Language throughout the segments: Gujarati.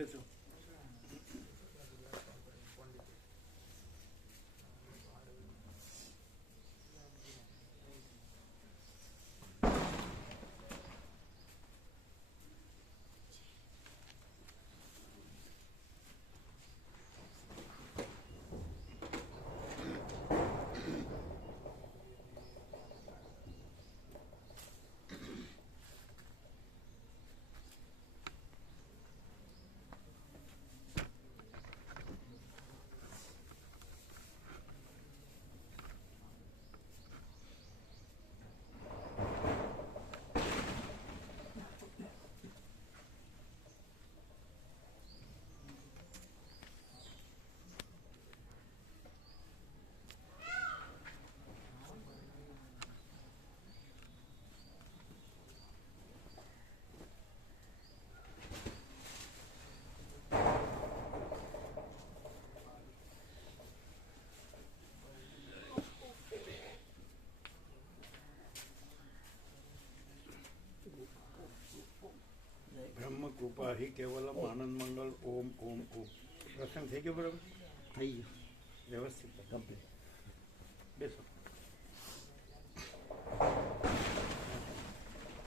બેસો. બ્રહ્મ કૃપા હિ કેવલમ આનંદ મંગલ ઓમ ઓમ ઓમ. પ્રસંગ થઈ ગયો બરાબર? થઈ ગયો વ્યવસ્થિત કમ્પ્લીટ. બેસો.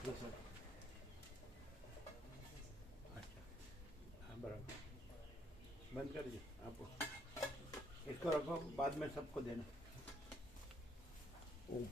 બેસો. हाँ बराबर. बंद कर दीजिए. आपको इसको रखो, बाद में सबको देना. ओम.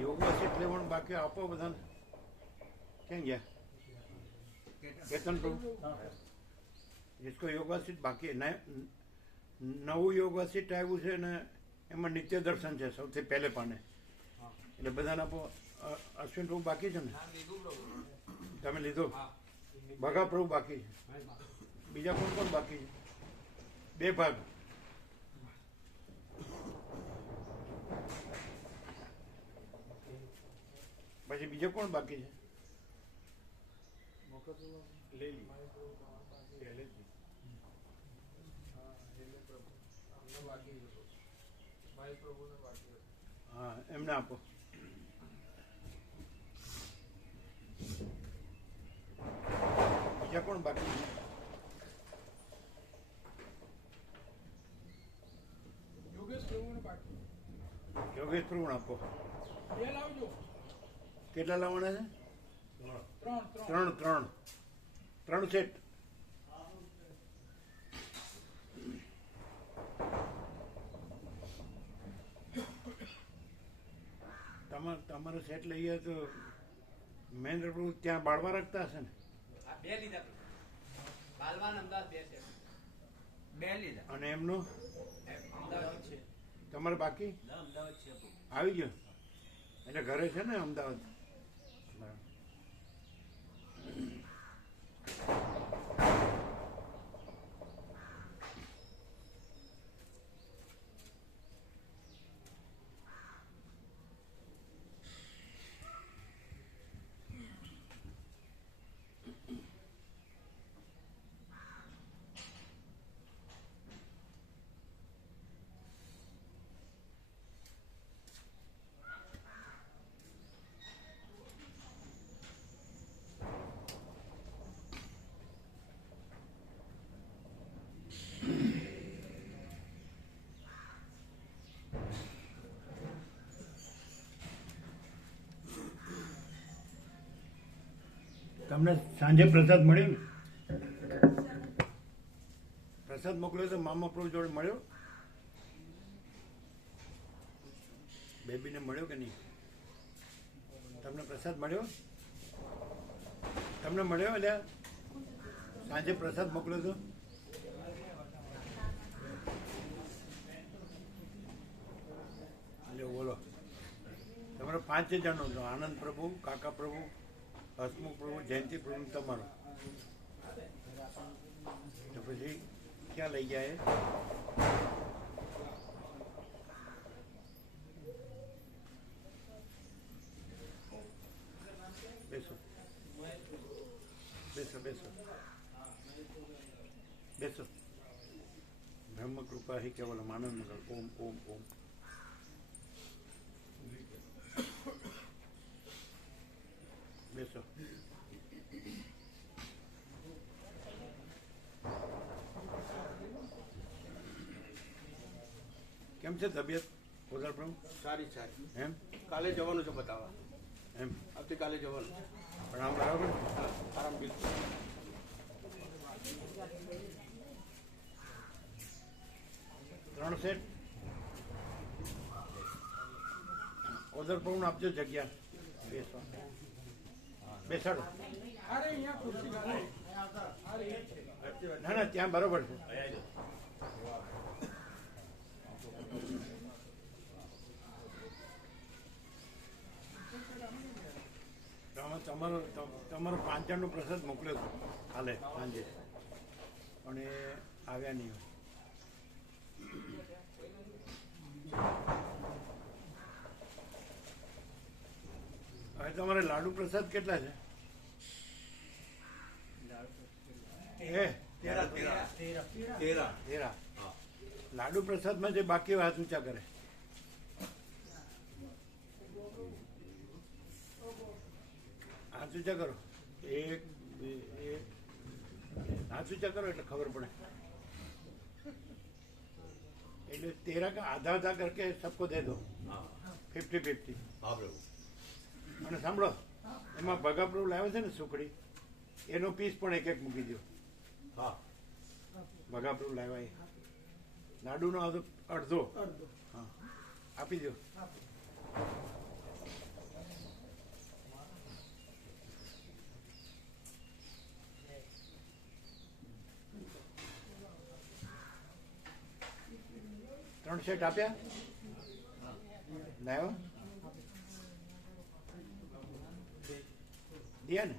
યોગમાં સીટ લેવાનું બાકી આપો બધાને. ક્યાં ગયા? કેતન પ્રભુ, जिसको યોગા સીટ બાકી નવું યોગા સીટ આવ્યું છે ને એમાં નિત્ય દર્શન છે સૌથી પહેલે પાને, એટલે બધાને આપો. અશ્વિન પ્રભુ બાકી છે ને? તમે લીધો? ભગા પ્રભુ બાકી છે. બીજા કોણ કોણ બાકી છે? બે ભાગ. પછી બીજો કોણ બાકી છે? હા, એમને આપો. બીજા કોણ બાકી છે? યોગેશ પ્રભુ આપો. કેટલા લાવવાના છે? ત્રણ ત્રણ ત્રણ સેટ. તમારો સેટ લઈએ તો મહેન્દ્ર પ્રભુ ત્યાં બાળવા રાખતા હશે ને? અને એમનું તમારે બાકી આવી ગયો એટલે ઘરે છે ને અમદાવાદ? તમને સાંજે પ્રસાદ મળ્યો ને? પ્રસાદ મોકલ્યો તો મામા પ્રભુ જોડે મળ્યો? બેબીને મળ્યો કે નહીં? તમને પ્રસાદ મળ્યો? તમને મળ્યો? એટલે સાંજે પ્રસાદ મોકલ્યો તો? એટલે બોલો, તમારે 5 જણનો છો. આનંદ પ્રભુ, કાકા પ્રભુ, હસમુખ પ્રભુ, જયંતિ પ્રભુ, તમારો. તો પછી ક્યાં લઈ ગયા એ? બેસો બેસો બેસો બેસો. બ્રહ્મ કૃપા હિ કેવલમ આનંદ મંગલ. ઓમ ઓમ ઓમ. બેસો. કેમ છે તબિયત કોદર પ્રભુ? સારી સારી. એમ કાલે જવાનું છે બતાવવા. એમ આવતીકાલે જવાનું. પણ આમ બરાબર. આરામ બિલકુલ. 3 સેટ કોદર પ્રભુ આપજો જગ્યા. બેસો બેસાડો. ના ના ત્યાં બરોબર છે. તમારો પાંચાળનો પ્રસાદ મોકલ્યો હતો કાલે સાંજે, પણ એ આવ્યા નહીં હોય. હવે તમારે લાડુ પ્રસાદ કેટલા છે? તેરા. લાડુ પ્રસાદમાં જે બાકી હોય હાથ ઊંચા કરે. હાથ ઊંચા કરો. 1 2 1. हाथ ऊंचा करो એટલે खबर पड़े. એટલે 13 का आधा आधा करके सबको दे दो. 50-50. હા પ્રભુ. અને સાંભળો, એમાં ભગા પ્રભુ લાવે છે ને સુખડી, એનો પીસ પણ એક એક મૂકી દો. હા. ભગા પ્રભુ લાવ્યા એ લાડુનો અડધો. હા આપી દો. ત્રણ સેટ આપ્યા. લાવ્યો दिया ने?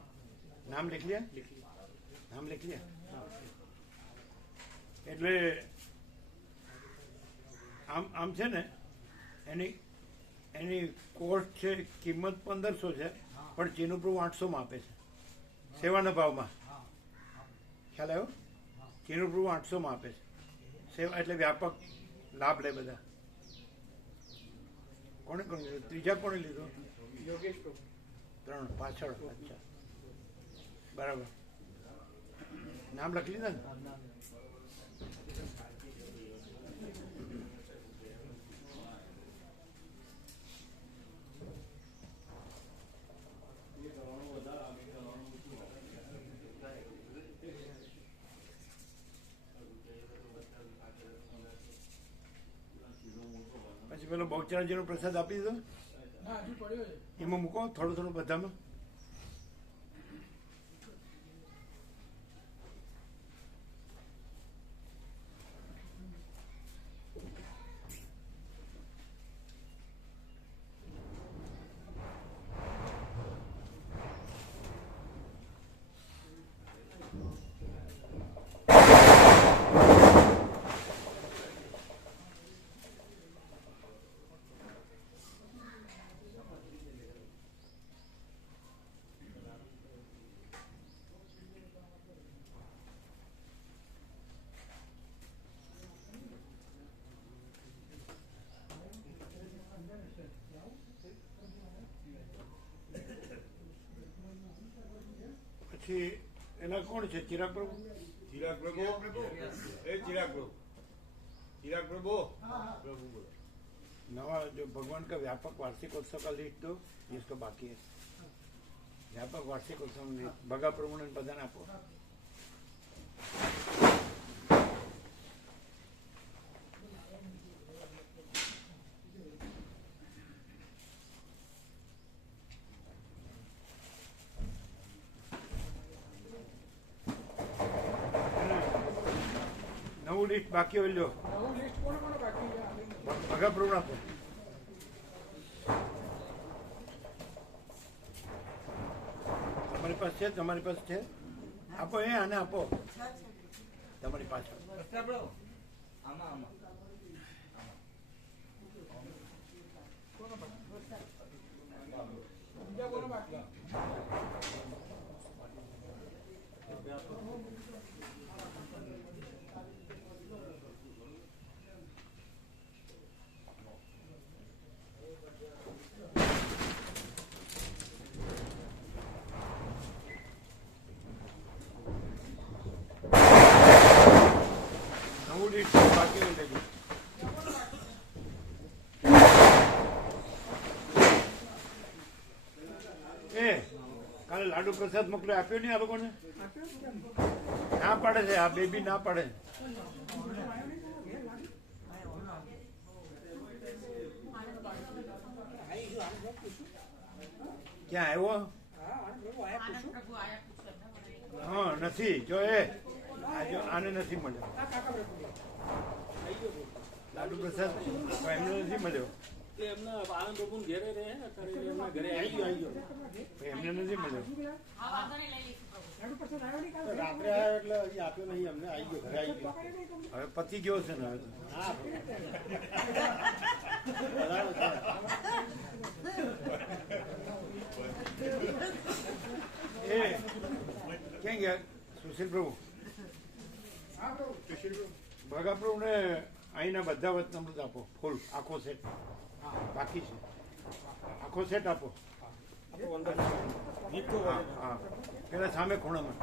नाम लिख लिया? नाम लिख लिया. એટલે આમ છે ને, એની કોસ્ટ છે, કિંમત 1500 છે, પણ ચીનું પ્રભુ 800 આપે છે સેવાના ભાવમાં. ખ્યાલ આવ્યો? ચીનું પ્રભુ 800 આપે છે સેવા, એટલે વ્યાપક લાભ લે બધા. કોને કોને લીધો? ત્રીજા કોને લીધો? યોગેશ પ્રભુ. 3 પાછળ. અચ્છા બરાબર. નામ લખી લીધા ને? પછી પેલો બહુચરાજીનો પ્રસાદ આપી દીધો. એમાં મૂકો થોડું થોડું બધામાં. એના કોણ છે? ચિરાગ પ્રભુ. ચિરાગ પ્રભુ. એ ચિરાગ પ્રભુ. ચિરાગ प्रभु. प्रभु बोलो. नवा जो भगवान का व्यापक वार्षिक उत्सव का लिस्ट दो, जिसको बाकी है व्यापक वार्षिक उत्सव में भगा प्रभु ने बधान आपो. लिस्ट बाकी हो लो. भगा प्रभु आपो. તમારી પાસે છે? તમારી પાસે છે? આપો આને આપો તમારી પાછળ. નવું લીટ બાકી હોય લેજો. કાલે લાડુ પ્રસાદ મોકલ્યો, આપ્યો નહીં આ લોકોને? ના પાડે છે આ બેબી, ના પાડે. ક્યાં આવ્યો? હા નથી જો આને નથી મળ્યો લાડુ પ્રસાદ, એમને નથી મળ્યો. એમને નથી મળ્યો. રાત્રે આવ્યો એટલે હજી આપ્યો નહીં અમને. આવી ગયો ઘરે આવી ગયો. હવે પતી ગયો છે ને હવે એ ક્યાં ગયા સુશીલ પ્રભુ? ભગા પ્રભુ ને અહીંના બધા વતન આપો ફૂલ, આખો સેટ બાકી છે. આખો સેટ આપો. હા પેલા સામે ખૂણામાં.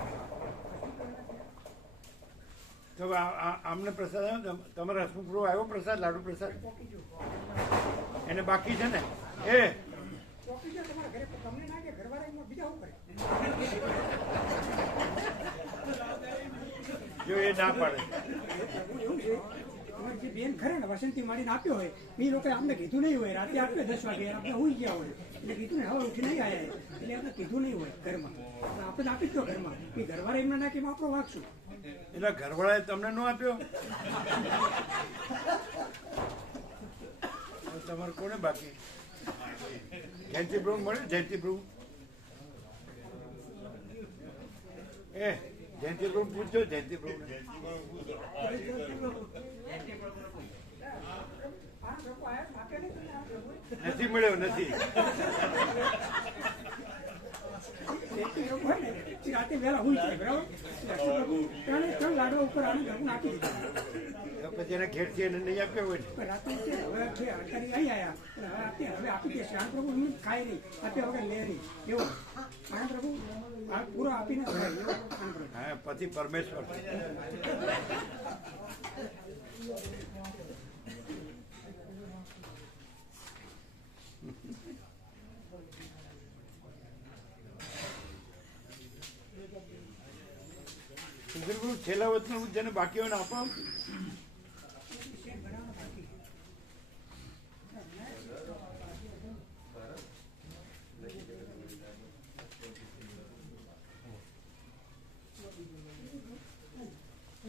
તો આમને પ્રસાદ આવ્યો, તમારા હસમુખ પ્રભુ આવ્યો પ્રસાદ, લાડુ પ્રસાદ એને બાકી છે ને? જો એ ના પાડે. જે બેન ખરે ને વસંતી મારીને આપ્યો હોય એ લોકો અમને કીધું નહીં હોય, રાતે આપ્યો 10 વાગે આપણે હોઈ ગયા હોય એટલે કીધું ને હવે ઉઠી નહીં આવ્યા એટલે આપણે કીધું નહીં હોય ઘરમાં, આપણે આપી દો ઘરમાં. એ ઘરવાળા એમને નાખીને આપણો વાગશું. એટલે ઘરવાળાએ તમને ન આપ્યો? તમારે કોને બાકી? જયંતિ પ્રભુ મળે? જયંતિ પ્રભુ જયંતિ પ્રભુ પૂછજો. જયંતિ પ્રભુ નથી મળ્યો, નથી. રાતે વહેલા હોય છે બરાબર, ત્રણ લાડવા ઉપર આને ઘરનું આપી દીધું. પછી એના ઘેરથી એને નહીં આપ્યો હોય ને રાતે હવે અડતારી અહીં આવ્યા હવે આપી દેશે. આનંદ પ્રભુ એમ ખાય નહીં, આપ્યા વગર લે નહીં એવો. આનંદ પ્રભુ પૂરો આપીને હા પતિ પરમેશ્વર. છેલ્લા વચન જેને બાકી હોય ને આપો.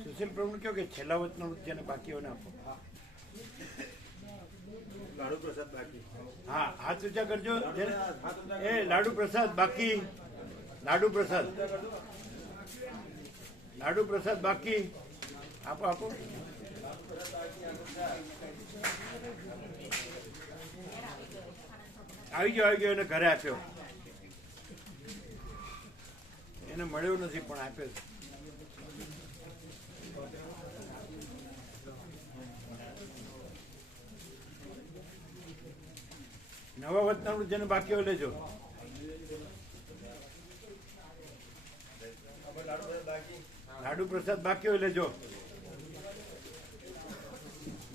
સુશીલ પ્રભુ કહ્યું કે છેલ્લા વચન જેને બાકી હોય ને આપો. લાડુ પ્રસાદ બાકી. હા હાથ ઊંચા કરજો. એ લાડુ પ્રસાદ બાકી, લાડુ પ્રસાદ, લાડુ પ્રસાદ બાકી. આપો આપો. આવી ગયો એને ઘરે આપ્યો. એને મળ્યો નથી પણ આપ્યો. નવા વતન જેને બાકી હોય લેજો. લાડુ પ્રસાદ બાકી હોય લેજો.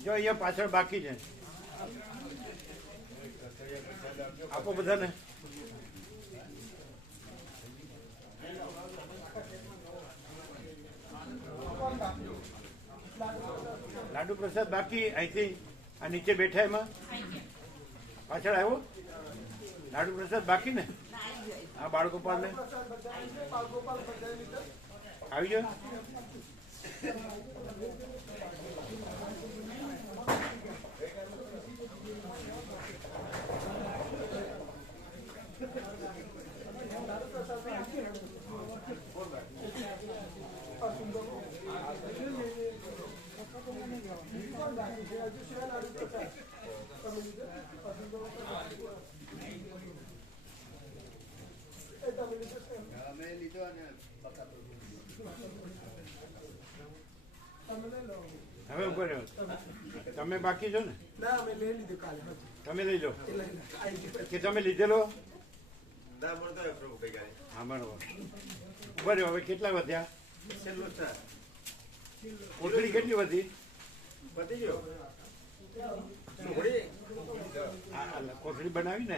જો અહીંયા પાછળ બાકી છે, આપો બધાને. લાડુ પ્રસાદ બાકી. અહીંથી આ નીચે બેઠા એમાં પાછળ આવ્યો લાડુ પ્રસાદ બાકી ને? હા બાળગોપાલ ને આવી જાઓ. હવે ઉભો રહ્યો. તમે બાકી છો ને? ના અમે લઈ લીધું કાલે તમે લઈ લો એટલે આવી ગયું. કે તમે લીધેલો? ના મળતો હોય પ્રભુ કઈ ગાડી. હા બરોબર. ઉભો રહ્યો. હવે કેટલા વધ્યા? છેલ્લો છે. કોથળી કેટલી વધી? પતી ગયો. ઢોળી. આ કોથળી બનાવી ને?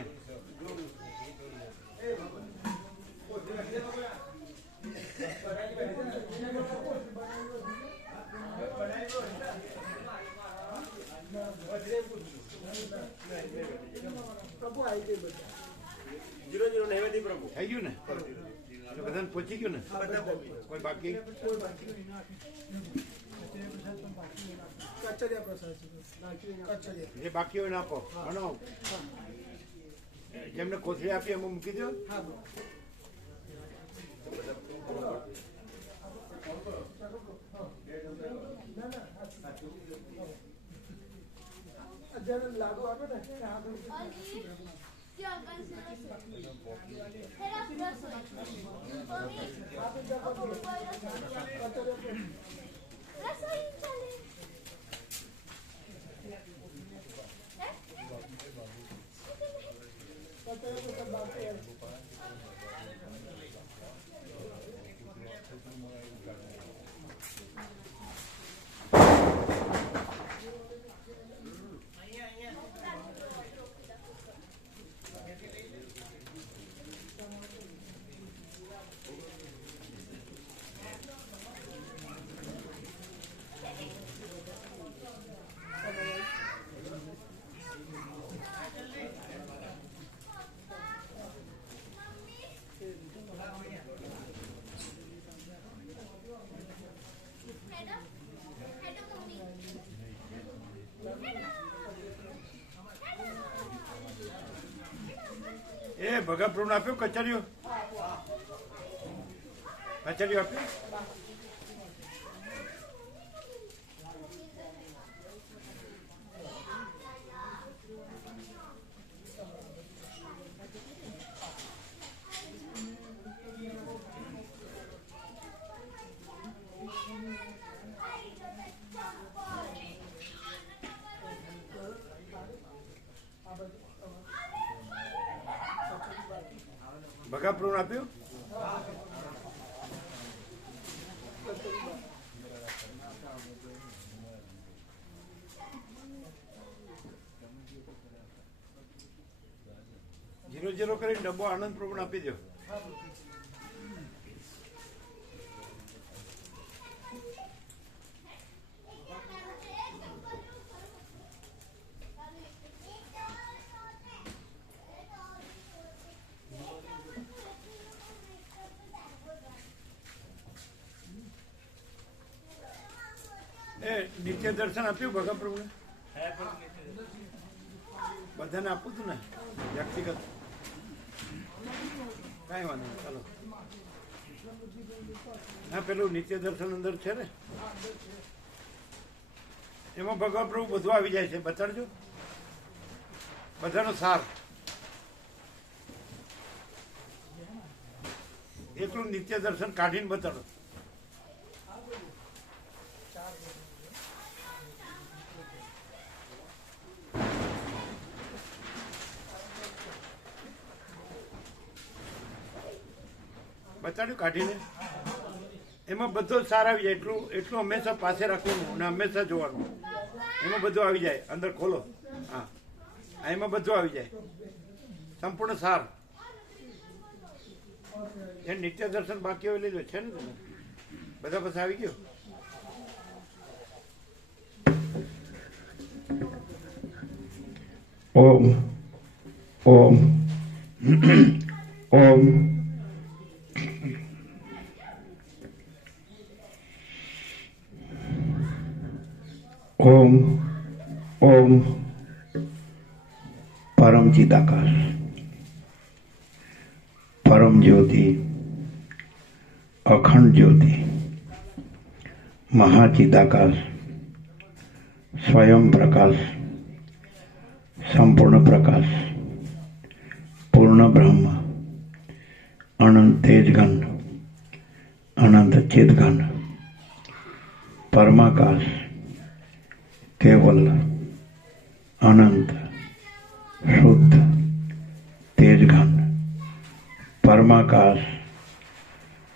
પ્રભુ આવી ગઈ બધા. 0-0 નૈવેદ્ય પ્રભુ. થઈ ગયું ને? એટલે બધાને પહોંચી ગયું ને? કોઈ બાકી? કોઈ બાકી નહીં. કચરિયા પ્રસાદ છે. કચરિયા. જે બાકી હોય ને આપો. ભણો. જેમને કોથળી આપી એમાં મૂકી દો. હા બરો. જ્યારે લાગુ આપે ને ત્યારે આગળ એ ભગા પ્રભુ આપ્યો કચરિયો? કચરિયો આપ્યો? ભગા પ્રભુ આપ્યું? જીરો જીરો કરી ડબ્બો આનંદ પ્રભુ આપી દો. એ નિત્ય દર્શન આપ્યું ભગા પ્રભુને? બધાને આપવું હતું ને વ્યક્તિગત? કાંઈ વાંધો નહીં, ચાલો. હા, પેલું નિત્ય દર્શન અંદર છે ને, એમાં ભગવાન પ્રભુ બધું આવી જાય છે. બતાડજો બધાનો સાર. એટલું નિત્ય દર્શન કાઢીને બતાડો. બતાડ્યું કાઢીને? એમાં બધો સાર આવી જાય. એટલું એટલું હંમેશા પાસે રાખવાનું અને હંમેશા જોવાનું. એમાં બધું આવી જાય. અંદર ખોલો. હા, એમાં બધું આવી જાય. સંપૂર્ણ સાર. એ નિત્ય દર્શન બાકી હોય લીધો છે ને તમે બધા? પાસે આવી ગયો. ઓમ ઓમ ઓમ ઓમ ઓમ પરમ ચિદાકાશ, પરમ જ્યોતિ, અખંડ જ્યોતિ, મહાચિદાકાશ, સ્વયં પ્રકાશ, સંપૂર્ણ પ્રકાશ, પૂર્ણ બ્રહ્મ, અનંત તેજઘન, અનંત ચિદઘન, પરમાકાશ, केवल अनंत शुद्ध तेजघन परमाकाश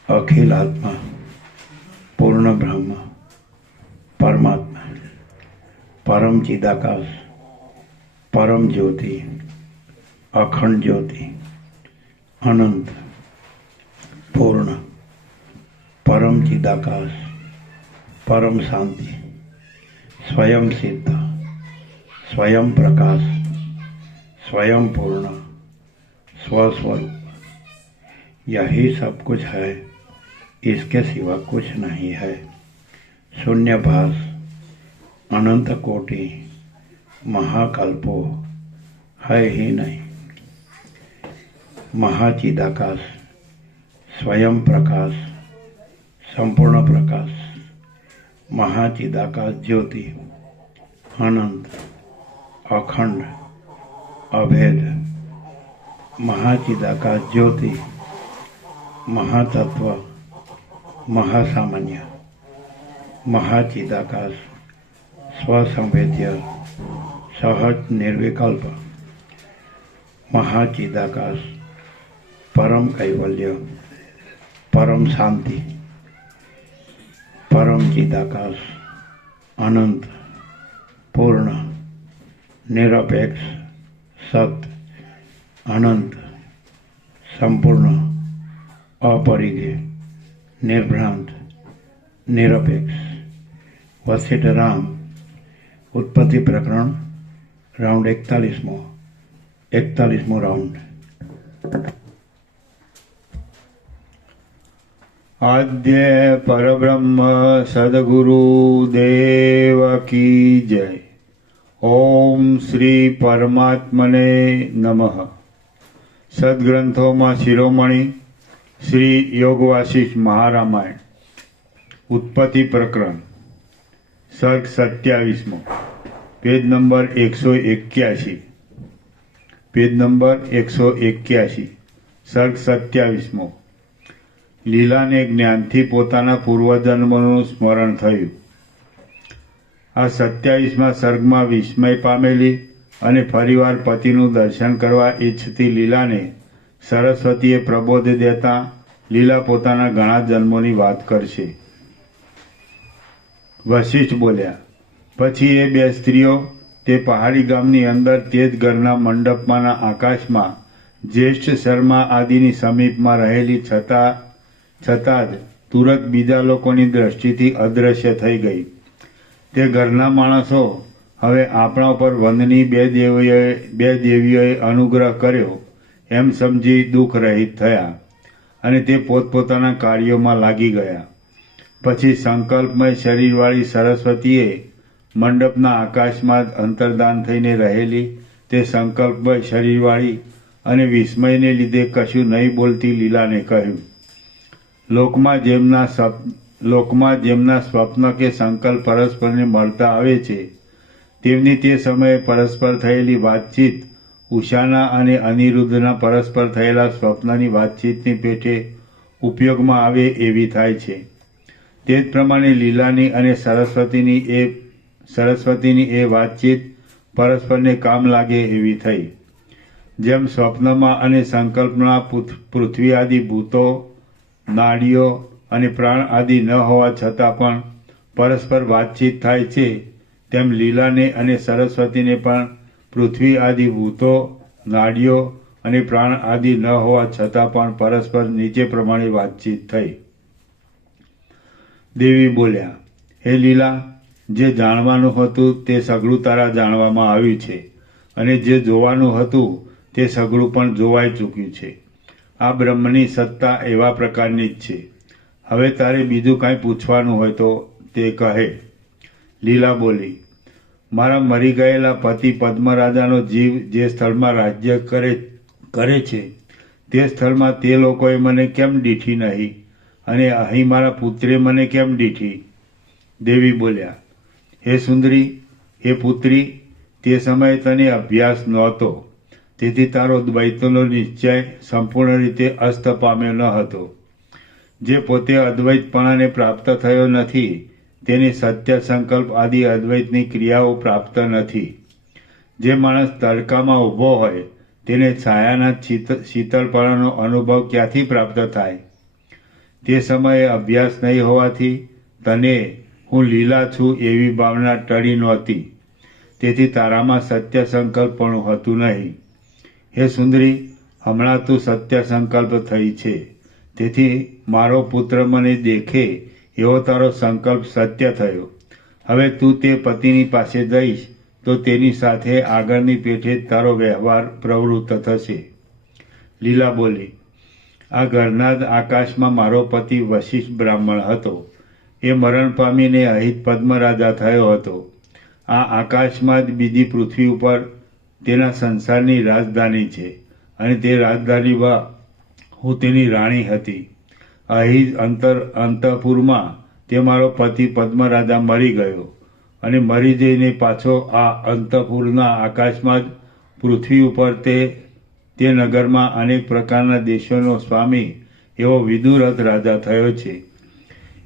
अखिल आत्मा पूर्ण ब्रह्म परमात्मा परम चिदाकाश परम ज्योति अखंड ज्योति अनंत पूर्ण परम चिदाकाश परम शांति स्वयं सिद्ध स्वयं प्रकाश स्वयं पूर्ण स्वस्वरूप यही सब कुछ है, इसके सिवा कुछ नहीं है। शून्यभास अनंत कोटि महाकल्पो है ही नहीं। महाचिदाकाश स्वयं प्रकाश संपूर्ण प्रकाश महाचिदाकाश ज्योति अनंत अखंड अभेद महाचिदाकाश ज्योति महातत्व महासामान्य महाचिदाकाश स्वसंवेद्य सहज निर्विकल्प महाचिदाकाश परम कैवल्य परम शांति परम चिदाकाश अनंत पूर्ण निरपेक्ष सत्य अनंत संपूर्ण अपरिग्रह निर्भ्रांत निरपेक्ष वशिष्ठ राम उत्पत्ति प्रकरण राउंड 41मो राउंड। आद्य परब्रह्म सद्गुरु देव की जय। ओम श्री परमात्मने नमः। सद्ग्रंथों शिरोमणि श्री योग वासिष्ठ महारामायण उत्पत्ति प्रकरण सर्ग 27 पेज नंबर 181 पेज नंबर 181 सर्ग 27 લીલાને જ્ઞાનથી પોતાના પૂર્વજન્મનું સ્મરણ થયું। આ 27મા સર્ગમાં વિસ્મય પામેલી અને ફરીવાર પતિનું દર્શન કરવા ઈચ્છતી લીલાને સરસ્વતીએ પ્રબોધ દેતા લીલા પોતાના ઘણા જન્મોની વાત કરશે। વશિષ્ઠ બોલ્યા, પછી એ બે સ્ત્રીઓ તે પહાડી ગામની અંદર તે જ ઘરના મંડપમાંના આકાશમાં જ્યેષ્ઠ શર્મા આદિની સમીપમાં રહેલી છતાં જ તુરત બીજા લોકોની દ્રષ્ટિથી અદૃશ્ય થઈ ગઈ। તે ઘરના માણસો હવે આપણા ઉપર વંદની બે દેવીઓએ અનુગ્રહ કર્યો એમ સમજી દુઃખ રહિત થયા અને તે પોતપોતાના કાર્યોમાં લાગી ગયા। પછી સંકલ્પમય શરીરવાળી સરસ્વતીએ મંડપના આકાશમાં જ અંતર્ધાન થઈને રહેલી તે સંકલ્પમય શરીરવાળી અને વિસ્મયને લીધે કશું નહીં બોલતી લીલાને કહ્યું, લોકમાં જેમના સ્વપ્ન કે સંકલ્પ પરસ્પરને મળતા આવે છે તેમની તે સમયે પરસ્પર થયેલી વાતચીત ઉષાના અને અનિરુદ્ધના પરસ્પર થયેલા સ્વપ્નની વાતચીતની પેટે ઉપયોગમાં આવે એવી થાય છે। તે જ પ્રમાણે લીલાની અને સરસ્વતીની એ વાતચીત પરસ્પરને કામ લાગે એવી થઈ। જેમ સ્વપ્નમાં અને સંકલ્પના પૃથ્વી આદિ ભૂતો નાડીઓ અને પ્રાણ આદિ ન હોવા છતાં પણ પરસ્પર વાતચીત થાય છે, તેમ લીલાને અને સરસ્વતીને પણ પૃથ્વી આદિ ભૂતો નાડીઓ અને પ્રાણ આદિ ન હોવા છતાં પણ પરસ્પર નીચે પ્રમાણે વાતચીત થઈ। દેવી બોલ્યા, હે લીલા, જે જાણવાનું હતું તે સઘળું તારા જાણવામાં આવ્યું છે અને જે જોવાનું હતું તે સઘળું પણ જોવાઈ ચૂક્યું છે। આ બ્રહ્મની સત્તા એવા પ્રકારની જ છે। હવે તારે બીજું કાંઈ પૂછવાનું હોય તો તે કહે। લીલા બોલી, મારા મરી ગયેલા પતિ પદ્મરાજાનો જીવ જે સ્થળમાં રાજ્ય કરે છે તે સ્થળમાં તે લોકોએ મને કેમ દીઠી નહીં અને અહીં મારા પુત્રે મને કેમ દીઠી? દેવી બોલ્યા, હે સુંદરી, હે પુત્રી, તે સમયે તને અભ્યાસ નહોતો, તેથી તારો દ્વૈતનો નિશ્ચય સંપૂર્ણ રીતે અસ્ત પામ્યો ન હતો। જે પોતે અદ્વૈતપણાને પ્રાપ્ત થયો નથી તેને સત્ય સંકલ્પ આદિ અદ્વૈતની ક્રિયાઓ પ્રાપ્ત નથી. જે માણસ તડકામાં ઊભો હોય તેને છાયાના શીતળપણાનો અનુભવ ક્યાંથી પ્રાપ્ત થાય? તે સમયે અભ્યાસ નહીં હોવાથી તને હું લીલા છું એવી ભાવના ટળી નહોતી. તેથી તારામાં સત્ય સંકલ્પપણું હતું નહીં. હે સુંદરી, હમણાં તું સત્ય સંકલ્પ થઈ છે. તેથી મારો પુત્ર મને દેખે એવો તારો સંકલ્પ સત્ય થયો. હવે તું તે પતિની પાસે જઈશ તો તેની સાથે આગળની પેઠે તારો વ્યવહાર પ્રવૃત્ત થશે. લીલા બોલી, આ ઘરના જ આકાશમાં મારો પતિ વશિષ્ઠ બ્રાહ્મણ હતો. એ મરણ પામીને અહિત પદ્મરાજા થયો હતો. આ આકાશમાં જ બીજી પૃથ્વી ઉપર તેના સંસારની રાજધાની છે અને તે રાજધાનીમાં હું તેની રાણી હતી. અહીં અંતઃપુરમાં તે મારો પતિ પદ્મરાજા મરી ગયો અને મરી જઈને પાછો આ અંતઃપુરના આકાશમાં જ પૃથ્વી ઉપર તે નગરમાં અનેક પ્રકારના દેશોનો સ્વામી એવો વિદુરથ રાજા થયો છે.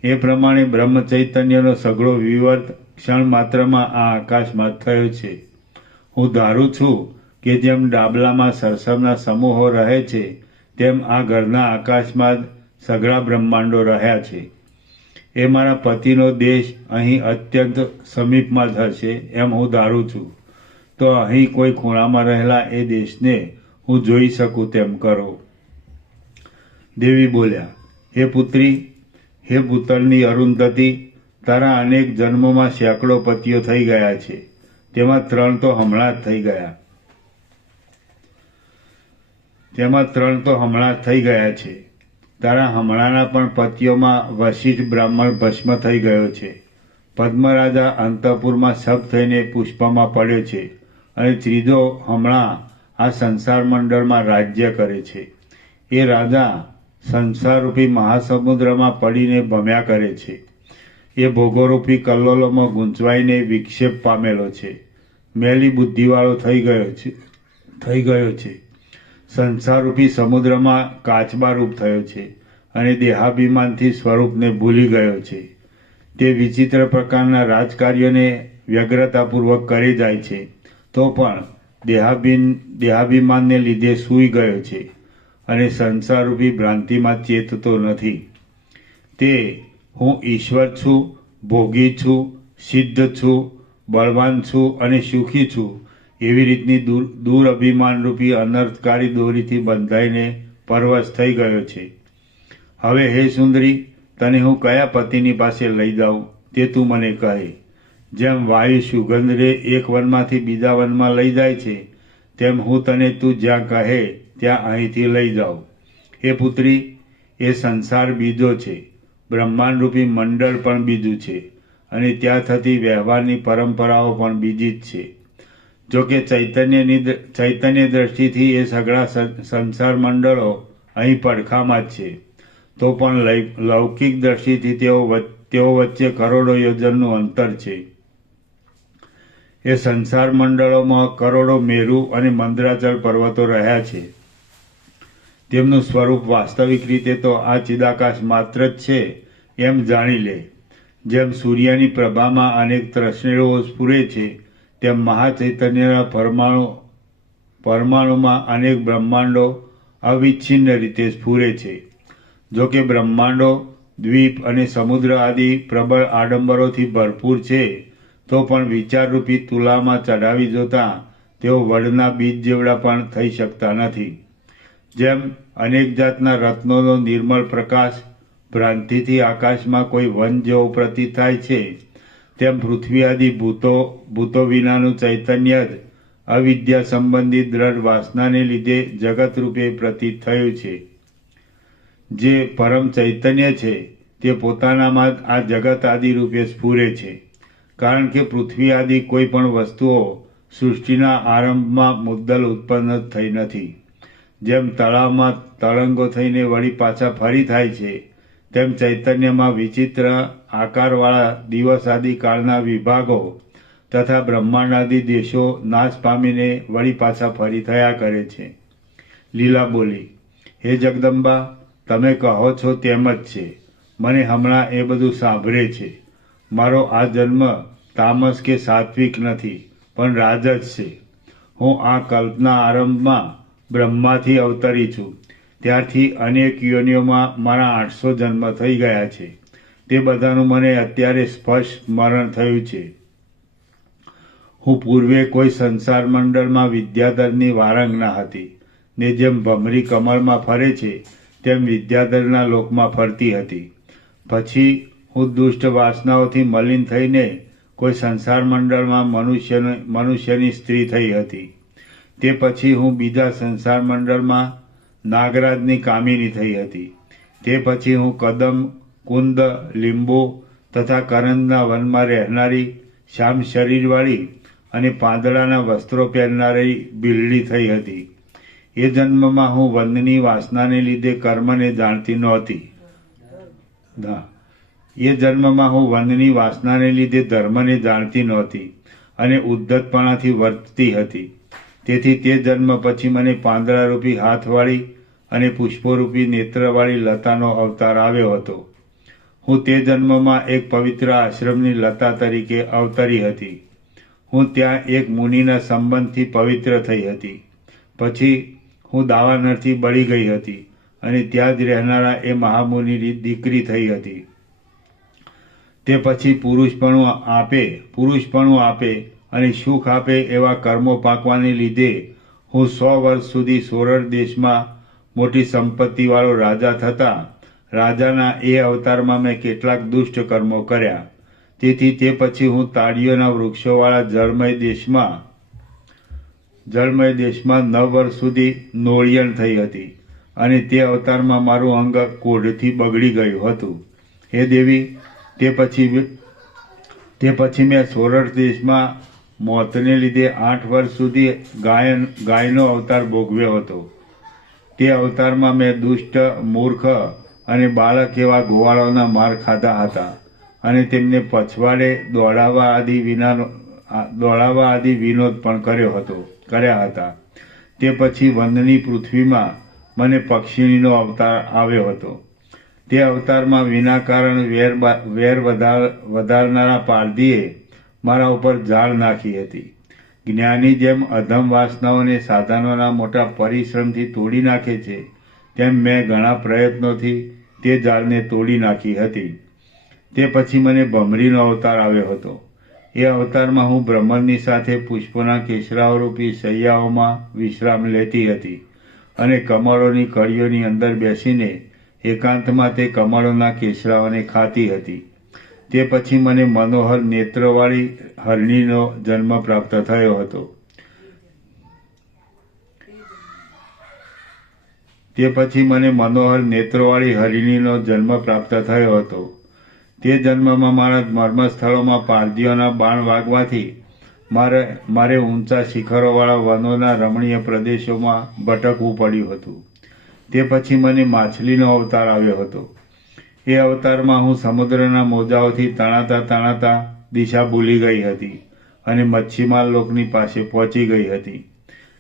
એ પ્રમાણે બ્રહ્મ ચૈતન્યનો સઘળો વિવર્ત ક્ષણ માત્રમાં આ આકાશમાં થયો છે. હું ધારું છું કે જેમ ડાબલામાં સરસવના સમૂહો રહે છે તેમ આ ઘરના આકાશમાં જ સઘળા બ્રહ્માંડો રહ્યા છે. એ મારા પતિનો દેશ અહીં અત્યંત સમીપમાં જ હશે એમ હું ધારું છું. તો અહીં કોઈ ખૂણામાં રહેલા એ દેશને હું જોઈ શકું તેમ કરો. દેવી બોલ્યા, હે પુત્રી, હે પુત્રની અરુંધતી, તારા અનેક જન્મોમાં સેંકડો પતિઓ થઈ ગયા છે. તેમાં 3 તો હમણાં જ થઈ ગયા છે. તારા હમણાંના પણ પતિઓમાં વશિષ્ઠ બ્રાહ્મણ ભસ્મ થઈ ગયો છે. પદ્મરાજા અંતઃપુરમાં સબ થઈને પુષ્પમાં પડ્યો છે અને ત્રીજો હમણાં આ સંસાર મંડળમાં રાજ્ય કરે છે. એ રાજા સંસારરૂપી મહાસમુદ્રમાં પડીને ભમ્યા કરે છે. એ ભોગોરૂપી કલ્લોલોમાં ગૂંચવાઈને વિક્ષેપ પામેલો છે. મેલી બુદ્ધિવાળો થઈ ગયો છે. સંસારરૂપી સમુદ્રમાં કાચબા રૂપ થયો છે અને દેહાભિમાનથી સ્વરૂપને ભૂલી ગયો છે. તે વિચિત્ર પ્રકારના રાજકાર્યોને વ્યગ્રતાપૂર્વક કરી જાય છે તો પણ દેહાભિમાનને લીધે સૂઈ ગયો છે અને સંસારરૂપી ભ્રાંતિમાં ચેતતો નથી. તે હું ઈશ્વર છું, ભોગી છું, સિદ્ધ છું, બળવાન છું અને સુખી છું એવી રીતની દૂર અભિમાનરૂપી અનર્થકારી દોરીથી બંધાઈને પરવશ થઈ ગયો છે. હવે હે સુંદરી, તને હું કયા પતિની પાસે લઈ જાઉં તે તું મને કહે. જેમ વાયુ સુગંધરે એક વનમાંથી બીજા વનમાં લઈ જાય છે તેમ હું તને તું જ્યાં કહે ત્યાં અહીંથી લઈ જાઉં. હે પુત્રી, એ સંસાર બીજો છે, બ્રહ્માંડરૂપી મંડળ પણ બીજું છે અને ત્યાં થતી વ્યવહારની પરંપરાઓ પણ બીજી જ છે. જો કે ચૈતન્ય દ્રષ્ટિથી એ સઘળા સંસાર મંડળો અહીં પડખામાં જ છે, તો પણ લૌકિક દ્રષ્ટિથી તેઓ વચ્ચે કરોડો યોજનનું અંતર છે. એ સંસાર મંડળોમાં કરોડો મેરુ અને મંદરાચલ પર્વતો રહ્યા છે. તેમનું સ્વરૂપ વાસ્તવિક રીતે તો આ ચિદાકાશ માત્ર જ છે એમ જાણી લે. જેમ સૂર્યની પ્રભામાં અનેક તૃષ્ણેઓ સ્ફુરે છે તેમ મહાચૈતન્યના પરમાણુમાં અનેક બ્રહ્માંડો અવિચ્છિન્ન રીતે સ્ફુરે છે. જો કે બ્રહ્માંડો, દ્વીપ અને સમુદ્ર આદિ પ્રબળ આડંબરોથી ભરપૂર છે તો પણ વિચારરૂપી તુલામાં ચઢાવી જોતાં તેઓ વડના બીજ જેવડા પણ થઈ શકતા નથી. જેમ અનેક જાતના રત્નોનો નિર્મળ પ્રકાશ ભ્રાંતિથી આકાશમાં કોઈ વન જેવો પ્રતીત થાય છે તેમ પૃથ્વી આદિ ભૂતો વિનાનું ચૈતન્ય જ અવિદ્યા સંબંધી દ્રઢ વાસનાને લીધે જગતરૂપે પ્રતીત થયું છે. જે પરમ ચૈતન્ય છે તે પોતાનામાં જ આ જગત આદિ રૂપે સ્ફુરે છે. કારણ કે પૃથ્વી આદિ કોઈ પણ વસ્તુઓ સૃષ્ટિના આરંભમાં મુદ્દલ ઉત્પન્ન થઈ નથી. જેમ તળાવમાં તરંગો થઈને વળી પાછા ફરી થાય છે તેમ ચૈતન્યમાં વિચિત્ર આકારવાળા દિવસ આદિ કાળના વિભાગો તથા બ્રહ્માંડ આદિ દેશો નાશ પામીને વળી પાછા ફરી થયા કરે છે. લીલા બોલી, હે જગદંબા, તમે કહો છો તેમ જ છે. મને હમણાં એ બધું સાંભળે છે. મારો આ જન્મ તામસ કે સાત્વિક નથી, પણ રાજસ છે. હું આ કલ્પના આરંભમાં બ્રહ્માથી અવતરી છું. ત્યારથી અનેક યોનિઓમાં મારા 800 જન્મ થઈ ગયા છે. તે બધાનું મને અત્યારે સ્પષ્ટ સ્મરણ થયું છે. હું પૂર્વે કોઈ સંસાર મંડળમાં વિદ્યાધરની વારંગના હતી ને જેમ ભમરી કમળમાં ફરે છે તેમ વિદ્યાધરના લોકમાં ફરતી હતી. પછી હું દુષ્ટ વાસનાઓથી મલિન થઈને કોઈ સંસાર મંડળમાં મનુષ્યની સ્ત્રી થઈ હતી. તે પછી હું બીજા સંસાર મંડળમાં નાગરાજની કામિની થઈ હતી. તે પછી હું કદમ, કુંદ, લીંબુ તથા કરંજના વનમાં રહેનારી શ્યામ શરીરવાળી અને પાંદડાના વસ્ત્રો પહેરનારી બિલ્ડી થઈ હતી. એ જન્મમાં હું વનની વાસનાને લીધે કર્મને જાણતી નહોતી. એ જન્મમાં હું વનની વાસનાને લીધે ધર્મને જાણતી નહોતી અને ઉદ્ધતપણાથી વર્તતી હતી. તેથી તે જન્મ પછી મને પાંદડારૂપી હાથવાળી અને પુષ્પોરૂપી નેત્રવાળી લતાનો અવતાર આવ્યો હતો. હું તે જન્મમાં એક પવિત્ર આશ્રમની લતા તરીકે અવતરી હતી. હું ત્યાં એક મુનિના સંબંધથી પવિત્ર થઈ હતી. પછી હું દાવાનળથી બળી ગઈ હતી અને ત્યાં જ રહેનારા એ મહામુનિની દીકરી થઈ હતી. તે પછી પુરુષપણું આપે અને સુખ આપે એવા કર્મો પાકવાને લીધે હું 100 વર્ષ સુધી સોરઠ દેશમાં મોટી સંપત્તિવાળો રાજા થતા રાજાના એ અવતારમાં મેં કેટલાક દુષ્ટ કર્મો કર્યા. તેથી તે પછી હું તાળીઓના વૃક્ષોવાળા જળમય દેશમાં 9 વર્ષ સુધી નોળિયણ થઈ હતી અને તે અવતારમાં મારું અંગ કોઢથી બગડી ગયું હતું. હે દેવી, તે પછી મેં સોરઠ દેશમાં મોતને લીધે 8 વર્ષ સુધી ગાયનો અવતાર ભોગવ્યો હતો. તે અવતારમાં મેં દુષ્ટ, મૂર્ખ અને બાળક એવા ગોવાળોના માર ખાધા હતા અને તેમને પછવાડે દોડાવવા આદિ વિનોદ પણ કર્યા હતા. તે પછી વનની પૃથ્વીમાં મને પક્ષીણીનો અવતાર આવ્યો હતો. તે અવતારમાં વિનાકારણ વેર વધારનારા પારધીએ મારા ઉપર ઝાડ નાખી હતી. જ્ઞાની જેમ અધમ વાસનાઓને સાધનોના મોટા પરિશ્રમથી તોડી નાખે છે તેમ મેં ઘણા પ્રયત્નોથી તે ઝાડને તોડી નાખી હતી. તે પછી મને ભમરીનો અવતાર આવ્યો હતો. એ અવતારમાં હું ભ્રમરની સાથે પુષ્પોના કેસરાઓરૂપી શૈયાઓમાં વિશ્રામ લેતી હતી અને કમળોની કળીઓની અંદર બેસીને એકાંતમાં તે કમળોના કેસરાઓને ખાતી હતી. તે પછી મને મનોહર નેત્રવાળી હરણીનો જન્મ પ્રાપ્ત થયો હતો. તે જન્મમાં મારા મર્મસ્થળોમાં પારધીઓના બાણ વાગવાથી મારે ઊંચા શિખરોવાળા વનોના રમણીય પ્રદેશોમાં ભટકવું પડ્યું હતું. તે પછી મને માછલીનો અવતાર આવ્યો હતો. એ અવતારમાં હું સમુદ્રના મોજાઓથી તણાતા દિશા ભૂલી ગઈ હતી અને મચ્છીમાર લોકની પાસે પહોંચી ગઈ હતી.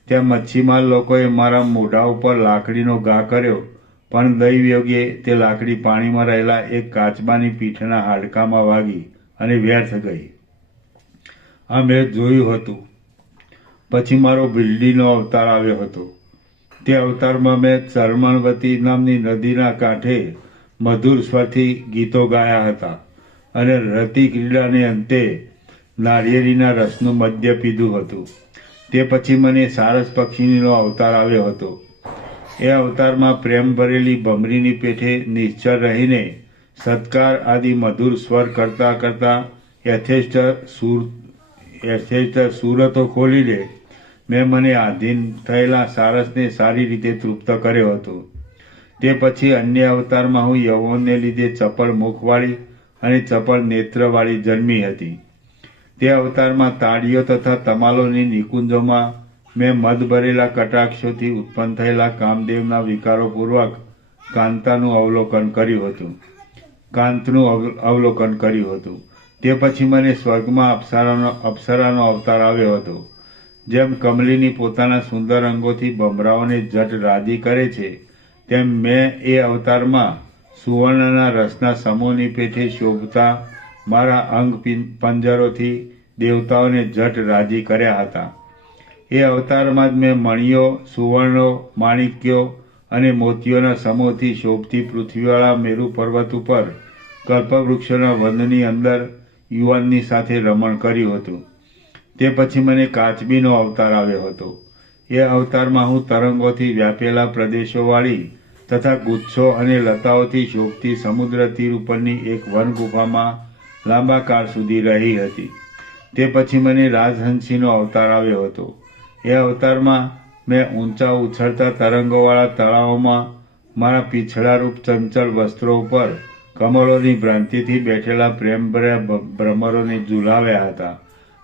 ત્યાં મચ્છીમાર લોકોએ મારા મોઢા ઉપર લાકડીનો ઘા કર્યો, પણ દૈવયોગે તે લાકડી પાણીમાં રહેલા એક કાચબાની પીઠના હાડકામાં વાગી અને વ્યર્થ ગઈ. આ મેં જોયું હતું. પછી મારો બિલ્ડીનો અવતાર આવ્યો હતો. તે અવતારમાં મેં ચરમણવતી નામની નદીના કાંઠે મધુર સ્વરથી ગીતો ગાયા હતા અને રતિ ક્રીડાને અંતે નારિયેળીના રસનું મદ્ય પીધું હતું. તે પછી મને સારસ પક્ષીનો અવતાર આવ્યો હતો. એ અવતારમાં પ્રેમ ભરેલી ભમરીની પેઠે નિશ્ચળ રહીને સત્કાર આદિ મધુર સ્વર કરતા યથેષ્ટ સુરતો ખોલીને મેં મને આધીન થયેલા સારસને સારી રીતે તૃપ્ત કર્યો હતો. તે પછી અન્ય અવતારમાં હું યૌવનને લીધે ચપળ મુખવાળી અને ચપળ નેત્રવાળી જન્મી હતી. તે અવતારમાં તાળીઓ તથા તમાલોની નિકુંજોમાં મેં મદ ભરેલા કટાક્ષોથી ઉત્પન્ન થયેલા કામદેવના વિકારોપૂર્વક કાંતનું અવલોકન કર્યું હતું. તે પછી મને સ્વર્ગમાં અપ્સરાનો અવતાર આવ્યો હતો. જેમ કમલિની પોતાના સુંદર અંગોથી ભમરાઓને જટ રાજી કરે છે, તેમ મેં એ અવતારમાં સુવર્ણના રસના સમૂહની પેઠે શોભતા મારા અંગ પંજરોથી દેવતાઓને જટ રાજી કર્યા હતા. એ અવતારમાં જ મેં મણિયો, સુવર્ણો, માણિક્યો અને મોતીઓના સમૂહથી શોભતી પૃથ્વીવાળા મેરુ પર્વત ઉપર કલ્પવૃક્ષોના વનની અંદર યુવાનની સાથે રમણ કર્યું હતું. તે પછી મને કાચબીનો અવતાર આવ્યો હતો. એ અવતારમાં હું તરંગોથી વ્યાપેલા પ્રદેશોવાળી તથા ગુચ્છો અને લતાઓથી શોભતી સમુદ્ર તીર ઉપરની એક વન ગુફામાં લાંબા કાળ સુધી રહી હતી. તે પછી મને રાજહંસીનો અવતાર આવ્યો હતો. એ અવતારમાં મેં ઊંચા ઉછળતા તરંગોવાળા તળાવોમાં મારા પીછડારૂપ ચંચળ વસ્ત્રો ઉપર કમળોની ભ્રાંતિથી બેઠેલા પ્રેમભર્યા ભ્રમરોને ઝુલાવ્યા હતા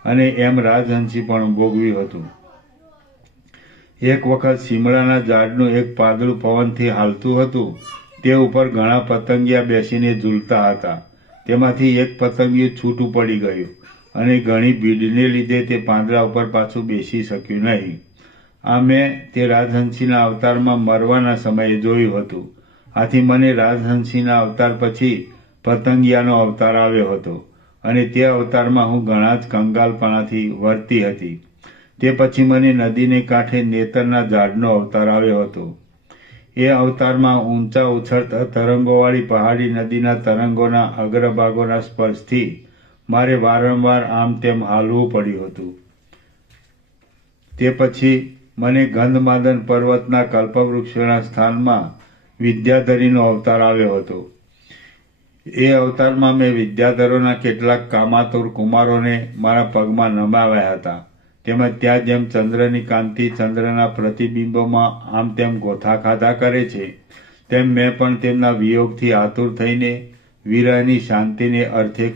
અને એમ રાજહંસી પણ ભોગવ્યું હતું. એક વખત શિમળાના ઝાડનું એક પાંદડું પવનથી હાલતું હતું. તે ઉપર ઘણા પતંગિયા બેસીને ઝૂલતા હતા. તેમાંથી એક પતંગિયું છૂટું પડી ગયું અને ઘણી ભીડને લીધે તે પાંદડા ઉપર પાછું બેસી શક્યું નહીં. આ મેં તે રાજહંસીના અવતારમાં મરવાના સમયે જોયું હતું. આથી મને રાજહંસીના અવતાર પછી પતંગિયાનો અવતાર આવ્યો હતો અને તે અવતારમાં હું ઘણા જ કંગાલપણાથી વર્તી હતી. તે પછી મને નદીને કાંઠે નેતરના ઝાડનો અવતાર આવ્યો હતો. એ અવતારમાં ઊંચા ઉછળતા તરંગોવાળી પહાડી નદીના તરંગોના અગ્રભાગોના સ્પર્શથી મારે વારંવાર આમ તેમ હાલવું પડ્યું હતું. તે પછી મને ગંધમાદન પર્વતના કલ્પવૃક્ષોના સ્થાનમાં વિદ્યાધરીનો અવતાર આવ્યો હતો. એ અવતારમાં મેં વિદ્યાધરોના કેટલાક કામાતુર કુમારોને મારા પગમાં નમાવ્યા હતા. તેમજ ત્યાં જેમ ચંદ્રની કાંતિ ચંદ્રના પ્રતિબિંબોમાં આમ તેમ ગોથા ખાધા કરે છે, તેમ મેં પણ તેમના વિયોગથી આતુર થઈને વિરહની શાંતિને અર્થે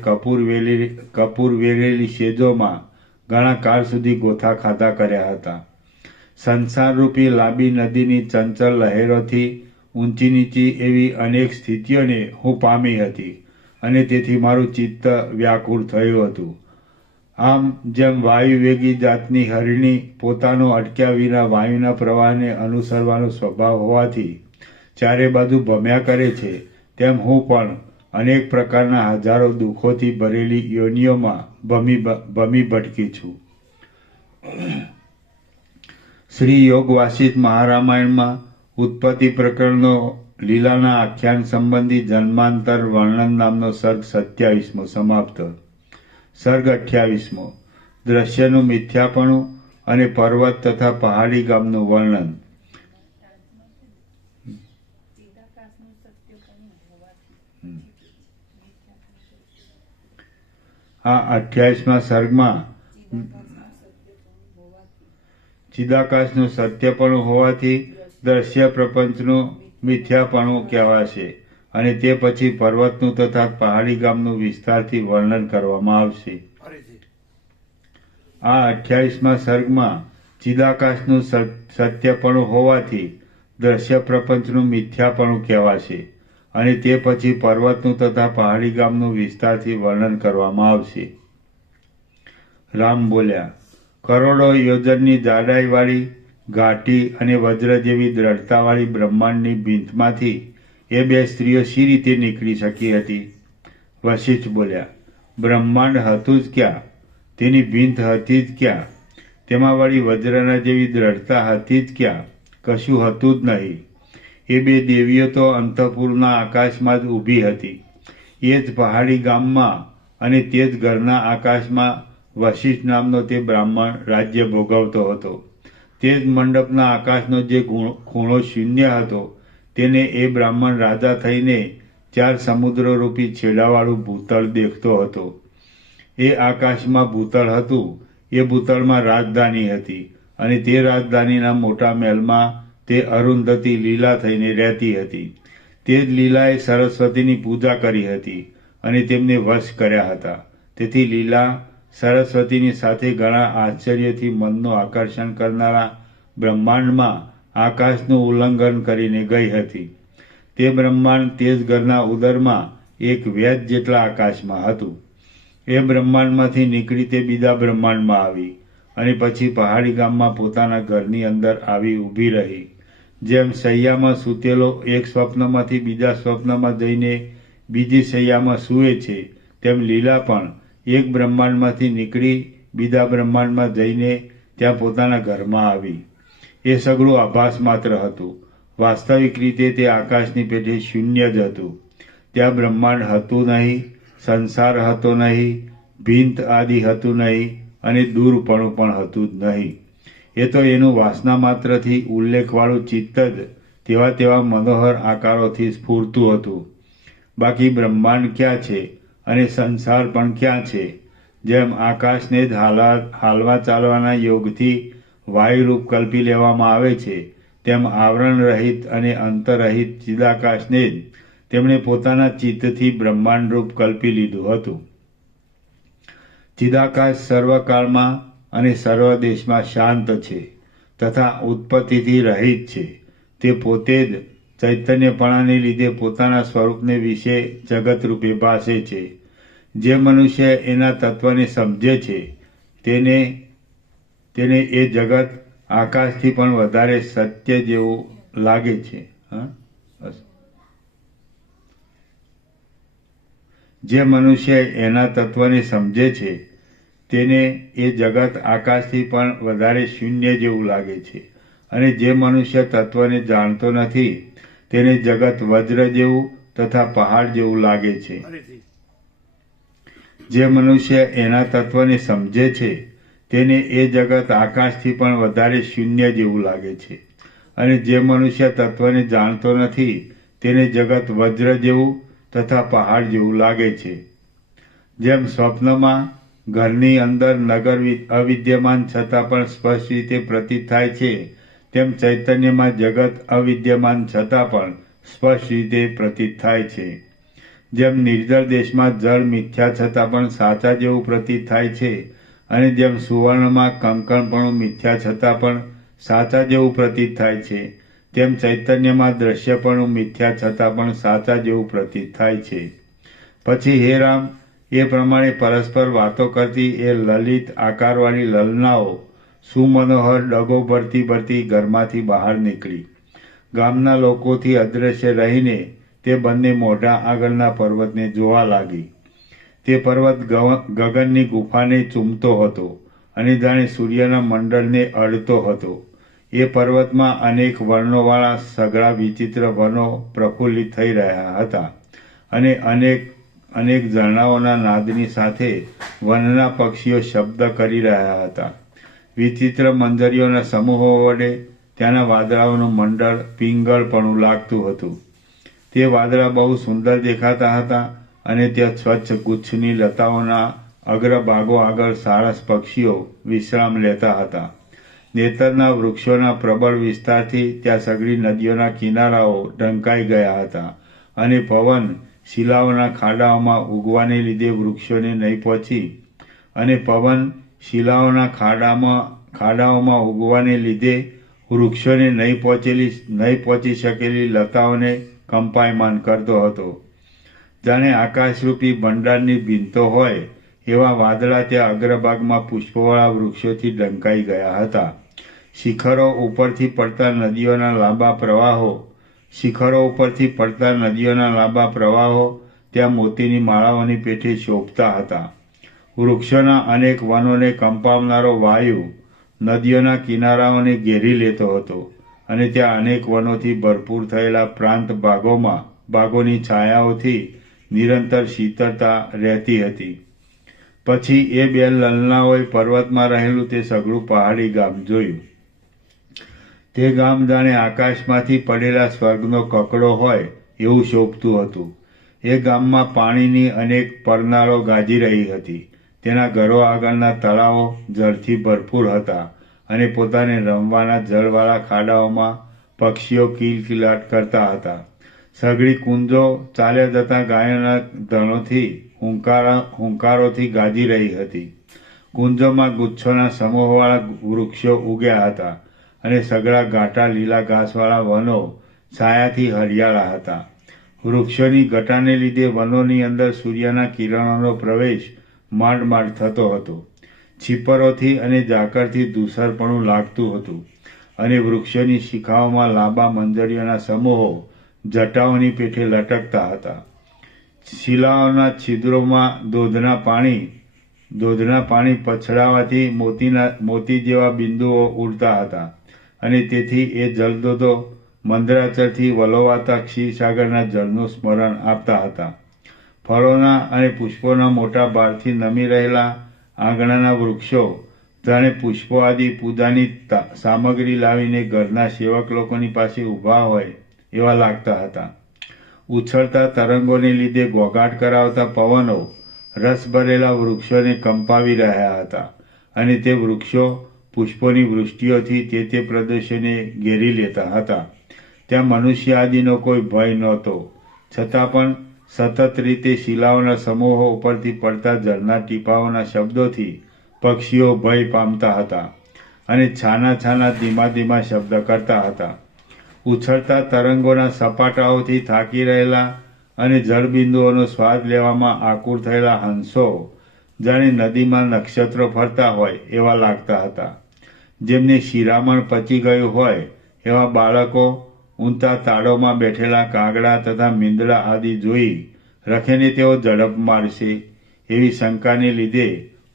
કપૂર વેરેલી સેજોમાં ઘણા કાળ સુધી ગોથા ખાધા કર્યા હતા. સંસારરૂપી લાંબી નદીની ચંચળ લહેરોથી ઊંચી નીચી એવી અનેક સ્થિતિઓને હું પામી હતી અને તેથી મારું ચિત્ત વ્યાકુળ થયું હતું. આમ જેમ વાયુવેગી જાતની હરિણી પોતાનો અટક્યા વિના વાયુના પ્રવાહને અનુસરવાનો સ્વભાવ હોવાથી ચારે બાજુ ભમ્યા કરે છે, તેમ હું પણ અનેક પ્રકારના હજારો દુઃખોથી ભરેલી યોનિઓમાં ભમી ભટકી છું. શ્રી યોગ વાસિષ્ઠ મહારામાયણમાં ઉત્પત્તિ પ્રકરણનો લીલાના આખ્યાન સંબંધી જન્માંતર વર્ણન નામનો સર્ગ 27મો સમાપ્ત. સર્ગ 28મો દ્રશ્યનું મિથ્યાપણું અને પર્વત તથા પહાડી ગામનું વર્ણન. આ 28મા સર્ગમાં ચિદાકાશનું સત્યપણું હોવાથી દ્રશ્ય પ્રપંચનું મિથ્યાપણું કહેવાશે અને તે પછી પર્વતનું તથા પહાડી ગામનું વિસ્તારથી વર્ણન કરવામાં આવશે. આ 28મા સર્ગમાં ચિદાકાશનું સત્યપણું હોવાથી દ્રશ્ય પ્રપંચનું મિથ્યાપણું કહેવાશે અને તે પછી પર્વતનું તથા પહાડી ગામનું વિસ્તારથી વર્ણન કરવામાં આવશે. રામ બોલ્યા, કરોડો યોજનની જાડાઈવાળી ઘાટી અને વજ્ર જેવી દ્રઢતાવાળી બ્રહ્માંડની ભીંતમાંથી એ બે સ્ત્રીઓ શી રીતે નીકળી શકી હતી? વશિષ્ઠ બોલ્યા, બ્રહ્માંડ હતું જ ક્યાં, તેની ભીંત હતી જ ક્યાં, તેમાં વળી વજ્રના જેવી દ્રઢતા હતી જ ક્યાં, કશું હતું જ નહીં. એ બે દેવીઓ તો અંતઃપુરના આકાશમાં જ ઊભી હતી. એ જ પહાડી ગામમાં અને તે જ ઘરના આકાશમાં વશિષ્ઠ નામનો તે બ્રાહ્મણ રાજ્ય ભોગવતો હતો. તે જ મંડપના આકાશનો જે ખૂણો શૂન્ય હતો તેને એ બ્રાહ્મણ રાજા થઈને 4 સમુદ્રરૂપી છેડાવાળું ભૂતળ દેખતો હતો. એ આકાશમાં ભૂતળ હતું. એ ભૂતળમાં રાજધાની હતી અને તે રાજધાનીના મોટા મહેલમાં તે અરુંધતી લીલા થઈને રહેતી હતી. તે જ લીલાએ સરસ્વતીની પૂજા કરી હતી અને તેમને વશ કર્યા હતા. તેથી લીલા સરસ્વતીની સાથે ઘણા આશ્ચર્યથી મનનું આકર્ષણ કરનારા બ્રહ્માંડમાં આકાશનું ઉલ્લંઘન કરીને ગઈ હતી. તે બ્રહ્માંડ તે જ ઘરના ઉદરમાં એક વેદ જેટલા આકાશમાં હતું. એ બ્રહ્માંડમાંથી નીકળી તે બીજા બ્રહ્માંડમાં આવી અને પછી પહાડી ગામમાં પોતાના ઘરની અંદર આવી ઊભી રહી. જેમ શૈયામાં સૂતેલો એક સ્વપ્નમાંથી બીજા સ્વપ્નમાં જઈને બીજી શૈયામાં સૂવે છે, તેમ લીલા પણ એક બ્રહ્માંડમાંથી નીકળી બીજા બ્રહ્માંડમાં જઈને ત્યાં પોતાના ઘરમાં આવી. એ સઘળું આભાસ માત્ર હતું. વાસ્તવિક રીતે તે આકાશની પેઠે શૂન્ય જ હતું. ત્યાં બ્રહ્માંડ હતું નહીં, સંસાર હતો નહીં, ભીંત આદિ હતું નહીં અને દૂરપણું પણ હતું જ નહીં. એ તો એનું વાસના માત્રથી ઉલ્લેખવાળું ચિત્ત જ તેવા મનોહર આકારોથી સ્ફૂરતું હતું. બાકી બ્રહ્માંડ ક્યાં છે અને સંસાર પણ ક્યાં છે? જેમ આકાશને જ હાલવા ચાલવાના યોગથી વાયુરૂપ કલ્પી લેવામાં આવે છે, તેમ આવરણ રહિત અને અંતરહિત ચિદાકાશને જ તેમણે પોતાના ચિત્તથી બ્રહ્માંડરૂપ કલ્પી લીધું હતું. ચિદાકાશ સર્વકાળમાં અને સર્વ દેશમાં શાંત છે તથા ઉત્પત્તિથી રહિત છે. તે પોતે જ ચૈતન્યપણાને લીધે પોતાના સ્વરૂપને વિશે જગતરૂપે ભાસે છે. જે મનુષ્ય એના તત્વને સમજે છે તેને એ જગત આકાશથી પણ વધારે સત્ય જેવું લાગે છે. જે મનુષ્ય એના તત્વને સમજે છે તેને એ જગત આકાશથી પણ વધારે શૂન્ય જેવું લાગે છે, અને જે મનુષ્ય તત્વને જાણતો નથી તેને જગત વજ્ર જેવું તથા પહાડ જેવું લાગે છે. જે મનુષ્ય એના તત્વને સમજે છે તેને એ જગત આકાશથી પણ વધારે શૂન્ય જેવું લાગે છે, અને જે મનુષ્ય તત્વને જાણતો નથી તેને જગત વજ્ર જેવું તથા પહાડ જેવું લાગે છે. જેમ સ્વપ્નમાં ઘરની અંદર નગર અવિદ્યમાન છતાં પણ સ્પષ્ટ રીતે પ્રતીત થાય છે, તેમ ચૈતન્યમાં જગત અવિદ્યમાન છતાં પણ સ્પષ્ટ રીતે પ્રતીત થાય છે. જેમ નિર્જળ દેશમાં જળ મિથ્યા છતાં પણ સાચા જેવું પ્રતીત થાય છે, અને જેમ સુવર્ણમાં કંકણપણું મિથ્યા છતાં પણ સાચા જેવું પ્રતીત થાય છે, તેમ ચૈતન્યમાં દ્રશ્યપણું મિથ્યા છતાં પણ સાચા જેવું પ્રતીત થાય છે. પછી હે રામ, એ પ્રમાણે પરસ્પર વાતો કરતી એ લલિત આકારવાળી લલનાઓ સુમનોહર ડગો ભરતી ઘરમાંથી બહાર નીકળી ગામના લોકોથી અદ્રશ્ય રહીને તે બંને મોઢા આગળના પર્વતને જોવા લાગી. તે પર્વત ગગનની ગુફાને ચૂમતો હતો અને જાણે સૂર્યના મંડળને અડતો હતો. એ પર્વતમાં અનેક વર્ણોવાળા સઘળા વિચિત્ર વનો પ્રફુલ્લિત થઈ રહ્યા હતા, અને અનેક ઝરણાઓના નાદની સાથે વનના પક્ષીઓ શબ્દ કરી રહ્યા હતા. વિચિત્ર મંજરીઓના સમૂહો વડે ત્યાંના વાદળાઓનું મંડળ પિંગળપણું લાગતું હતું. તે વાદળા બહુ સુંદર દેખાતા હતા, અને ત્યાં સ્વચ્છ ગુચ્છની લતાઓના અગ્રભાગો આગળ સારસ પક્ષીઓ વિશ્રામ લેતા હતા. નેતરના વૃક્ષોના પ્રબળ વિસ્તારથી ત્યાં સઘળી નદીઓના કિનારાઓ ઢંકાઈ ગયા હતા, અને પવન શિલાઓના ખાડાઓમાં ઉગવાને લીધે વૃક્ષોને નહીં પહોંચી અને પવન શિલાઓના ખાડાઓમાં ઉગવાને લીધે વૃક્ષોને નહીં પહોંચી શકેલી લતાઓને કંપાયમાન કરતો હતો. જાણે આકાશરૂપી ભંડારની ભીંતો હોય એવા વાદળા ત્યાં અગ્રભાગમાં પુષ્પવાળા વૃક્ષોથી ઢંકાઈ ગયા હતા. શિખરો ઉપરથી પડતા નદીઓના લાંબા પ્રવાહો ત્યાં મોતીની માળાઓની પેઠે શોભતા હતા. વૃક્ષોના અનેક વનોને કંપાવનારો વાયુ નદીઓના કિનારાઓને ઘેરી લેતો હતો, અને ત્યાં અનેક વનોથી ભરપૂર થયેલા પ્રાંત ભાગોની છાયાઓથી નિરંતર શીતળતા રહેતી હતી. પછી એ બે લલનાઓએ પર્વતમાં રહેલું તે સઘળું પહાડી ગામ જોયું. તે ગામ જાણે આકાશમાંથી પડેલા સ્વર્ગનો કકડો હોય એવું શોભતું હતું. એ ગામમાં પાણીની અનેક પરનાળો ગાજી રહી હતી. તેના ઘરો આગળના તળાવો જળથી ભરપૂર હતા, અને પોતાને રમવાના જળવાળા ખાડાઓમાં પક્ષીઓ કિલકિલાટ કરતા હતા. સઘળી કુંજો ચાલ્યા જતા ગાયોના ધણોથી હુંકારોથી ગાજી રહી હતી. કુંજોમાં ગુચ્છોના સમૂહવાળા વૃક્ષો ઉગ્યા હતા, અને સઘળા ઘાટા લીલા ઘાસવાળા વનો છાયાથી હરિયાળા હતા. વૃક્ષોની ઘટાને લીધે વનોની અંદર સૂર્યના કિરણોનો પ્રવેશ માંડ થતો હતો. છીપરોથી અને ઝાકળથી ધૂસરપણું લાગતું હતું, અને વૃક્ષોની શિખાઓમાં લાંબા મંજરીઓના સમૂહો જટાઓની પેઠે લટકતા હતા. શિલાઓના છિદ્રોમાં ધોધના પાણી પછડાવાથી મોતી જેવા બિંદુઓ ઉડતા હતા અને તેથી એ જલદોધો મંદરાચરથી વલોવાતા ક્ષીરસાગરના જળનું સ્મરણ આપતા હતા. ફળોના અને પુષ્પોના મોટા ભારથી નમી રહેલા આંગણાના વૃક્ષો જાણે પુષ્પો આદિ પૂજાની સામગ્રી લાવીને ઘરના સેવક લોકોની પાસે ઊભા હોય એવા લાગતા હતા. ઉછળતા તરંગોને લીધે ઘોઘાટ કરાવતા પવનો રસ ભરેલા વૃક્ષોને કંપાવી રહ્યા હતા અને તે વૃક્ષો પુષ્પોની વૃષ્ટિઓથી તે પ્રદેશોને ઘેરી લેતા હતા. ત્યાં મનુષ્ય આદિનો કોઈ ભય નહોતો, છતાં પણ સતત રીતે શિલાઓના સમૂહો ઉપરથી પડતા જળના ટીપાઓના શબ્દોથી પક્ષીઓ ભય પામતા હતા અને છાના છાના ધીમા ધીમા શબ્દ કરતા હતા. ઉછળતા તરંગોના સપાટાઓથી થાકી રહેલા અને જળબિંદુઓનો સ્વાદ લેવામાં આકુર થયેલા હંસો જાણે નદીમાં નક્ષત્રો ફરતા હોય એવા લાગતા હતા. જેમને શિરામણ પચી ગયું હોય એવા બાળકો ઊંચા તાળોમાં બેઠેલા કાગડા તથા મીંદડા આદિ જોઈ રખેને તેઓ ઝડપ મારશે એવી શંકાને લીધે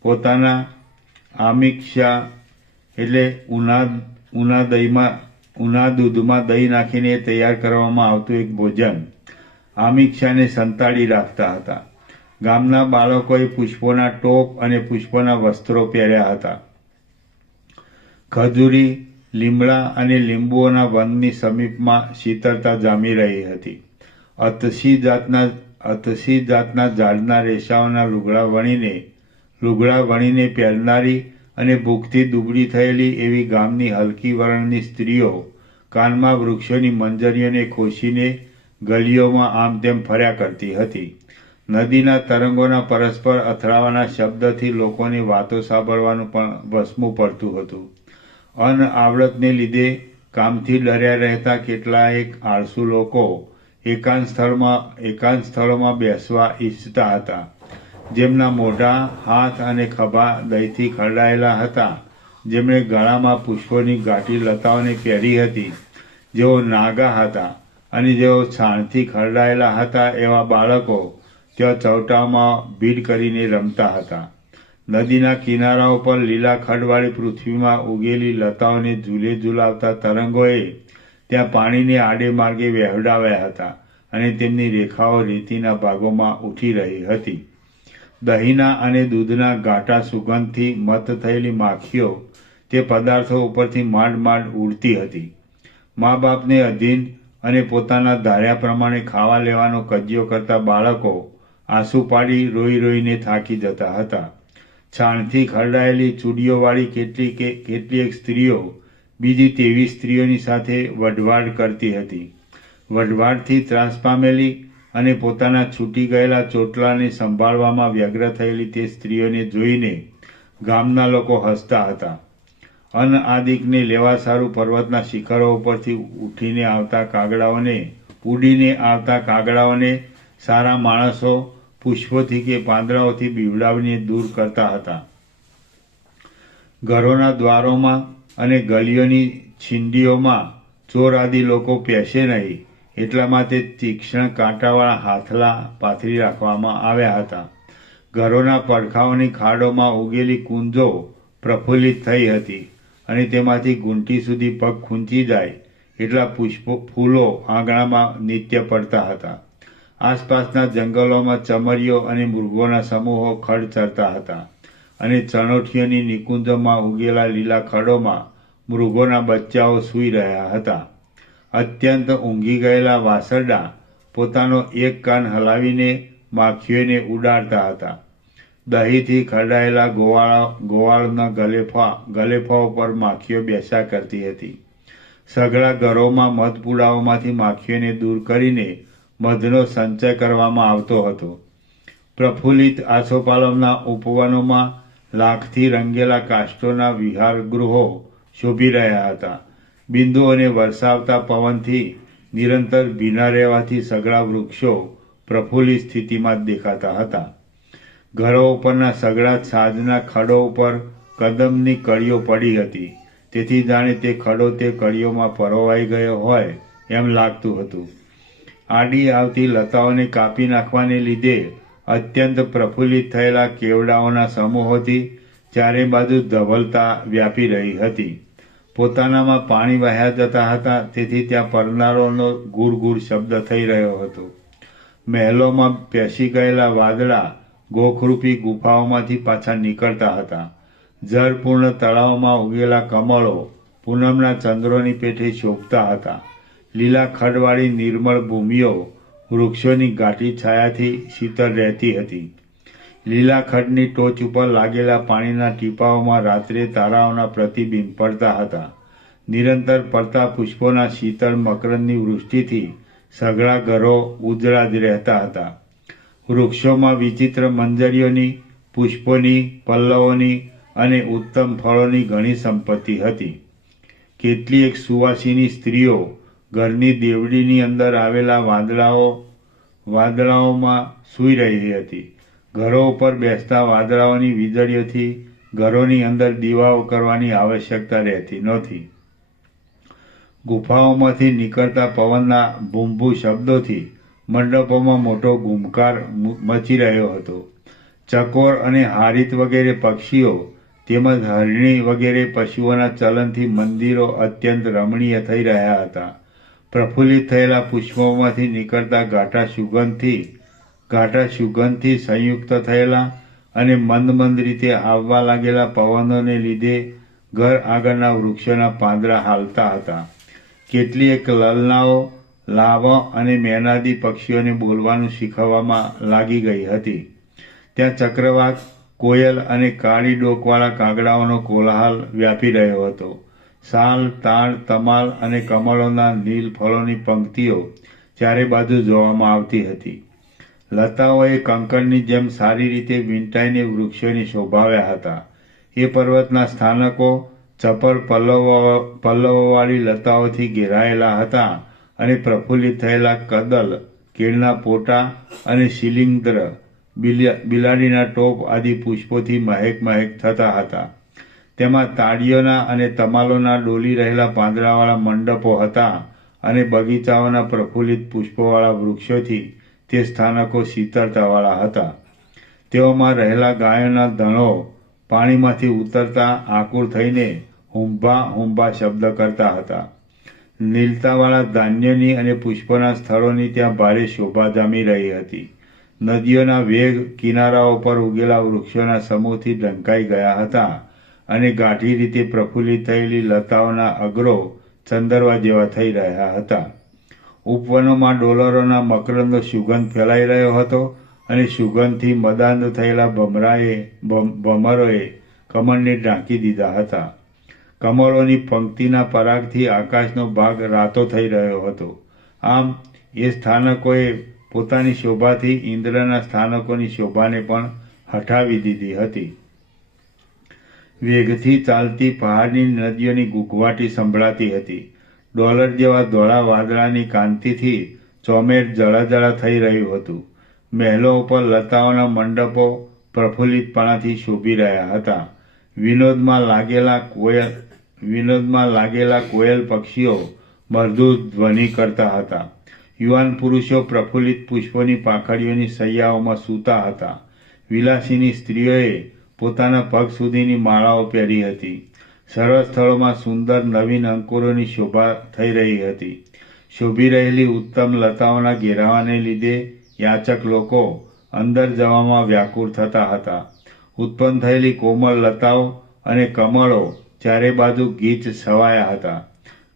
પોતાના આમિક્ષા એટલે ઉના દૂધમાં દહીં નાખીને તૈયાર કરવામાં આવતું એક ભોજન આમિક્ષાને સંતાડી રાખતા હતા. ગામના બાળકોએ પુષ્પોના ટોપ અને પુષ્પોના વસ્ત્રો પહેર્યા હતા. ખજૂરી, લીમડા અને લીંબુઓના વનની સમીપમાં શીતળતા જામી રહી હતી. અતસી જાતના ઝાડના રેસાઓના લુગડા વણીને પહેરનારી અને ભૂખથી દુબળી થયેલી એવી ગામની હલકી વર્ણની સ્ત્રીઓ કાનમાં વૃક્ષોની મંજરીઓને ખોસીને ગલીઓમાં આમ તેમ ફર્યા કરતી હતી. નદીના તરંગોના પરસ્પર અથડાવાના શબ્દથી લોકોની વાતો સાંભળવાનું પણ વસમું પડતું હતું. અનઆવડતને લીધે કામથી ડર્યા રહેતા કેટલાક આળસુ લોકો એકાંત સ્થળોમાં બેસવા ઈચ્છતા હતા. જેમના મોઢા, હાથ અને ખભા દહીંથી ખરડાયેલા હતા, જેમણે ગળામાં પુષ્પોની ઘાટી લતાઓને પહેરી હતી, જેઓ નાગા હતા અને જેઓ છાણથી ખરડાયેલા હતા એવા બાળકો ત્યાં ચૌટામાં ભીડ કરીને રમતા હતા. નદીના કિનારાઓ પર લીલા ખડવાળી પૃથ્વીમાં ઉગેલી લતાઓને ઝૂલે ઝૂલાવતા તરંગોએ ત્યાં પાણીને આડે માર્ગે વહેવડાવ્યા હતા અને તેમની રેખાઓ રેતીના ભાગોમાં ઉઠી રહી હતી. દહીંના અને દૂધના ઘાટા સુગંધથી મત થયેલી માખીઓ તે પદાર્થો ઉપરથી માંડ ઉડતી હતી. મા બાપને અધીન અને પોતાના ધાર્યા પ્રમાણે ખાવા લેવાનો કજિયો કરતા બાળકો આંસુ પાડી રોઈ રોઈને થાકી જતા હતા. છાણથી ખરડાયેલી ચૂડીઓવાળી કેટલીક સ્ત્રીઓ બીજી તેવી સ્ત્રીઓની સાથે વઢવાડ કરતી હતી. વઢવાડથી ત્રાસ પામેલી અને પોતાના છૂટી ગયેલા ચોટલાને સંભાળવામાં વ્યગ્ર થયેલી તે સ્ત્રીઓને જોઈને ગામના લોકો હસતા હતા. અનઆદિકને લેવા સારું પર્વતના શિખરો ઉપરથી ઉડીને આવતા કાગડાઓને સારા માણસો પુષ્પોથી કે પાંદડાઓથી બીવડાવીને દૂર કરતા હતા. ઘરોના દ્વારોમાં અને ગલીઓની છીંડીઓમાં ચોર આદિ લોકો પેશે નહીં એટલા માટે તીક્ષ્ણ કાંટાવાળા હાથલા પાથરી રાખવામાં આવ્યા હતા. ઘરોના પડખાઓની ખાડોમાં ઉગેલી કુંજો પ્રફુલ્લિત થઈ હતી અને તેમાંથી ઘૂંટી સુધી પગ ખૂંચી જાય એટલા ફૂલો આંગણામાં નિત્ય પડતા હતા. આસપાસના જંગલોમાં ચમરીઓ અને મૃગોના સમૂહો ખડ ચરતા હતા અને ચણોઠીઓની નિકુંજોમાં ઉગેલા લીલા ખડોમાં મૃગોના બચ્ચાઓ સૂઈ રહ્યા હતા. અત્યંત ઊંઘી ગયેલા વાસરડા પોતાનો એક કાન હલાવીને માખીઓને ઉડાડતા હતા. દહીંથી ખરડાયેલા ગોવાળના ગલેફા ઉપર માખીઓ બેસ્યા કરતી હતી. સઘળા ઘરોમાં મધપુડાઓમાંથી માખીઓને દૂર કરીને મધનો સંચય કરવામાં આવતો હતો. પ્રફુલ્લિત આસોપાલવના ઉપવનોમાં લાખથી રંગેલા કાષ્ઠોના વિહારગૃહો શોભી રહ્યા હતા. બિંદુઓને વરસાવતા પવનથી નિરંતર ભીના રહેવાથી સઘળા વૃક્ષો પ્રફુલ્લિત સ્થિતિમાં દેખાતા હતા. ઘરો ઉપરના સઘળા છાજના ખડો ઉપર કદમની કળીઓ પડી હતી, તેથી જાણે તે ખડો તે કળીઓમાં પરોવાઈ ગયો હોય એમ લાગતું હતું. આડી આવતી લતાઓને કાપી નાખવાને લીધે અત્યંત પ્રફુલ્લિત થયેલા કેવડાઓના સમૂહોથી ચારે બાજુ ધવલતા વ્યાપી રહી હતી. પોતાનામાં પાણી વહ્યા જતા હતા, તેથી ત્યાં પરનારોનો ગુર શબ્દ થઈ રહ્યો હતો. મહેલોમાં પેસી ગયેલા વાદળા ગોખરૂપી ગુફાઓમાંથી પાછા નીકળતા હતા. જળપૂર્ણ તળાવમાં ઉગેલા કમળો પૂનમના ચંદ્રોની પેઠે શોભતા હતા. લીલા ખડવાળી નિર્મળ ભૂમિઓ વૃક્ષોની ઘાટી છાયાથી શીતળ રહેતી હતી. લીલા ખડની ટોચ ઉપર લાગેલા પાણીના ટીપાઓમાં રાત્રે તારાઓના પ્રતિબિંબ પડતા હતા. નિરંતર પડતા પુષ્પોના શીતળ મકરંદની વૃષ્ટિથી સઘળા ઘરો ઉજળા જ રહેતા હતા. વૃક્ષોમાં વિચિત્ર મંજરીઓની, પુષ્પોની, પલ્લવોની અને ઉત્તમ ફળોની ઘણી સંપત્તિ હતી. કેટલીક સુવાસીની સ્ત્રીઓ ઘરની દેવડીની અંદર આવેલા વાદળાઓમાં સૂઈ રહી હતી. ઘરો ઉપર બેસતા વાદળાઓની વીજળીઓથી ઘરોની અંદર દીવાઓ કરવાની આવશ્યકતા રહેતી નહોતી. ગુફાઓમાંથી નીકળતા પવનના ભૂંભૂ શબ્દોથી મંડપોમાં મોટો ગુમકાર મચી રહ્યો હતો. ચકોર અને હારીત વગેરે પક્ષીઓ તેમજ હરણી વગેરે પશુઓના ચલનથી મંદિરો અત્યંત રમણીય થઈ રહ્યા હતા. પ્રફુલ્લિત થયેલા પુષ્પોમાંથી નીકળતા ઘાટા સુગંધથી સંયુક્ત થયેલા અને મંદ રીતે આવવા લાગેલા પવનોને લીધે ઘર આગળના વૃક્ષોના પાંદડા હાલતા હતા. કેટલીક લલનાઓ, લાવો અને મેનાદી પક્ષીઓને બોલવાનું શીખવવામાં લાગી ગઈ હતી. ત્યાં ચક્રવાક, કોયલ અને કાળી ડોકવાળા કાગડાઓનો કોલાહલ વ્યાપી રહ્યો હતો. સાલ, તાડ, તમાલ અને કમળોના નીલ ફળોની પંક્તિઓ ચારે બાજુ જોવામાં આવતી હતી. લતાઓએ કંકણની જેમ સારી રીતે વીંટાઈને વૃક્ષોને શોભાવ્યા હતા. એ પર્વતના સ્થાનકો ચપળ પલ્લવોવાળી લતાઓથી ઘેરાયેલા હતા અને પ્રફુલ્લિત થયેલા કદલ, કેળના પોટા અને શિલિંદ્ર, બિલાડીના ટોપ આદિ પુષ્પોથી મહેક થતા હતા. તેમાં તાળીઓના અને તમાલોના ડોલી રહેલા પાંદડાવાળા મંડપો હતા અને બગીચાઓના પ્રફુલ્લિત પુષ્પોવાળા વૃક્ષોથી તે સ્થાનકો શીતળતાવાળા હતા. તેઓમાં રહેલા ગાયોના ધણો પાણીમાંથી ઉતરતા આકુળ થઈને હુંભા શબ્દ કરતા હતા. નીલતાવાળા ધાન્યની અને પુષ્પોના સ્થળોની ત્યાં ભારે શોભા જામી રહી હતી. નદીઓના વેગ કિનારાઓ પર ઉગેલા વૃક્ષોના સમૂહથી ઢંકાઈ ગયા હતા અને ગાઢી રીતે પ્રફુલ્લિત થયેલી લતાઓના અગ્રો ચંદરવા જેવા થઈ રહ્યા હતા. ઉપવનોમાં ડોલરોના મકરંદનો સુગંધ ફેલાઈ રહ્યો હતો અને સુગંધથી મદાંધ થયેલા ભમરોએ કમળને ઢાંકી દીધા હતા. કમળોની પંક્તિના પરાગથી આકાશનો ભાગ રાતો થઈ રહ્યો હતો. આમ એ સ્થાનકોએ પોતાની શોભાથી ઇન્દ્રના સ્થાનકોની શોભાને પણ હટાવી દીધી હતી. વેગથી ચાલતી પહાડની નદીઓની ગુગવાટી સંભળાતી હતી. ડોલર જેવા ધોળા વાદળાની કાંતિથી ચોમેર જળા થઈ રહ્યું હતું. મહેલો ઉપર લતાઓના મંડપો પ્રફુલ્લિતપણાથી શોભી રહ્યા હતા. વિનોદમાં લાગેલા કોયલ પક્ષીઓ મધુર ધ્વનિ કરતા હતા. યુવાન પુરુષો પ્રફુલ્લિત પુષ્પોની પાંખડીઓની સૈયાઓમાં સૂતા હતા. વિલાસીની સ્ત્રીઓએ પોતાના પગ સુધીની માળાઓ પહેરી હતી. સર્વ સ્થળોમાં સુંદર નવીન અંકુરોની શોભા થઈ રહી હતી. શોભી રહેલી ઉત્તમ લતાઓના ઘેરાવાને લીધે યાચક લોકો અંદર જવામાં વ્યાકુળ થતા હતા. ઉત્પન્ન થયેલી કોમળ લતાઓ અને કમળો ચારે બાજુ ગીચ છવાયા હતા.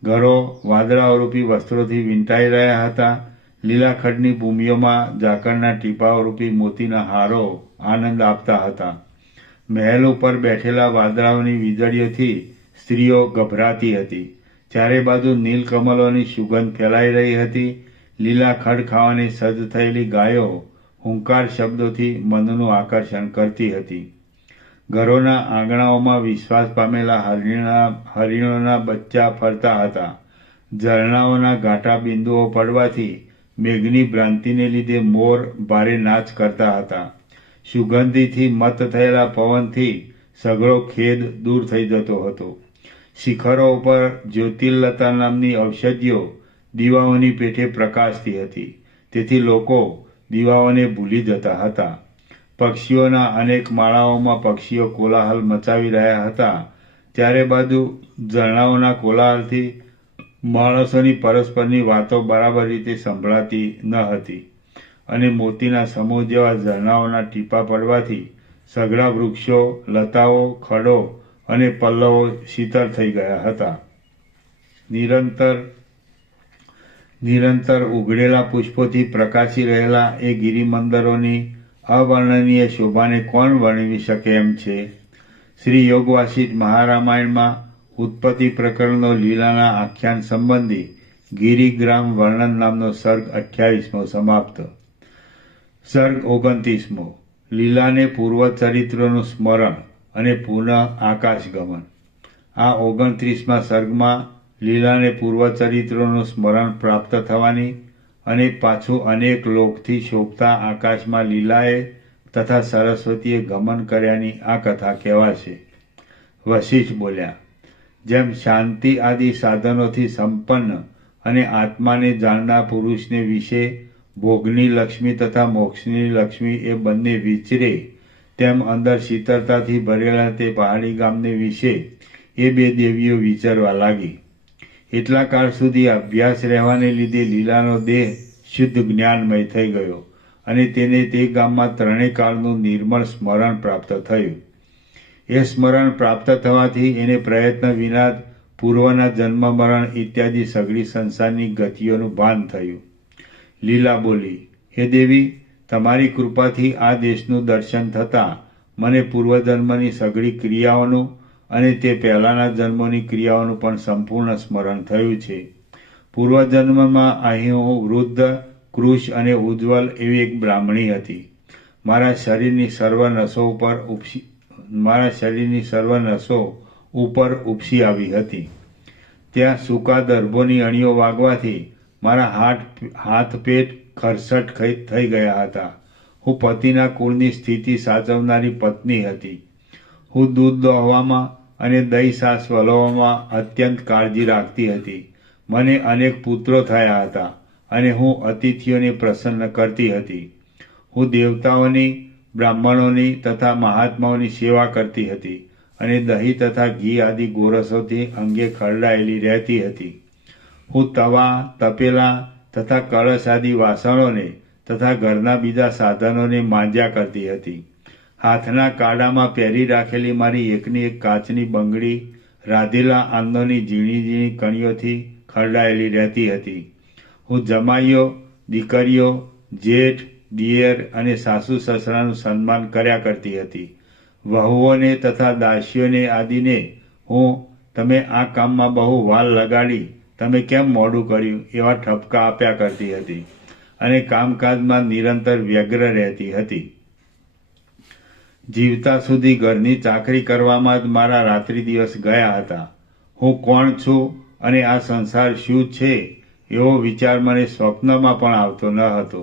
ઘરો વાદળાઓરૂપી વસ્ત્રોથી વીંટાઈ રહ્યા હતા. લીલા ખડની ભૂમિઓમાં ઝાકળના ટીપાઓરૂપી મોતીના હારો આનંદ આપતા હતા. મહેલ ઉપર બેઠેલા વાદળાઓની વીજળીઓથી સ્ત્રીઓ ગભરાતી હતી. ચારે બાજુ નીલકમલોની સુગંધ ફેલાઈ રહી હતી. લીલા ખડ ખાવાની સજ્જ થયેલી ગાયો હુંકાર શબ્દોથી મનનું આકર્ષણ કરતી હતી. ઘરોના આંગણાઓમાં વિશ્વાસ પામેલા હરિણોના બચ્ચા ફરતા હતા. ઝરણાઓના ઘાટા બિંદુઓ પડવાથી મેઘની ભ્રાંતિને લીધે મોર ભારે નાચ કરતા હતા. સુગંધીથી મત થયેલા પવનથી સઘળો ખેદ દૂર થઈ જતો હતો. શિખરો ઉપર જ્યોતિર્લતા નામની ઔષધિઓ દીવાઓની પેઠે પ્રકાશતી હતી. તેથી લોકો દીવાઓને ભૂલી જતા હતા. પક્ષીઓના અનેક માળાઓમાં પક્ષીઓ કોલાહલ મચાવી રહ્યા હતા. ચારે બાજુ ઝરણાઓના કોલાહલથી માણસોની પરસ્પરની વાતો બરાબર રીતે સંભળાતી ન હતી અને મોતીના સમૂહ જેવા ઝરણાઓના ટીપાં પડવાથી સઘળા વૃક્ષો, લતાઓ, ખડો અને પલ્લવો શીતળ થઈ ગયા હતા. નિરંતર ઉઘડેલા પુષ્પોથી પ્રકાશી રહેલા એ ગિરિમંદરોની અવર્ણનીય શોભાને કોણ વર્ણવી શકે એમ છે? શ્રી યોગવાસિષ્ઠ મહારામાયણમાં ઉત્પત્તિ પ્રકરણનો લીલાના આખ્યાન સંબંધી ગિરિગ્રામ વર્ણન નામનો સર્ગ 28મો સમાપ્ત. સર્ગ 29મો લીલાને પૂર્વ ચરિત્રનું સ્મરણ અને પુનઃ આકાશગમન. આ 29મા સર્ગમાં લીલાને પૂર્વ ચરિત્રનું સ્મરણ પ્રાપ્ત થવાની અને પાછું અનેક લોકથી શોભતા આકાશમાં લીલાએ તથા સરસ્વતીએ ગમન કર્યાની આ કથા કહેવાશે. વશિષ્ઠ બોલ્યા, જેમ શાંતિ આદિ સાધનોથી સંપન્ન અને આત્માને જાણનાર પુરુષને વિશે ભોગની લક્ષ્મી તથા મોક્ષની લક્ષ્મી એ બંને વિચરે, તેમ અંદર શીતળતાથી ભરેલા તે પહાડી ગામને વિશે એ બે દેવીઓ વિચરવા લાગી. એટલા કાળ સુધી અભ્યાસ રહેવાને લીધે લીલાનો દેહ શુદ્ધ જ્ઞાનમય થઈ ગયો અને તેને તે ગામમાં ત્રણેય કાળનું નિર્મળ સ્મરણ પ્રાપ્ત થયું. એ સ્મરણ પ્રાપ્ત થવાથી એને પ્રયત્ન વિના પૂર્વના જન્મ મરણ ઇત્યાદિ સઘળી સંસારની ગતિઓનું ભાન થયું. લીલા બોલી, હે દેવી, તમારી કૃપાથી આ દેશનું દર્શન થતાં મને પૂર્વજન્મની સઘળી ક્રિયાઓનું અને તે પહેલાંના જન્મોની ક્રિયાઓનું પણ સંપૂર્ણ સ્મરણ થયું છે. પૂર્વજન્મમાં અહીં હું વૃદ્ધ, કૃશ અને ઉજ્જવલ એવી એક બ્રાહ્મણી હતી. મારા શરીરની સર્વ નસો ઉપર ઉપસી આવી હતી. ત્યાં સૂકા દર્ભોની અણીઓ વાગવાથી મારા હાથ પેટ ખરસટ થઈ ગયા હતા. હું પતિના કુળની સ્થિતિ સાચવનારી પત્ની હતી. હું દૂધ દોહવામાં અને દહીં છાશ વલોવામાં અત્યંત કાળજી રાખતી હતી. મને અનેક પુત્રો થયા હતા અને હું અતિથિઓને પ્રસન્ન કરતી હતી. હું દેવતાઓની, બ્રાહ્મણોની તથા મહાત્માઓની સેવા કરતી હતી અને દહીં તથા ઘી આદિ ગોરસોથી અંગે ખરડાયેલી રહેતી હતી. હું તવા, તપેલા તથા કળશ આદિ વાસણોને તથા ઘરના બીજા સાધનોને માંજ્યા કરતી હતી. હાથના કાડામાં પહેરી રાખેલી મારી એકની એક કાચની બંગડી રાધેલા આંદોની ઝીણી ઝીણી કણીઓથી ખરડાયેલી રહેતી હતી. હું જમાઈઓ, દીકરીઓ, જેઠ, દિયર અને સાસુ સસરાનું સન્માન કર્યા કરતી હતી. વહુઓને તથા દાસીઓને આદિને હું તમે આ કામમાં બહુ વાલ લગાડી તમે કેમ મોડું કર્યું એવા ઠપકા આપ્યા કરતી હતી અને કામકાજમાં નિરંતર વ્યગ્ર રહેતી હતી. જીવતા સુધી ઘરની ચાકરી કરવામાં જ મારા રાત્રિ દિવસ ગયા હતા. હું કોણ છું અને આ સંસાર શું છે એવો વિચાર મને સ્વપ્નમાં પણ આવતો ન હતો.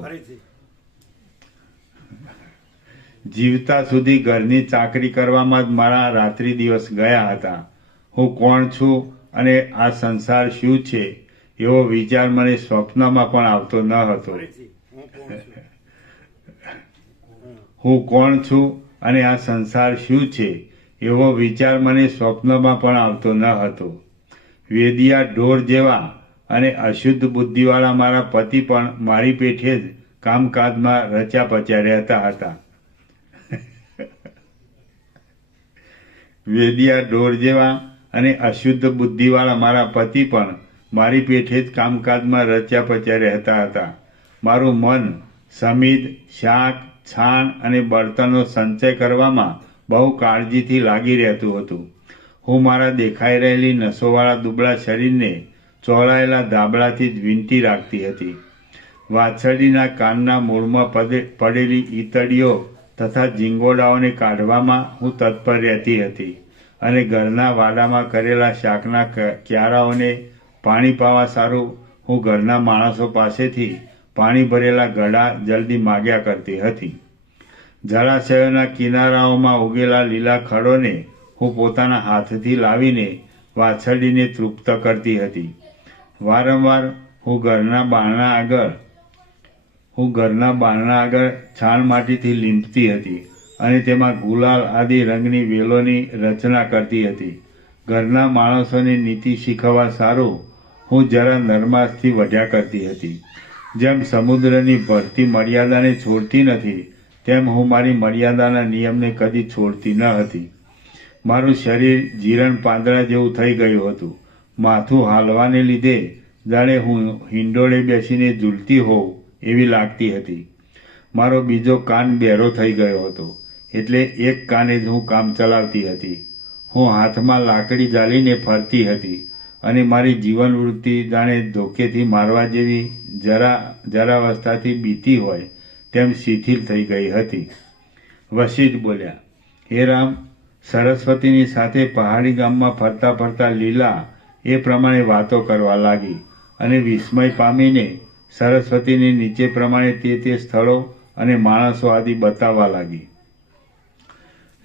જીવતા સુધી ઘરની ચાકરી કરવામાં જ મારા રાત્રિ દિવસ ગયા હતા. હું કોણ છું અને આ સંસાર શું છે એવો વિચાર મને સ્વપ્નમાં પણ આવતો ન હતો. હું કોણ છું અને આ સંસાર શું છે એવો વિચાર મને સ્વપ્નમાં પણ આવતો ન હતો. વેદિયા ઢોર જેવા અને અશુદ્ધ બુદ્ધિવાળા મારા પતિ પણ મારી પેઠે જ કામકાજમાં રચ્યા પચ્યા રહેતા હતા. વેદિયા ઢોર જેવા અને અશુદ્ધ બુદ્ધિવાળા મારા પતિ પણ મારી પેઠે જ કામકાજમાં રચ્યા પચ્યા રહેતા હતા. મારું મન સમિધ, શાક, છાણ અને બળતણનો સંચય કરવામાં બહુ કાળજીથી લાગી રહેતું હતું. હું મારા દેખાઈ રહેલી નસોવાળા દુબળા શરીરને ચોળાયેલા ધાબળાથી જ વીંટી રાખતી હતી. વાછરડીના કાનના મૂળમાં પડેલી ઈતળીઓ તથા ઝીંગોડાઓને કાઢવામાં હું તત્પર રહેતી હતી અને ઘરના વાડામાં કરેલા શાકના ક્યારાઓને પાણી પાવા સારું હું ઘરના માણસો પાસેથી પાણી ભરેલા ઘડા જલ્દી માગ્યા કરતી હતી. જળાશયોના કિનારાઓમાં ઉગેલા લીલા ખડોને હું પોતાના હાથથી લાવીને વાછરડીને તૃપ્ત કરતી હતી. વારંવાર હું ઘરના બારણા આગળ હું ઘરના બારણા આગળ છાણ માટીથી લીંપતી હતી અને તેમાં ગુલાલ આદિ રંગની વેલોની રચના કરતી હતી. ઘરના માણસોને નીતિ શીખવવા સારું હું જરા નરમાશથી વઢ્યા કરતી હતી. જેમ સમુદ્રની ભરતી મર્યાદાને છોડતી નથી, તેમ હું મારી મર્યાદાના નિયમને કદી છોડતી ન હતી. મારું શરીર જીરણ પાંદડા જેવું થઈ ગયું હતું. માથું હાલવાને લીધે જાણે હું હિંડોળે બેસીને ઝૂલતી હોઉં એવી લાગતી હતી. મારો બીજો કાન બહેરો થઈ ગયો હતો, એટલે એક કાને જ હું કામ ચલાવતી હતી. હું હાથમાં લાકડી ઝાલીને ફરતી હતી અને મારી જીવનવૃત્તિ જાણે ધોકેથી મારવા જેવી જરાવસ્થાથી બીતી હોય તેમ શિથિલ થઈ ગઈ હતી. વશિષ્ઠ બોલ્યા, હે રામ, સરસ્વતીની સાથે પહાડી ગામમાં ફરતા ફરતા લીલા એ પ્રમાણે વાતો કરવા લાગી અને વિસ્મય પામીને સરસ્વતીની નીચે પ્રમાણે તે સ્થળો અને માણસો આદિ બતાવવા લાગી.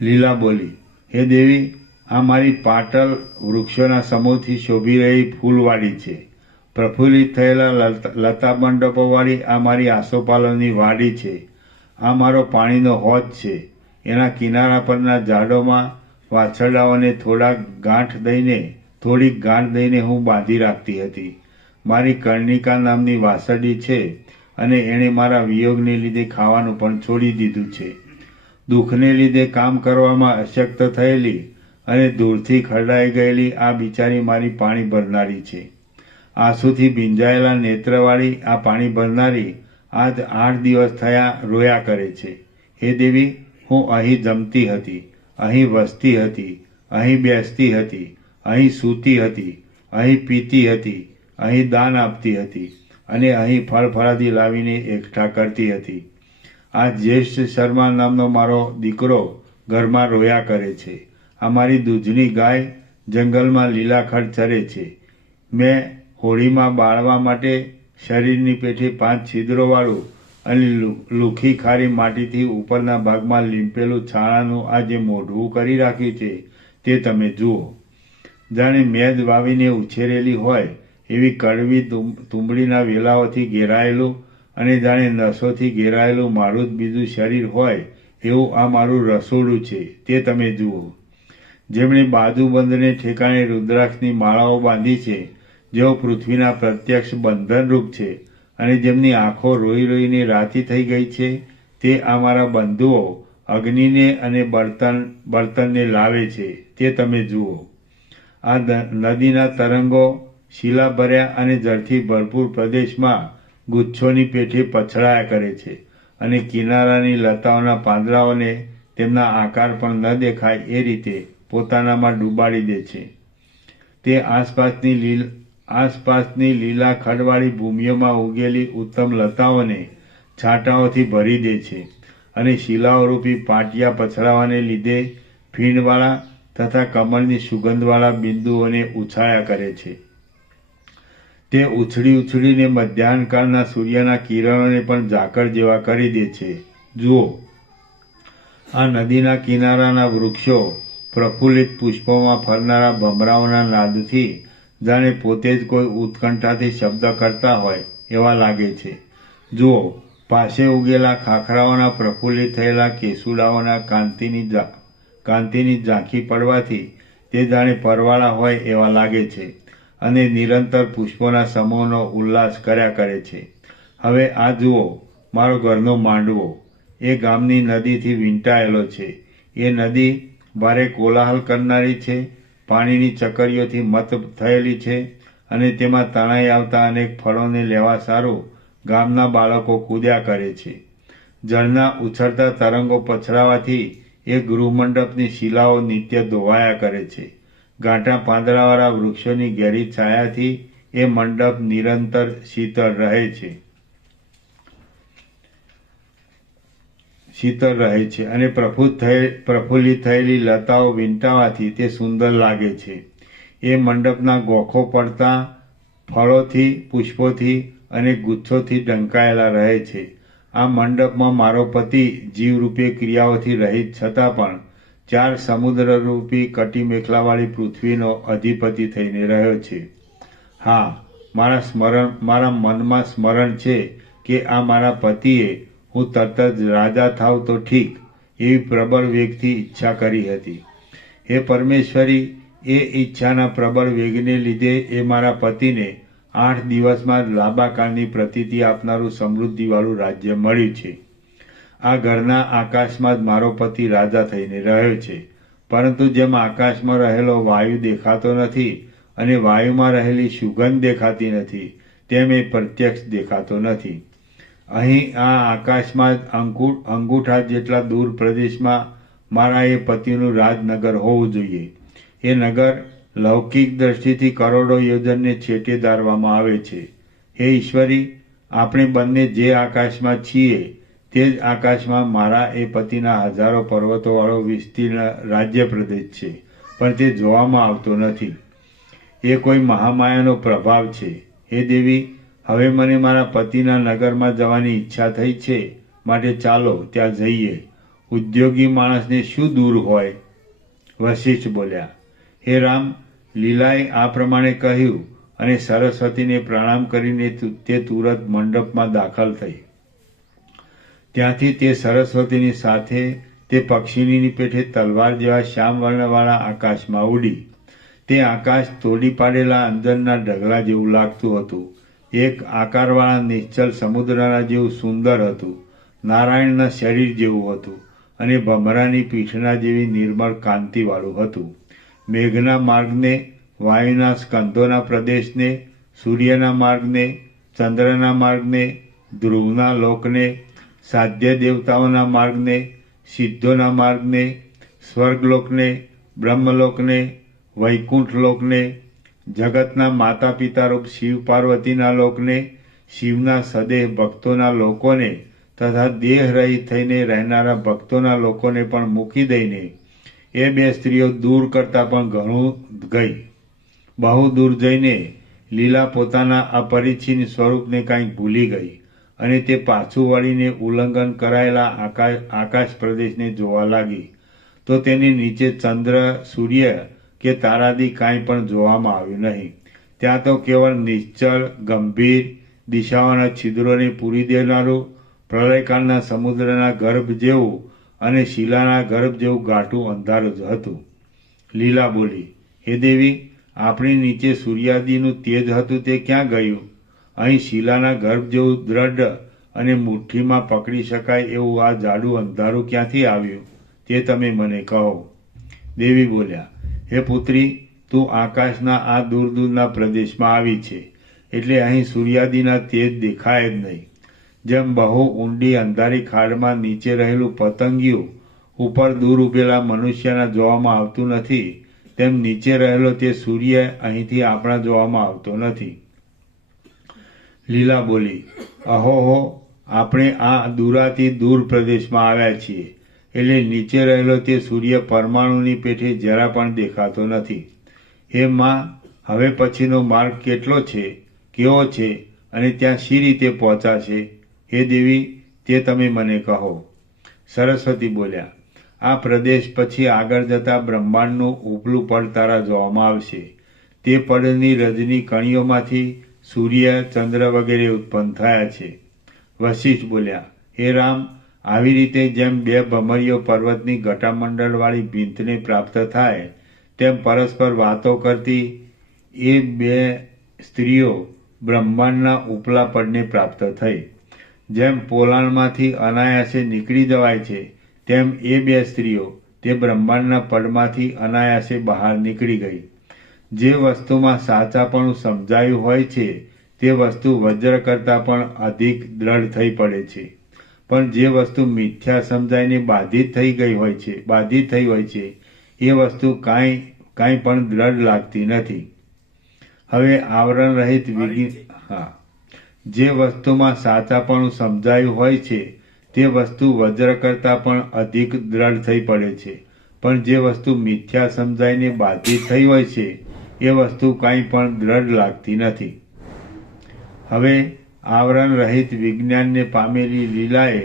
લીલા બોલી, હે દેવી, આ મારી પાટલ વૃક્ષોના સમૂહથી શોભી રહી ફૂલવાડી છે. પ્રફુલ્લિત થયેલા લતા મંડપોવાળી આ મારી આસોપાલવની વાડી છે. આ મારો પાણીનો હોજ છે. એના કિનારા પરના ઝાડોમાં વાછરડાઓને થોડીક ગાંઠ દઈને હું બાંધી રાખતી હતી. મારી કર્ણિકા નામની વાસરડી છે અને એણે મારા વિયોગને લીધે ખાવાનું પણ છોડી દીધું છે. દુઃખને લીધે કામ કરવામાં અશક્ત થયેલી અને દૂરથી ખરડાઈ ગયેલી આ બિચારી મારી પાણી ભરનારી છે. આંસુથી ભીંજાયેલા નેત્રવાળી આ પાણી ભરનારી આજ 8 દિવસ થયા રોયા કરે છે. હે દેવી, હું અહીં જમતી હતી, અહીં વસતી હતી, અહીં બેસતી હતી, અહીં સૂતી હતી, અહીં પીતી હતી, અહીં દાન આપતી હતી અને અહીં ફળફળાદી લાવીને એકઠા કરતી હતી. આ જ્યેષ્ઠ શર્મા નામનો મારો દીકરો ઘરમાં રોયા કરે છે. આ મારી દૂધની ગાય જંગલમાં લીલાખડ ચરે છે. મેં હોળીમાં બાળવા માટે શરીરની પેઠે 5 છિદ્રોવાળું અને લુખી ખારી માટીથી ઉપરના ભાગમાં લીંપેલું છાણાનું આ જે મોઢવું કરી રાખ્યું છે તે તમે જુઓ. જાણે મેદ વાવીને ઉછેરેલી હોય એવી કડવી તુંબડીના વેલાઓથી ઘેરાયેલું અને જાણે નસોથી ઘેરાયેલું મારું જ બીજું શરીર હોય એવું આ મારું રસોડું છે તે તમે જુઓ. જેમણે બાજુબંધને ઠેકાણે રુદ્રાક્ષની માળાઓ બાંધી છે, જેઓ પૃથ્વીના પ્રત્યક્ષ બંધનરૂપ છે અને જેમની આંખો રોઈ રોઈને રાતી થઈ ગઈ છે, તે આ મારા બંધુઓ અગ્નિને અને બળતણને લાવે છે તે તમે જુઓ. આ નદીના તરંગો શિલાભર્યા અને જળથી ભરપૂર પ્રદેશમાં ગુચ્છોની પેઠે પછડાયા કરે છે અને કિનારાની લતાઓના પાંદડાઓને તેમના આકાર પણ ન દેખાય એ રીતે પોતાનામાં ડૂબાડી દે છે. તે આસપાસની લીલા ખડવાળી ભૂમિઓમાં ઉગેલી ઉત્તમ લતાઓને છાંટાઓથી ભરી દે છે અને શિલાઓરૂપી પાટિયા પછડાવાને લીધે ફીણવાળા તથા કમળની સુગંધવાળા બિંદુઓને ઉછાળ્યા કરે છે. તે ઉછળીને મધ્યાહનકાળના સૂર્યના કિરણોને પણ ઝાકળ જેવા કરી દે છે. જુઓ, આ નદીના કિનારાના વૃક્ષો પ્રફુલ્લિત પુષ્પોમાં ફરનારા ભમરાઓના નાદથી જાણે પોતે જ કોઈ ઉત્કંઠાથી શબ્દ કરતા હોય એવા લાગે છે. જુઓ, પાસે ઉગેલા ખાખરાઓના પ્રફુલ્લિત થયેલા કેસુડાઓના કાંતિની ઝાંખી પડવાથી તે જાણે પરવાળા હોય એવા લાગે છે અને નિરંતર પુષ્પોના સમૂહનો ઉલ્લાસ કર્યા કરે છે. હવે આ જુઓ, મારો ઘરનો માંડવો એ ગામની નદીથી વીંટાયેલો છે. એ નદી ભારે કોલાહલ કરનારી છે, પાણીની ચકરીઓથી મત થયેલી છે અને તેમાં તણાઈ આવતા અનેક ફળોને લેવા સારું ગામના બાળકો કૂદ્યા કરે છે. જળના ઉછળતા તરંગો પછડાવાથી એ ગૃહમંડપની શિલાઓ નિત્ય ધોવાયા કરે છે. ગાંઠા પાંદડાવાળા વૃક્ષોની ઘેરી છાયાથી એ મંડપ નિરંતર શીતળ રહે છે અને પ્રફુલ્લિત થયેલી લતાઓ વીંટાવાથી તે સુંદર લાગે છે. એ મંડપના ગોખો પડતા ફળોથી, પુષ્પોથી અને ગુચ્છોથી ઢંકાયેલા રહે છે. આ મંડપમાં મારો પતિ જીવરૂપી ક્રિયાઓથી રહિત છતાં પણ 4 સમુદ્રરૂપી કટી મેખલાવાળી પૃથ્વીનો અધિપતિ થઈને રહ્યો છે. હા, મારા મનમાં સ્મરણ છે કે આ મારા પતિએ હું તરત જ રાજા થાવ તો ઠીક એવી પ્રબળ વેગથી ઈચ્છા કરી હતી. હે પરમેશ્વરી, એ ઈચ્છાના પ્રબળ વેગને લીધે એ મારા પતિને 8 દિવસમાં જ લાંબા કાળની પ્રતીતિ આપનારું સમૃદ્ધિવાળું રાજ્ય મળ્યું છે. આ ઘરના આકાશમાં જ મારો પતિ રાજા થઈને રહ્યો છે. પરંતુ જેમ આકાશમાં રહેલો વાયુ દેખાતો નથી અને વાયુમાં રહેલી સુગંધ દેખાતી નથી, તેમ એ પ્રત્યક્ષ દેખાતો નથી. અહીં આ આકાશમાં જ અંગૂઠા જેટલા દૂર પ્રદેશમાં મારા એ પતિનું રાજનગર હોવું જોઈએ. એ નગર લૌકિક દ્રષ્ટિથી કરોડો યોજનને છેટે ધારવામાં આવે છે. હે ઈશ્વરી, આપણે બંને જે આકાશમાં છીએ તે જ આકાશમાં મારા એ પતિના હજારો પર્વતોવાળો વિસ્તીર્ણ રાજ્ય પ્રદેશ છે, પણ તે જોવામાં આવતો નથી. એ કોઈ મહામાયાનો પ્રભાવ છે. હે દેવી, હવે મને મારા પતિના નગરમાં જવાની ઈચ્છા થઈ છે, માટે ચાલો ત્યાં જઈએ. ઉદ્યોગી માણસને શું દૂર હોય? વશિષ્ઠ બોલ્યા. હે રામ, લીલાએ આ પ્રમાણે કહ્યું અને સરસ્વતીને પ્રણામ કરીને તે તુરત મંડપમાં દાખલ થઈ. ત્યાંથી તે સરસ્વતીની સાથે તે પક્ષીની પેઠે તલવાર જેવા શ્યામ વર્ણવાળા આકાશમાં ઉડી. તે આકાશ તોડી પાડેલા અંજનના ઢગલા જેવું લાગતું હતું. એક આકારવાળા નિશ્ચલ સમુદ્રના જેવું સુંદર હતું. નારાયણના શરીર જેવું હતું અને ભમરાની પીઠના જેવી નિર્મળ કાંતિવાળું હતું. મેઘના માર્ગને, વાયુના સ્કંધોના પ્રદેશને, સૂર્યના માર્ગને, ચંદ્રના માર્ગને, ધ્રુવના લોકને, સાધ્ય દેવતાઓના માર્ગને, સિદ્ધોના માર્ગને, સ્વર્ગલોકને, બ્રહ્મલોકને, વૈકુંઠ લોકને, જગતના માતા પિતારૂપ શિવ પાર્વતીના લોકને, શિવના સદેહ ભક્તોના લોકોને તથા દેહ રહિત થઈને રહેનારા ભક્તોના લોકોને પણ મૂકી દઈને એ બે સ્ત્રીઓ દૂર કરતાં પણ ઘણું ગઈ. બહુ દૂર જઈને લીલા પોતાના અપરિચ્છિન્ન સ્વરૂપને કાંઈક ભૂલી ગઈ અને તે પાછું વળીને ઉલ્લંઘન કરાયેલા આકાશ પ્રદેશને જોવા લાગી. તો તેની નીચે ચંદ્ર, સૂર્ય કે તારાદી કાંઈ પણ જોવામાં આવ્યું નહીં. ત્યાં તો કેવળ નિશ્ચળ, ગંભીર, દિશાઓના છિદ્રોને પૂરી દેનારું પ્રલયકાળના સમુદ્રના ગર્ભ જેવું અને શિલાના ગર્ભ જેવું ગાઢું અંધારું જ હતું. લીલા બોલી. હે દેવી, આપણી નીચે સૂર્યાદિનું તેજ હતું તે ક્યાં ગયું? અહીં શિલાના ગર્ભ જેવું દ્રઢ અને મુઠ્ઠીમાં પકડી શકાય એવું આ જાડું અંધારું ક્યાંથી આવ્યું તે તમે મને કહો. દેવી બોલ્યા. હે પુત્રી, તું આકાશના આ દૂર દૂરના પ્રદેશમાં આવી છે, એટલે અહીં સૂર્યાદિના તેજ દેખાય જ નહીં. જેમ બહુ ઊંડી અંધારી ખાડમાં નીચે રહેલું પતંગિયું ઉપર દૂર ઉભેલા મનુષ્યના જોવામાં આવતું નથી, તેમ નીચે રહેલો તે સૂર્ય અહીંથી આપણા જોવામાં આવતો નથી. લીલા બોલી. અહોહો, આપણે આ દૂરાથી દૂર પ્રદેશમાં આવ્યા છીએ, એટલે નીચે રહેલો તે સૂર્ય પરમાણુની પેઠે જરા પણ દેખાતો નથી. હે માં, હવે પછીનો માર્ગ કેટલો છે, કેવો છે અને ત્યાં શી રીતે પહોંચાશે? હે દેવી, તે તમે મને કહો. સરસ્વતી બોલ્યા. આ પ્રદેશ પછી આગળ જતા બ્રહ્માંડનું ઉપલું પડ તારા જોવામાં આવશે. તે પડની રજની કણીઓમાંથી સૂર્ય, ચંદ્ર વગેરે ઉત્પન્ન થયા છે. વશિષ્ઠ બોલ્યા. હે રામ, આવી રીતે જેમ બે ભમરીઓ પર્વતની ઘટામંડળવાળી ભીંતને પ્રાપ્ત થાય, તેમ પરસ્પર વાતો કરતી એ બે સ્ત્રીઓ બ્રહ્માંડના ઉપલા પડને પ્રાપ્ત થઈ. જેમ પોલાણમાંથી અનાયાસે નીકળી જવાય છે, તેમ એ બે સ્ત્રીઓ તે બ્રહ્માંડના પડમાંથી અનાયાસે બહાર નીકળી ગઈ. જે વસ્તુમાં સાચાપણું સમજાયું હોય છે તે વસ્તુ વજ્ર કરતાં પણ અધિક દ્રઢ થઈ પડે છે, પણ જે વસ્તુ મિથ્યા સમજાઈને બાધિત થઈ હોય છે એ વસ્તુ કાંઈ પણ દ્રઢ લાગતી નથી. હવે આવરણ રહિત જે વસ્તુમાં સાચાપણું સમજાયું હોય છે તે વસ્તુ વજ્ર કરતાં પણ અધિક દ્રઢ થઈ પડે છે, પણ જે વસ્તુ મિથ્યા સમજાઈને બાધિત થઈ હોય છે એ વસ્તુ કાંઈ પણ દ્રઢ લાગતી નથી. હવે આવરણ રહિત વિજ્ઞાનને પામેલી લીલાએ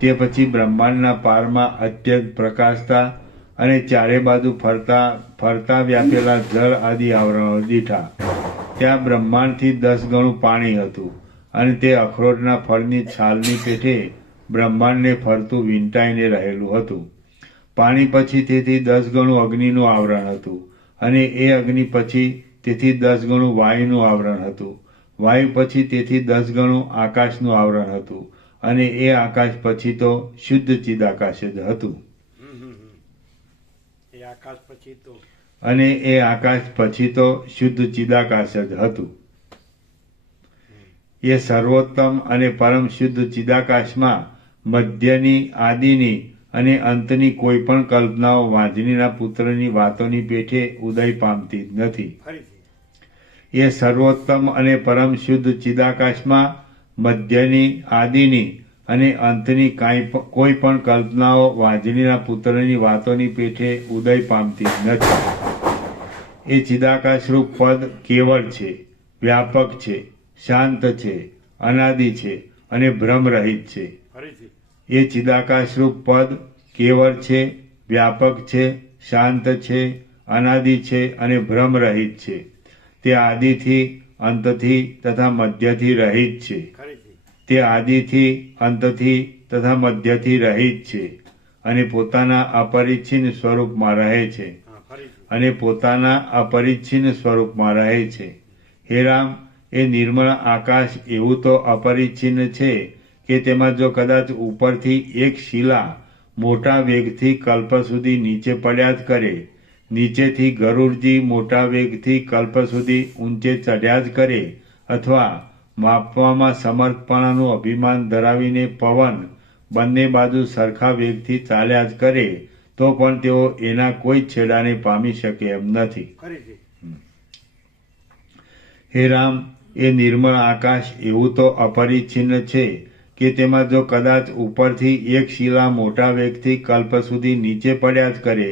તે પછી બ્રહ્માંડના પારમાં અત્યંત પ્રકાશતા અને ચારે બાજુ ફરતા વ્યાપેલા જળ આદિ આવરણો દીઠા. ત્યાં બ્રહ્માંડથી 10 ગણું પાણી હતું અને તે અખરોટના ફળની છાલની પેઠે બ્રહ્માંડને ફરતું વીંટાઈને રહેલું હતું. પાણી પછી તેથી 10 ગણું અગ્નિનું આવરણ હતું, અને એ અગ્નિ પછી તેથી 10 ગણું વાયુનું આવરણ હતું. વાયુ પછી તેથી 10 ગણું આકાશનું આવરણ હતું, અને એ આકાશ પછી તો શુદ્ધ ચિદાકાશ જ હતું. એ આકાશ પછી તો અને એ આકાશ પછી તો શુદ્ધ ચિદાકાશ જ હતું. એ સર્વોત્તમ અને પરમ શુદ્ધ ચિદાકાશમાં મધ્યની, આદિની અને અંતની કોઈ પણ કલ્પનાઓ વાંજણીના પુત્રની વાતોની પેઠે ઉદય પામતી જ નથી. ફરીથી એ સર્વોત્તમ અને પરમ શુદ્ધ ચિદાકાશમાં મધ્યની, આદિની અને અંતની કોઈ પણ કલ્પનાઓ વાંજણીના પુત્રની વાતોની પેઠે ઉદય પામતી જ નથી. એ ચિદાકાશરૂપ પદ કેવળ છે, વ્યાપક છે, શાંત છે, અનાદિ છે અને ભ્રમરહિત છે. ફરીથી એ ચિદાકાશરૂપ પદ કેવળ છે, વ્યાપક છે, શાંત છે, અનાદિ છે અને ભ્રમરહિત છે. તે આદિથી, અંતથી તથા મધ્યથી રહિત છે. ફરીથી તે આદિથી, અંતથી તથા મધ્યથી રહિત છે, અને પોતાના અપરિચ્છિન્ન સ્વરૂપમાં રહે છે. હા ફરીથી અને પોતાના અપરિચ્છિન્ન સ્વરૂપમાં રહે છે. હે રામ, એ નિર્મળ આકાશ એવું તો અપરિચ્છિન્ન છે કે તેમાં જો કદાચ ઉપરથી એક શિલા મોટા વેગથી કલ્પ સુધી નીચે પડ્યા જ કરે, નીચેથી ગરુડજી મોટા વેગથી કલ્પ સુધી ઊંચે ચડ્યા જ કરે, અથવા માપવામાં સમર્થપણાનું અભિમાન ધરાવીને પવન બંને બાજુ સરખા વેગથી ચાલ્યા જ કરે, તો પણ તેઓ એના કોઈ છેડાને પામી શકે એમ નથી. ફરીથી હે રામ, એ નિર્મળ આકાશ એવું તો અપરિચ્છિન્ન છે કે તેમાં જો કદાચ ઉપરથી એક શિલા મોટા વેગથી કલ્પ સુધી નીચે પડ્યા જ કરે,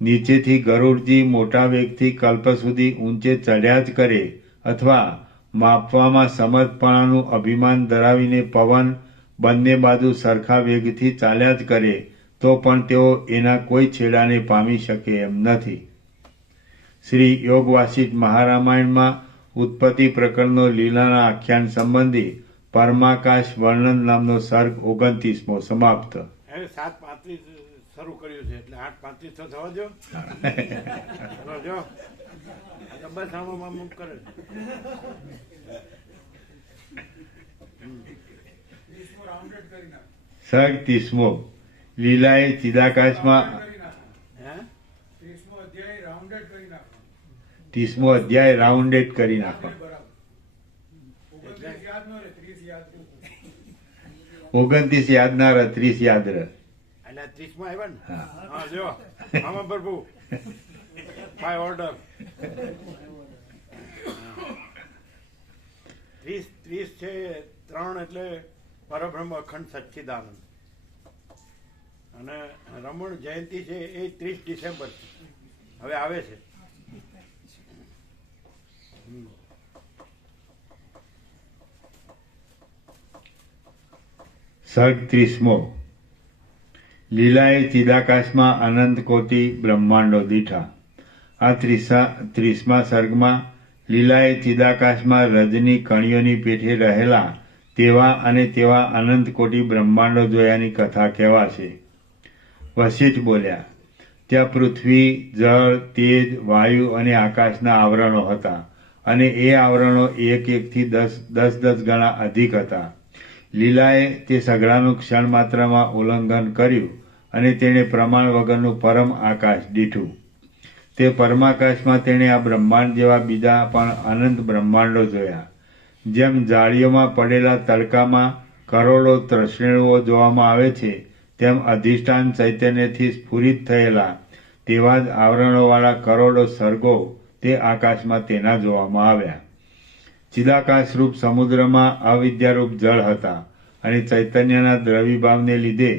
નીચેથી ગરુડજી મોટા વેગથી કલ્પ સુધી ઊંચે ચડ્યા જ કરે, અથવા માપવામાં સમર્થપણાનું અભિમાન ધરાવીને પવન બંને બાજુ સરખા વેગથી ચાલ્યા જ કરે, તો પણ તેઓ એના કોઈ છેડાને પામી શકે એમ નથી. શ્રી યોગ વાસિષ્ઠ મહારામાયણમાં ઉત્પત્તિ પ્રકરણનો લીલાના આખ્યાન સંબંધી પરમાકાશ વર્ણન નામનો સર્ગ 29મો સમાપ્ત. હવે 7:35 શરૂ કર્યું છે એટલે 8:35 તો થવા દો. જો આ તો બસ આમાં મુક કરે. સર્ગ 30મો. લીલાએ ચિદાકાશમાં હે 30મો અધ્યાય રાઉન્ડેડ કરી નાખો. 29 યાદ ના રહે, 30 યાદ રહે. એટલે 30માં આવ્યા ને. હા જો આમાં પ્રભુ બાય ઓર્ડર 30 છે 3 એટલે પરબ્રહ્મ અખંડ સચ્ચિદાનંદ, અને રમણ જયંતિ છે એ 30 ડિસેમ્બર હવે આવે છે. સર્ગ 30મો. લીલાએ ચિદાકાશમાં અનંત કોટી બ્રહ્માંડો દીઠા. આ 30મા સર્ગમાં લીલાએ ચિદાકાશમાં રજની કણિયોની પેઠે રહેલા તેવા અને તેવા અનંત કોટી બ્રહ્માંડો જોયાની કથા કહેવાશે. વશિષ્ઠ બોલ્યા, ત્યાં પૃથ્વી, જળ, તેજ, વાયુ અને આકાશના આવરણો હતા, અને એ આવરણો એક એકથી 10 ગણા અધિક હતા. લીલાએ તે સઘળાનું ક્ષણ માત્રમાં ઉલ્લંઘન કર્યું, અને તેણે પ્રમાણ વગરનું પરમ આકાશ દીઠું. તે પરમાકાશમાં તેણે આ બ્રહ્માંડ જેવા બીજા પણ અનંત બ્રહ્માંડો જોયા. જેમ જાળીઓમાં પડેલા તડકામાં કરોડો તૃષ્ણેણુઓ જોવામાં આવે છે, તેમ અધિષ્ઠાન ચૈતન્યથી સ્ફુરિત થયેલા તેવા જ આવરણોવાળા કરોડો સર્ગો તે આકાશમાં તેના જોવામાં આવ્યા. ચિદાકાશરૂપ સમુદ્રમાં અવિદ્યારૂપ જળ હતા, અને ચૈતન્યના દ્રવીભાવને લીધે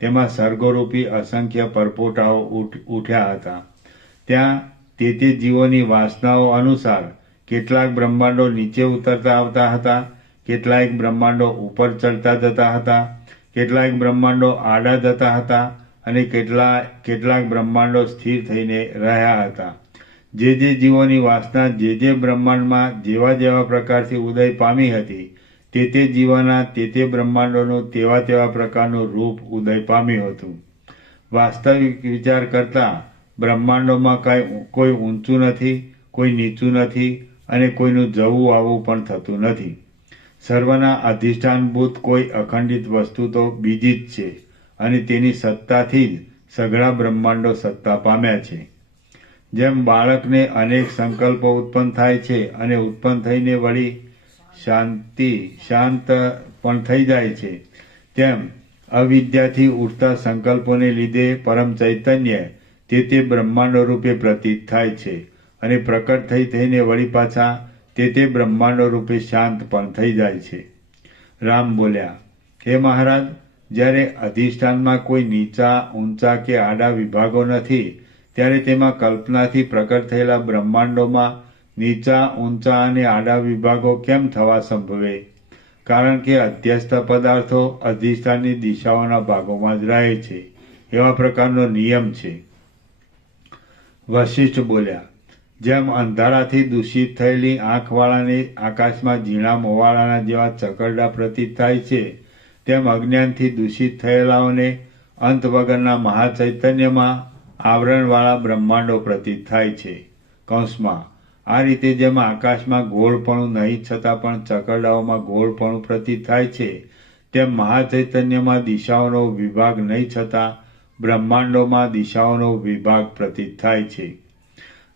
તેમાં સર્ગોરૂપી અસંખ્ય પરપોટાઓ ઉઠ્યા હતા. ત્યાં તે જીવોની વાસનાઓ અનુસાર કેટલાક બ્રહ્માંડો નીચે ઉતરતા આવતા હતા, કેટલાક બ્રહ્માંડો ઉપર ચડતા જતા હતા, કેટલાક બ્રહ્માંડો આડા જતા હતા, અને કેટલાક બ્રહ્માંડો સ્થિર થઈને રહ્યા હતા. જે જીવોની વાસના જે બ્રહ્માંડમાં જેવા પ્રકારથી ઉદય પામી હતી, તે જીવોના તે બ્રહ્માંડોનું તેવા પ્રકારનું રૂપ ઉદય પામ્યું હતું. વાસ્તવિક વિચાર કરતા બ્રહ્માંડોમાં કોઈ ઊંચું નથી, કોઈ નીચું નથી અને કોઈનું જવું આવવું પણ થતું નથી. સર્વના અધિષ્ઠાનભૂત કોઈ અખંડિત વસ્તુ તો બીજી જ છે અને તેની સત્તાથી જ સઘળા બ્રહ્માંડો સત્તા પામ્યા છે. જેમ બાળકને અનેક સંકલ્પો ઉત્પન્ન થાય છે અને ઉત્પન્ન થઈને વળી શાંત પણ થઈ જાય છે, તેમ અવિદ્યાથી ઉઠતા સંકલ્પોને લીધે પરમ ચૈતન્ય તે બ્રહ્માંડો રૂપે પ્રતીત થાય છે અને પ્રકટ થઈને વળી પાછા તે બ્રહ્માંડો રૂપે શાંત પણ થઈ જાય છે. રામ બોલ્યા, હે મહારાજ, જ્યારે અધિષ્ઠાનમાં કોઈ નીચા, ઊંચા કે આડા વિભાગો નથી, ત્યારે તેમાં કલ્પનાથી પ્રકટ થયેલા બ્રહ્માંડોમાં નીચા, ઊંચા અને આડા વિભાગો કેમ થવા સંભવે? કારણ કે અધ્યસ્થ પદાર્થો અધિષ્ઠાનની દિશાઓના ભાગોમાં જ રહે છે, એવા પ્રકારનો નિયમ છે. વશિષ્ઠ બોલ્યા, જેમ અંધારાથી દૂષિત થયેલી આંખવાળાને આકાશમાં ઝીણા મોવાળાના જેવા ચકરડા પ્રતીત થાય છે, તેમ અજ્ઞાનથી દૂષિત થયેલાઓને અંત વગરના મહાચૈતન્યમાં આવરણવાળા બ્રહ્માંડો પ્રતીત થાય છે. કૌંસમાં, આ રીતે જેમ આકાશમાં ગોળપણું નહીં છતાં પણ ચકરડાઓમાં ગોળપણું પ્રતીત થાય છે, તેમ મહાચૈતન્યમાં દિશાઓનો વિભાગ નહીં છતાં બ્રહ્માંડોમાં દિશાઓનો વિભાગ પ્રતીત થાય છે.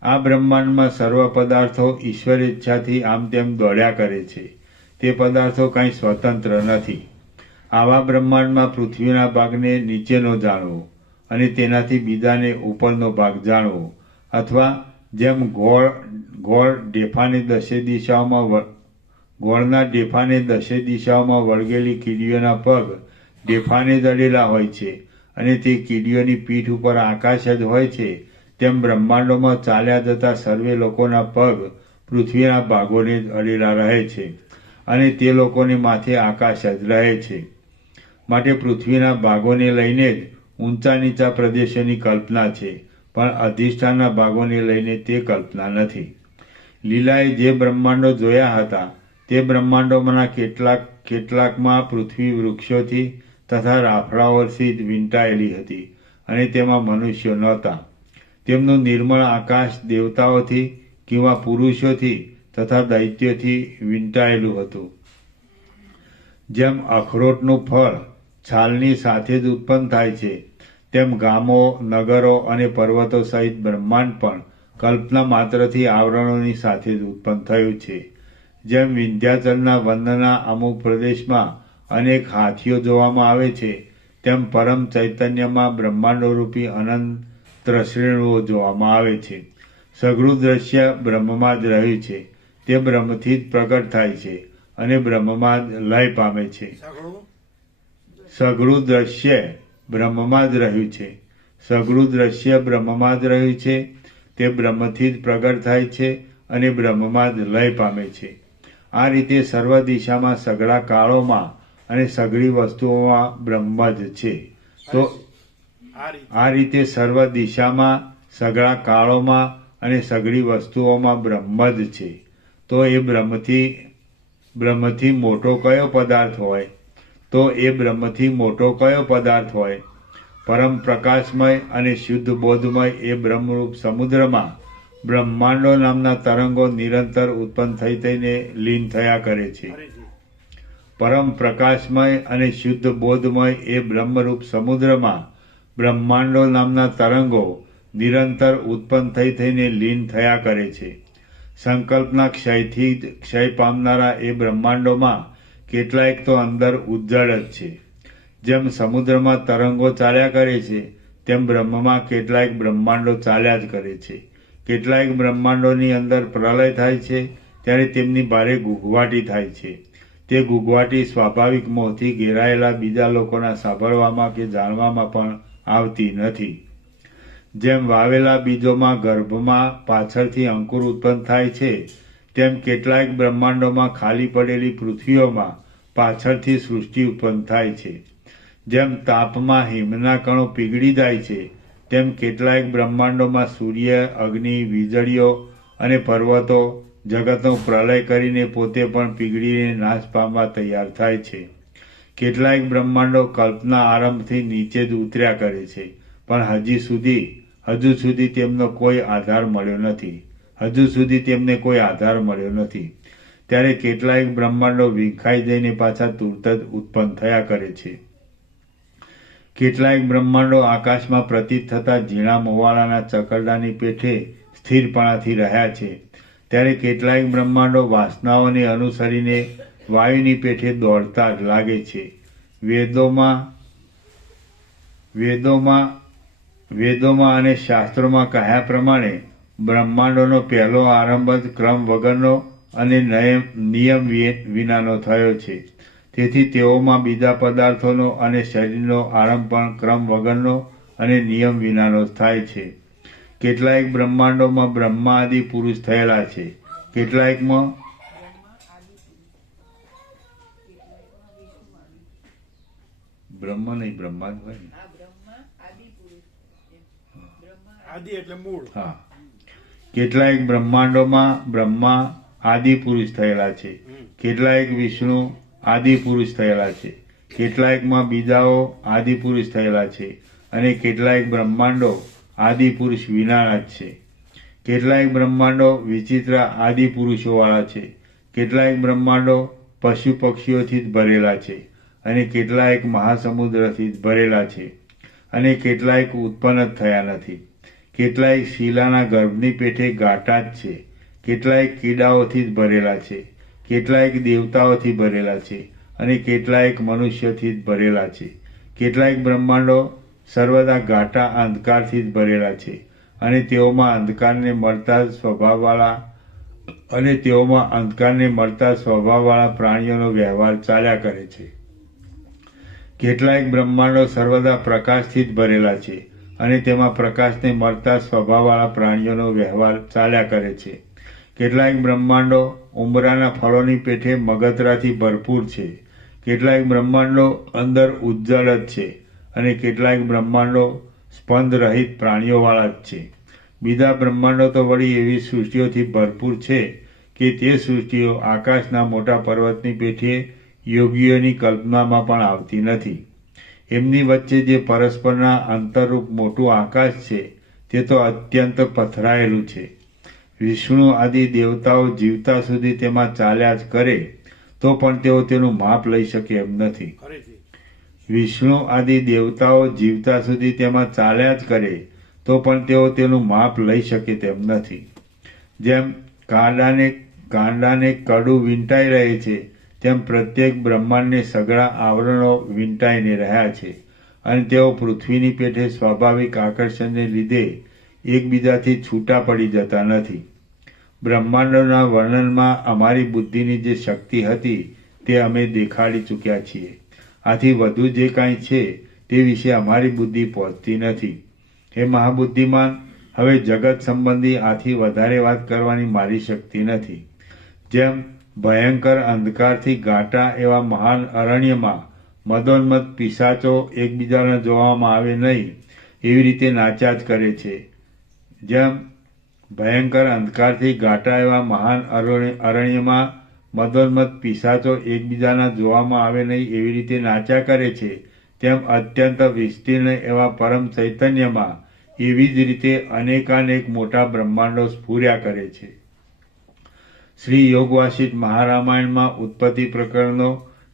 આ બ્રહ્માંડમાં સર્વ પદાર્થો ઈશ્વર ઈચ્છાથી આમ તેમ દોડ્યા કરે છે. તે પદાર્થો કંઈ સ્વતંત્ર નથી. આવા બ્રહ્માંડમાં પૃથ્વીના ભાગને નીચેનો જાણવો અને તેનાથી બીજાને ઉપરનો ભાગ જાણવો, અથવા જેમ ગોળના ડેફાને દશે દિશાઓમાં વળગેલી કીડીઓના પગ ડેફાને જ અડેલા હોય છે અને તે કીડીઓની પીઠ ઉપર આકાશ જ હોય છે, તેમ બ્રહ્માંડોમાં ચાલ્યા જતા સર્વે લોકોના પગ પૃથ્વીના ભાગોને જ અડેલા રહે છે અને તે લોકોને માથે આકાશ જ રહે છે. માટે પૃથ્વીના ભાગોને લઈને જ ઊંચા નીચા પ્રદેશોની કલ્પના છે, પણ અધિષ્ઠાનના ભાગોને લઈને તે કલ્પના નથી. લીલાએ જે બ્રહ્માંડો જોયા હતા તે બ્રહ્માંડોમાંના કેટલાકમાં પૃથ્વી વૃક્ષોથી તથા રાફડાઓથી જ વીંટાયેલી હતી અને તેમાં મનુષ્યો નહોતા. તેમનું નિર્મળ આકાશ દેવતાઓથી કિંવા પુરુષોથી તથા દૈત્યોથી વીંટાયેલું હતું. જેમ અખરોટનું ફળ છાલની સાથે જ ઉત્પન્ન થાય છે, તેમ ગામો, નગરો અને પર્વતો સહિત બ્રહ્માંડ પણ કલ્પના માત્રથી આવરણોની સાથે જ ઉત્પન્ન થયું છે. જેમ વિંધ્યાચલના વનના અમુક પ્રદેશમાં અનેક હાથીઓ જોવામાં આવે છે, તેમ પરમ ચૈતન્યમાં બ્રહ્માંડો રૂપી અનંત ત્રશ્રેણુઓ જોવામાં આવે છે. સઘળું દ્રશ્ય બ્રહ્મમાં જ રહ્યું છે, તે બ્રહ્મથી જ પ્રગટ થાય છે અને બ્રહ્મમાં જ લય પામે છે. સઘળું દ્રશ્ય બ્રહ્મમાં જ રહ્યું છે, સઘળું દ્રશ્ય બ્રહ્મમાં જ રહ્યું છે, તે બ્રહ્મથી જ પ્રગટ થાય છે અને બ્રહ્મમાં જ લય પામે છે. આ રીતે સર્વ દિશામાં સઘળા કાળોમાં અને સઘળી વસ્તુઓમાં બ્રહ્મ જ છે. તો આ રીતે સર્વ દિશામાં સઘળા કાળોમાં અને સઘળી વસ્તુઓમાં બ્રહ્મ જ છે. તો એ બ્રહ્મથી મોટો કયો પદાર્થ હોય? પરમ પ્રકાશમય અને શુદ્ધ બોધમય એ બ્રહ્મરૂપ સમુદ્રમાં બ્રહ્માંડો નામના તરંગો નિરંતર ઉત્પન્ન થઈને લીન થયા કરે છે. પરમ પ્રકાશમય અને શુદ્ધ બોધમય એ બ્રહ્મરૂપ સમુદ્રમાં બ્રહ્માંડો નામના તરંગો નિરંતર ઉત્પન્ન થઈને લીન થયા કરે છે. સંકલ્પના ક્ષયથી જ ક્ષય પામનારા એ બ્રહ્માંડોમાં કેટલાયક તો અંદર ઉજ્જળ જ છે. જેમ સમુદ્રમાં તરંગો ચાલ્યા કરે છે, તેમ બ્રહ્મમાં કેટલાયક બ્રહ્માંડો ચાલ્યા જ કરે છે. કેટલાયક બ્રહ્માંડોની અંદર પ્રલય થાય છે, ત્યારે તેમની ભારે ઘૂઘવાટી થાય છે. તે ઘૂઘવાટી સ્વાભાવિક મોહથી ઘેરાયેલા બીજા લોકોના સાંભળવામાં કે જાણવામાં પણ આવતી નથી. જેમ વાવેલા બીજોમાં ગર્ભમાં પાછળથી અંકુર ઉત્પન્ન થાય છે, તેમ કેટલાયક બ્રહ્માંડોમાં ખાલી પડેલી પૃથ્વીઓમાં પાછળથી સૃષ્ટિ ઉત્પન્ન થાય છે. જેમ તાપમાં હિમના કણો પીગળી જાય છે, તેમ કેટલાયક બ્રહ્માંડોમાં સૂર્ય, અગ્નિ, વીજળીઓ અને પર્વતો જગતનો પ્રલય કરીને પોતે પણ પીગળીને નાશ પામવા તૈયાર થાય છે. કેટલાક બ્રહ્માંડો કલ્પના આરંભથી નીચે જ ઉતર્યા કરે છે, પણ હજુ સુધી તેમનો કોઈ આધાર મળ્યો નથી. ત્યારે કેટલાક બ્રહ્માંડો વિખાઈ જઈને પાછા તુરત જ ઉત્પન્ન થયા કરે છે. કેટલાક બ્રહ્માંડો આકાશમાં પ્રતીત થતા ઝીણા મોવાળાના ચકરડાની પેઠે સ્થિરપણાથી રહ્યા છે. ત્યારે કેટલાક બ્રહ્માંડો વાસનાઓને અનુસરીને વાયુની પેઠે દોડતા જ લાગે છે. વેદોમાં અને શાસ્ત્રોમાં કહ્યા પ્રમાણે બ્રહ્માંડોનો પહેલો આરંભ જ ક્રમ વગરનો અને નિયમ વિનાનો થયો છે. તેથી તેઓમાં બીજા પદાર્થોનો અને શરીરનો આરંભ પણ ક્રમ વગરનો અને નિયમ વિનાનો થાય છે. કેટલાક બ્રહ્માંડોમાં બ્રહ્મા આદિ પુરુષ થયેલા છે. કેટલાકમાં બ્રહ્મા નહીં, બ્રહ્મા જ હોય ને. આદિ એટલે મૂળ. હા, કેટલાક બ્રહ્માંડોમાં બ્રહ્મા આદિ પુરુષ થયેલા છે. કેટલાક વિષ્ણુ આદિ પુરુષ થયેલા છે. કેટલાકમાં બીજાઓ આદિ પુરુષ થયેલા છે અને કેટલાક બ્રહ્માંડો આદિ પુરુષ વિનાના જ છે. કેટલાક બ્રહ્માંડો વિચિત્ર આદિ પુરુષોવાળા છે. કેટલાક બ્રહ્માંડો પશુ પક્ષીઓથી જ ભરેલા છે અને કેટલાક મહાસમુદ્રથી જ ભરેલા છે અને કેટલાક ઉત્પન્ન જ થયા નથી. કેટલાક શિલાના ગર્ભની પેઠે ગાંઠા જ છે. કેટલાક કીડાઓથી જ ભરેલા છે. કેટલાક દેવતાઓથી ભરેલા છે અને કેટલાક મનુષ્યથી જ ભરેલા છે. કેટલાક બ્રહ્માંડો સર્વદા ગાંઠા અંધકારથી જ ભરેલા છે અને તેઓમાં અંધકારને મળતા સ્વભાવવાળા પ્રાણીઓનો વ્યવહાર ચાલ્યા કરે છે. કેટલાક બ્રહ્માંડો સર્વદા પ્રકાશથી જ ભરેલા છે અને તેમાં પ્રકાશને મળતા સ્વભાવવાળા પ્રાણીઓનો વ્યવહાર ચાલ્યા કરે છે. કેટલાક બ્રહ્માંડો ઉંબરાના ફળોની પેઠે મગતરાથી ભરપૂર છે. કેટલાક બ્રહ્માંડો અંદર ઉજ્જળ જ છે અને કેટલાક બ્રહ્માંડો સ્પંદ રહિત પ્રાણીઓવાળા જ છે. બીજા બ્રહ્માંડો તો વળી એવી સૃષ્ટિઓથી ભરપૂર છે કે તે સૃષ્ટિઓ આકાશના મોટા પર્વતની પેઠે યોગીઓની કલ્પનામાં પણ આવતી નથી. એમની વચ્ચે જે પરસ્પરના અંતરરૂપ મોટું આકાશ છે તે તો અત્યંત પથરાયેલું છે. વિષ્ણુ આદિ દેવતાઓ જીવતા સુધી તેમાં ચાલ્યા જ કરે તો પણ તેઓ તેનું માપ લઈ શકે એમ નથી. વિષ્ણુ આદિ દેવતાઓ જીવતા સુધી તેમાં ચાલ્યા જ કરે તો પણ તેઓ તેનું માપ લઈ શકે તેમ નથી. જેમ કાંડાને કડું વીંટાઈ રહે છે તેમ પ્રત્યેક બ્રહ્માંડને સઘળા આવરણો વીંટાઈને રહ્યા છે અને તેઓ પૃથ્વીની પેઠે સ્વાભાવિક આકર્ષણને લીધે એકબીજાથી છૂટા પડી જતા નથી. બ્રહ્માંડોના વર્ણનમાં અમારી બુદ્ધિની જે શક્તિ હતી તે અમે દેખાડી ચૂક્યા છીએ. આથી વધુ જે કાંઈ છે તે વિશે અમારી બુદ્ધિ પહોંચતી નથી. હે મહાબુદ્ધિમાન, હવે જગત સંબંધી આથી વધારે વાત કરવાની મારી શક્તિ નથી. જેમ ભયંકર અંધકારથી ગાંઠા એવા મહાન અરણ્યમાં મદોન્મત્ત પિશાચો એકબીજાને જોવામાં આવે નહીં એવી રીતે નાચ્યા જ કરે છે. જેમ ભયંકર અંધકારથી ગાંઠા એવા મહાન અરણ્યમાં મદોન્મત્ત પિશાચો એકબીજાના જોવામાં આવે નહીં એવી રીતે નાચ્યા કરે છે, તેમ અત્યંત વિસ્તીર્ણ એવા પરમ ચૈતન્યમાં એવી જ રીતે અનેકાનેક મોટા બ્રહ્માંડો સ્ફુર્યા કરે છે. શ્રી યોગવાસિષ્ઠ મહારામાયણમાં ઉત્પત્તિ પ્રકરણનો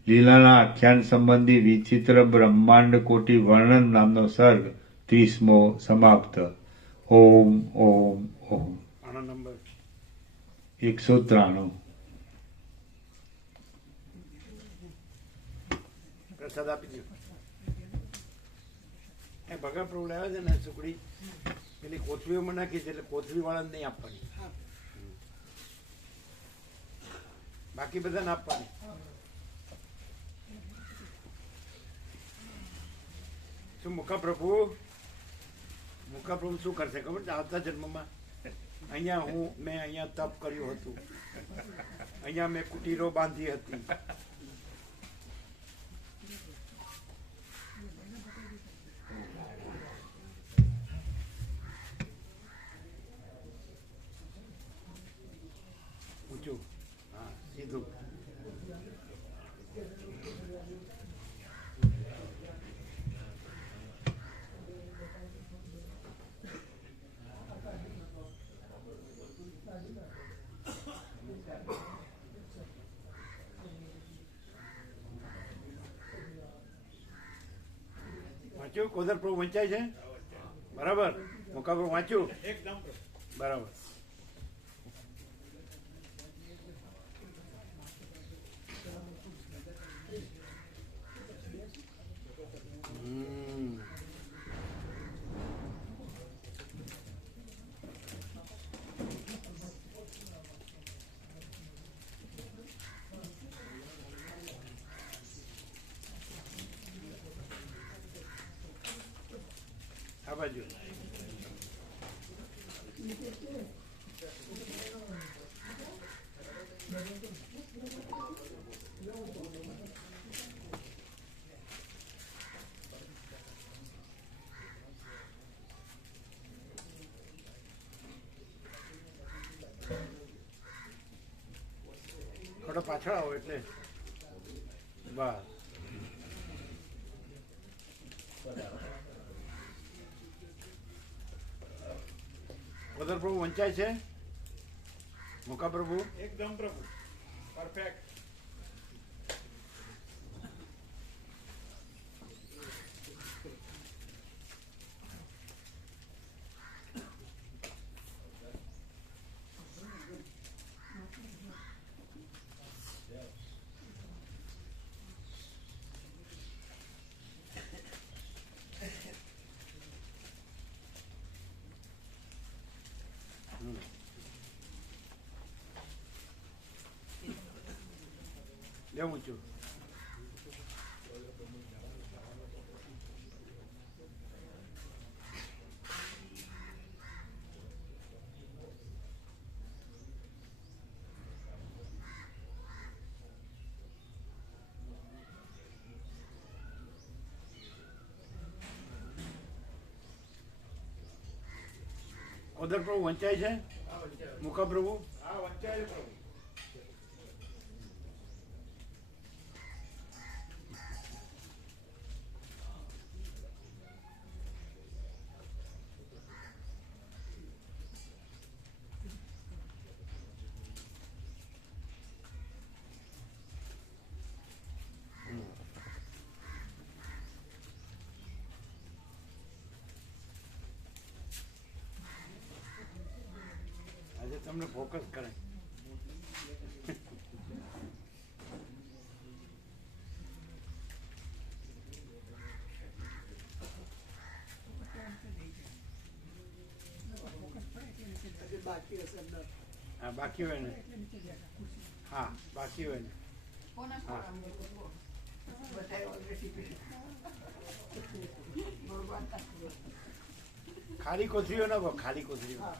લીલાના આખ્યાન સંબંધી વિચિત્ર બ્રહ્માંડ કોટી વર્ણન નામનો સર્ગ 30મો સમાપ્ત. ઓમ ઓમ ઓમ. 193. પ્રસાદ આપી દો. એ ભગા પ્રભુ લાવ્યા છે ને સુકડી પેલી કોથળીઓમાં નાખી છે એટલે કોથળી વાળાને નહીં આપવાની, બાકી બધાને આપવાની. શું મુખાપ્રભુ શું કરશે ખબર છે? આવતા જન્મમાં અહીંયા મેં અહીંયા તપ કર્યું હતું, અહીંયા મેં કુટીરો બાંધી હતી, વાંચ્યું કોદર પ્રભુ વંચાય છે બરાબર મોકા પ્રભુ વાંચ્યું બરાબર આ બાજુ થોડો પાછળ આવો એટલે બસ કોદર પ્રભુ વંચાય છે મોકા પ્રભુ એકદમ પ્રભુ પરફેક્ટ. લેવું છું કોદર પ્રભુ વંચાય છે મુકા પ્રભુ હા વંચાય પ્રભુ. આજે તમને ફોકસ કરે હા બાકી હોય ને હા બાકી હોય ને હા ખાલી કોથળીઓ ના ભાવ ખાલી કોથળીઓ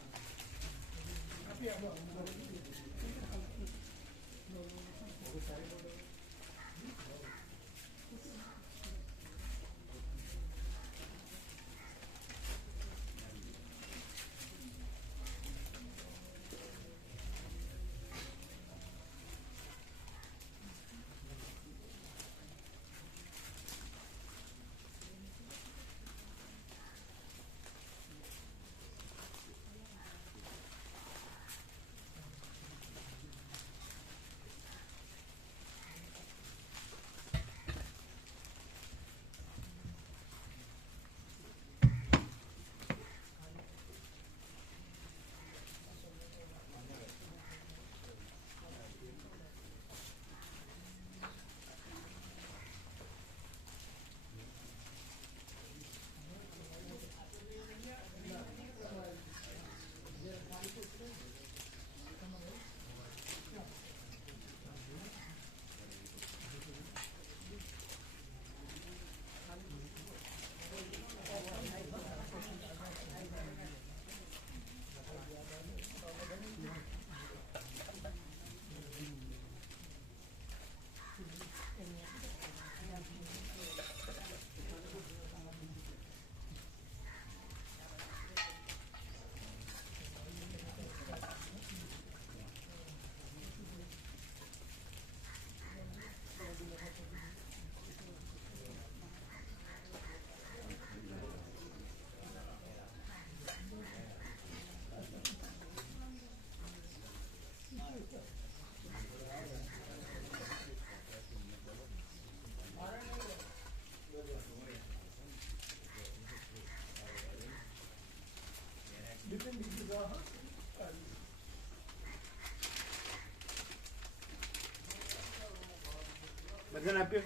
બધાને આપ્યો?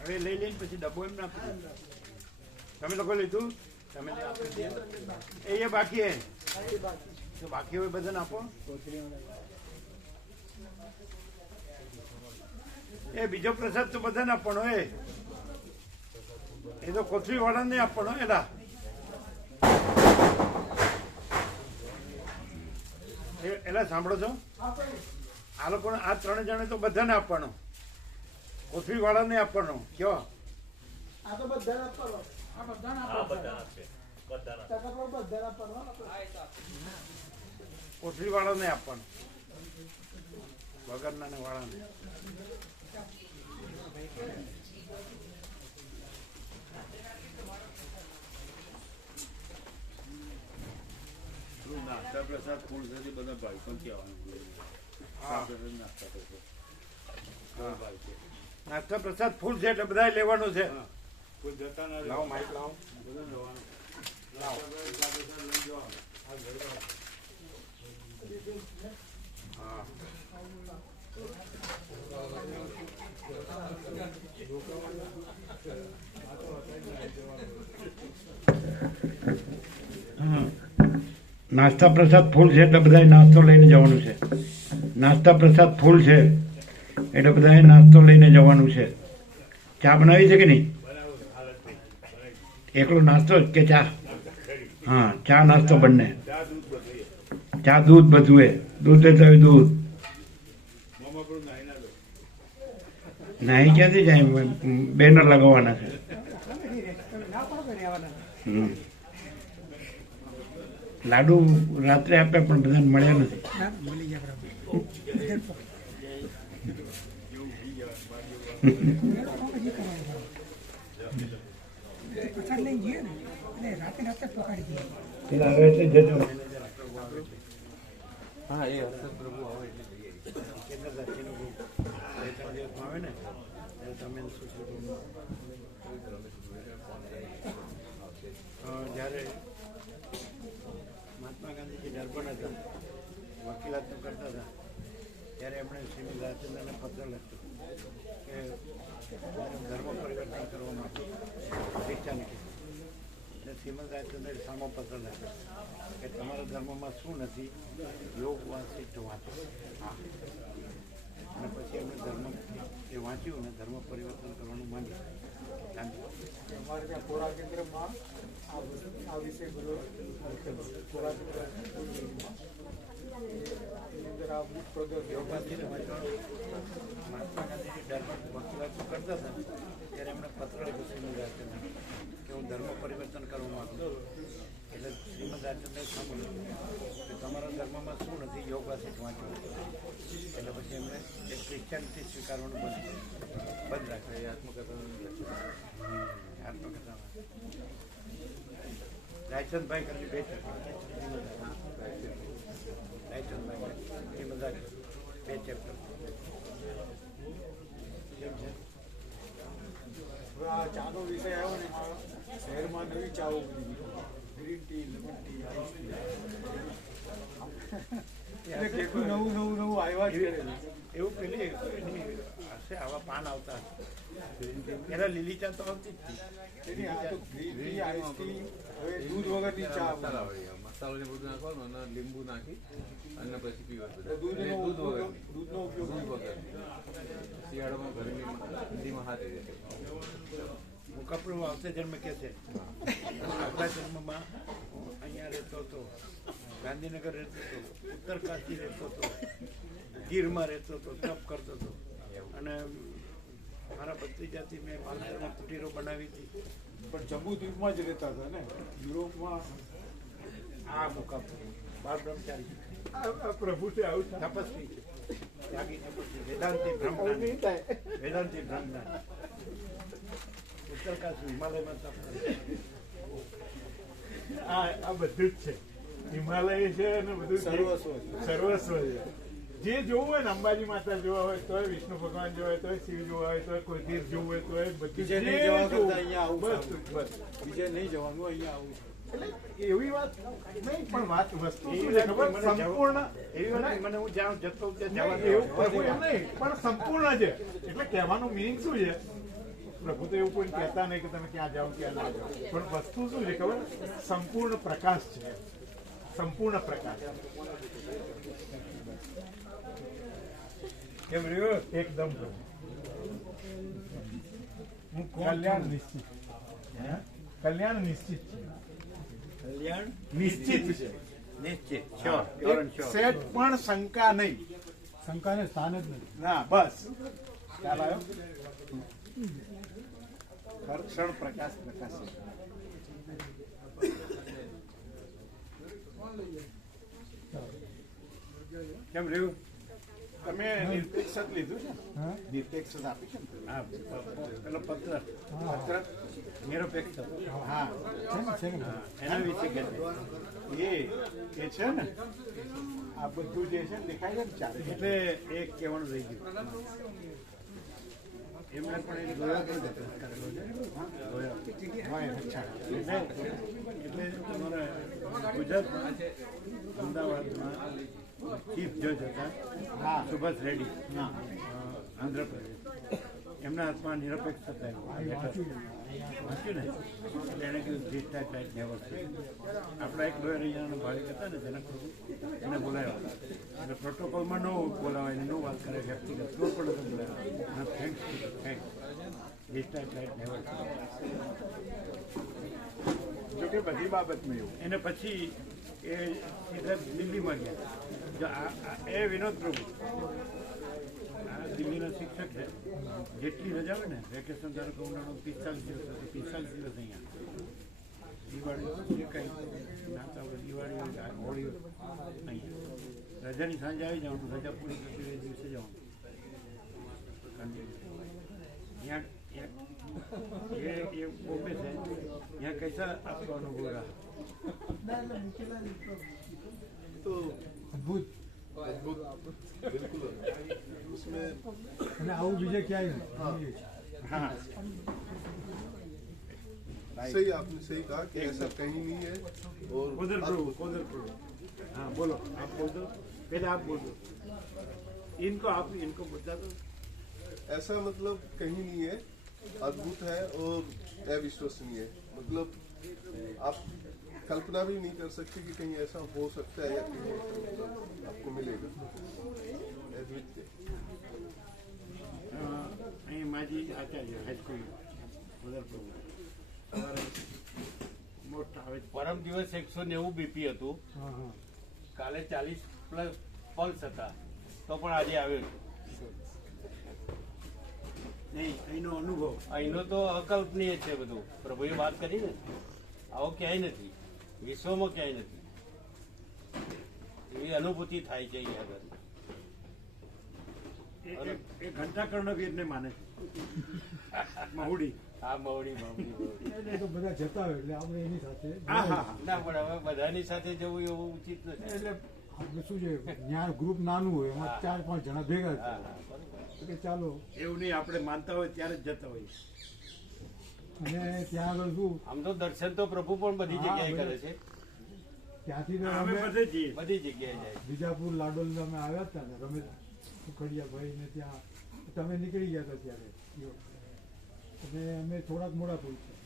હવે લઈ લઈને પછી ડબ્બો એમ ના આપી દો. તમે લોકો લીધું? તમે આપી દે. એ બાકી હે તો બાકી હોય બધાને આપો. એ બીજો પ્રસાદ તો બધાને આપવાનો એ તો કોથળી વાળા નહીં આપવાનો એલા. એલા સાંભળો છો? આ લોકોને આ 3 જણે તો બધાને આપવાનો, કોથળી વાળા નહીં આપવાનો. કયો? આ તો બધાને આપવાનો. આ બધાને આપવાનો. કોથળી વાળા નહીં આપવાનો, વગરના ને વાળા ને. નાસ્તા પ્રસાદ ફૂલ છે બધા ભાઈ પણ કહેવાનું. નાસ્તા પ્રસાદ ફૂલ છે એટલે બધા લેવાનું છે. કોઈ જતા ના લાવો માઇક લાવો. બધા જવાનું. હા નાસ્તા પ્રસાદ ફૂલ છે એટલે બધાએ નાસ્તો લઈને જવાનું છે. નાસ્તા પ્રસાદ ફૂલ છે એટલે બધાએ નાસ્તો લઈને જવાનું છે. ચા બનાવી છે કે નહીં? એકલો નાસ્તો જ કે ચા? હા, ચા નાસ્તો બંને. ચા દૂધ બધું એ દૂધ લેતા હોય દૂધ. નાહી ક્યાંથી જાય? બેનર લગાવવાના છે. લાડુ રાત્રે આપ્યા પણ બધાને મળ્યા નથી. પેલા આવે છે જજો. હા, એ હર્ષદ પ્રભુ આવે એટલે આવે ને તમે જ્યારે મહાત્મા ગાંધીજી ડરબન હતા, વકીલાત કરતા હતા, ત્યારે એમણે શ્રીમદ રાજચંદ્રને પત્ર લખ્યો કે ધર્મ પરિવર્તન કરવા માટે ક્રિશ્ચિયાનિટી. એટલે શ્રીમદ રાજચંદ્રે સામો પત્ર લખ્યો કે તમારા ધર્મમાં શું નથી, યોગ વાંચી વાંચો. હા, અને પછી એમને ધર્મ એ વાંચ્યું અને ધર્મ પરિવર્તન કરવાનું માંડ્યું. અમારે ત્યાં ખોરાક કેન્દ્રમાં આ વિષય બધો ખોરાક એની અંદર આ બુક પ્રદર્શન યોગાથી મહાત્મા ગાંધીજી ધર્મ વકીલાત કરતા હતા ત્યારે એમણે પત્ર લખ્યો શ્રીમદ રાજચંદ્ર કે હું ધર્મ પરિવર્તન કરવા માંગુ છું. એટલે શ્રીમદ રાજચંદ્રે સાંભળ્યું કે તમારા ધર્મમાં શું નથી, યોગ વાંચી વાંચો. એટલે પછી એમણે એક ક્રિશ્ચિયાનિટી સ્વીકારવાનું બંધ રાખ્યું. આત્મકથામાં રાયચંદભાઈ કરીને 2 રાયચંદભાઈ એ બધા 2 ચેપ્ટર. હવે આ ચાનો વિષય આવ્યો ને એમાં શહેરમાં નવી ચાઓ બધી green tea, lemon tea, ice tea, એટલે કેટલું નવું આવ્યા જ કરે. એવું પેલી હશે આવા પાન આવતા એના લીલી ચા તો આવતી જ એની આ તો ગ્રીન ટી, આઈસ ટી, હવે દૂધ વગરની ચા આવે. મસાલો ને બધું નાખવાનું અને લીંબુ નાખી અને પછી પીવાનું. દૂધનો ઉપયોગ દૂધ વગર શિયાળામાં ગરમી ઠંડીમાં હાથે રહે. મુકાપડું આવતે જન્મ કે છે આપણા જન્મમાં હું અહીંયા રહેતો હતો, ગાંધીનગર રહેતો હતો, ઉત્તરકાશી રહેતો હતો, ગીરમાં રહેતો હતો, તપ કરતો હતો. અને મારા ભત્રીજાથી મેં માલદરમાં કુટીરો બનાવી હતી. પણ જંબુદ્વીપમાં જ રહેતા હતા ને, યુરોપમાં. આ મુકાપડું બાળ બ્રહ્મચારી પ્રભુ છે આવું તપસ્વી છે, ત્યાગી તપસ્વી, વેદાંતિ બ્રહ્મજ્ઞાની, વેદાંતિ બ્રહ્મજ્ઞાની. ઉત્તરકાશી હિમાલયમાં તપ કરે. આ બધું જ છે. હિમાલય છે અને બધું સર્વસ્વ છે. જે જોવું હોય ને, અંબાજી માતા જોવા હોય તો, વિષ્ણુ ભગવાન જોવા હોય તો, શિવ જોવા હોય તો, કોઈ તીર્થ જોવું હોય તો, બધું બીજે નહીં જવા કરતા અહીંયા આવું. બસ બીજે નહીં જવાનું, અહીંયા આવું. એટલે એવી વાત નહીં, પણ વાત વસ્તુ શું છે ખબર? મને જવા- સંપૂર્ણ એવી વાત મને હું જાઉં જતો ત્યાં જવા નહીં, એવું પ્રભુ એમ નહીં, પણ સંપૂર્ણ છે. એટલે કહેવાનું મિનિંગ શું છે? પ્રભુ તો એવું કોઈ કહેતા નહીં કે તમે ક્યાં જાઓ ક્યાં ના જાઓ, પણ વસ્તુ શું છે ખબર? સંપૂર્ણ પ્રકાશ છે, સંપૂર્ણ પ્રકાશ. કેમ રહ્યું? એકદમ પ્રભુ. હું કોણ કલ્યાણ છું? નિશ્ચિત. કલ્યાણ નિશ્ચિત છે, કલ્યાણ નિશ્ચિત છે. નિશ્ચિત શ્યોર પ્યોર એન્ડ એક શ્યોર. સેટ પણ શંકા નહીં. શંકાને સ્થાન જ નથી. ના, બસ ખ્યાલ આવ્યો? હર ક્ષણ પ્રકાશ પ્રકાશ છે. કેમ રહ્યું? તમે નિરપેક્ષ જ લીધું છે ને? હા? નિરપેક્ષ જ આપી છે ને? હા પેલો પત્ર પત્ર? નિરપેક્ષ હા, છે ને? એના વિશે કે એ છે ને આ બધું જે છે ને દેખાય છે ને ચારે. એટલે એક કહેવાનું રહી ગયું. એમને પણ એક ગોળા પણ દત્તક કરેલો છે. ગોળા. હોય, અચ્છા. એટલે તમારા ગુજરાતમાં અમદાવાદમાં ચીફ જજ હતા હા. સુભાષ રેડ્ડી, હા. આંધ્રપ્રદેશ. એમના હાથમાં નિરપેક્ષ હતા એવું લેટર. વાંચ્યું ને એટલે એણે કીધું ધીસ ટાઈપ લાઈટ નેવર છે. આપણા એક લોયર અહીંયાના ભાવિક હતા ને જનક પ્રભુ, એને બોલાવ્યા એટલે પ્રોટોકોલમાં ન બોલાવાય ને ન વાત કરે વ્યક્તિગત તો પણ નતો બોલાવ્યા. Thanks thanks this type light never છે. જોકે બધી બાબતમાં એવું. એને પછી એ સીધા દિલ્હીમાં ગયા. જો એ વિનોદ પ્રભુ આ દિલ્હીના શિક્ષક છે. જેટલી રજા હોય ને વેકેશન ધારો કે ઉનાળો 45 દિવસ હતો, 45 દિવસ અહીંયા દિવાળી જે કંઈ નાતા હોય દિવાળી હોય હોળી હોય અહીંયા રજાની સાંજે આવી જવાનું, રજા પૂરી કરતી એ દિવસે જવાનું. यहाँ ये बोम्बे से यहाँ कैसा आपका अनुभव रहा? તો અદ્ભુત. बिल्कुल उसमें અને આવું બીજે ક્યાંય નહીં. हाँ सही आपने सही कहा कि ऐसा कहीं नहीं है और उधर हाँ बोलो आप बोल दो, पहले आप बोल दो, इनको बता दो. ऐसा मतलब कहीं नहीं है, अद्भुत है और अविश्वसनीय है. मतलब आप कल्पना भी नहीं कर सकते कि कहीं ऐसा हो सकता है या कहीं मतलब आपको मिलेगा. अद्वितीय. અહીં માજી આચાર્ય હાઈસ્કૂલ ઉધર પ્રભુ સવારે મોટા આવે છે. પરમ દિવસ 190 બીપી હતું, હા હા. કાલે 40 પ્લસ પલ્સ હતા, તો પણ આજે આવ્યો છું. નહીં અહીંનો અનુભવ અહીંનો તો અકલ્પનીય છે બધું. પ્રભુએ વાત કરી ને, આવો ક્યાંય નથી, વિશ્વમાં ક્યાંય નથી. એવી અનુભૂતિ થાય છે અહીંયા આગળ. એ ઘંટા કર્ણવીરને માને છે. મહુડી આ મવડી મવડી એટલે તો બધા જતા હોય એટલે આપણે એની સાથે હા હા હા ના, પણ હવે બધાની સાથે જવું એવું ઉચિત નથી. એટલે આપણે શું છે ત્યાં ગ્રુપ નાનું હોય એમાં 4-5 જણા ભેગા હા, થાય હા, બરોબર. એટલે ચાલો. એવું નહીં, આપણે માનતા હોય ત્યારે જ જતા હોઈએ. અને ત્યાં આગળ શું આમ તો દર્શન તો પ્રભુ પણ બધી હા, જગ્યાએ કરે બરાબર. છે, ત્યાંથી તો અમે અમે બધે જઈએ. બધી જગ્યાએ જાય. બીજાપુર લાડોલ અમે આવ્યા હતા ને રમેશ સુખડિયા ભાઈ ને ત્યાં તમે નીકળી ગયા હતા ત્યારે અને અમે થોડાક મોડા પહોંચ્યા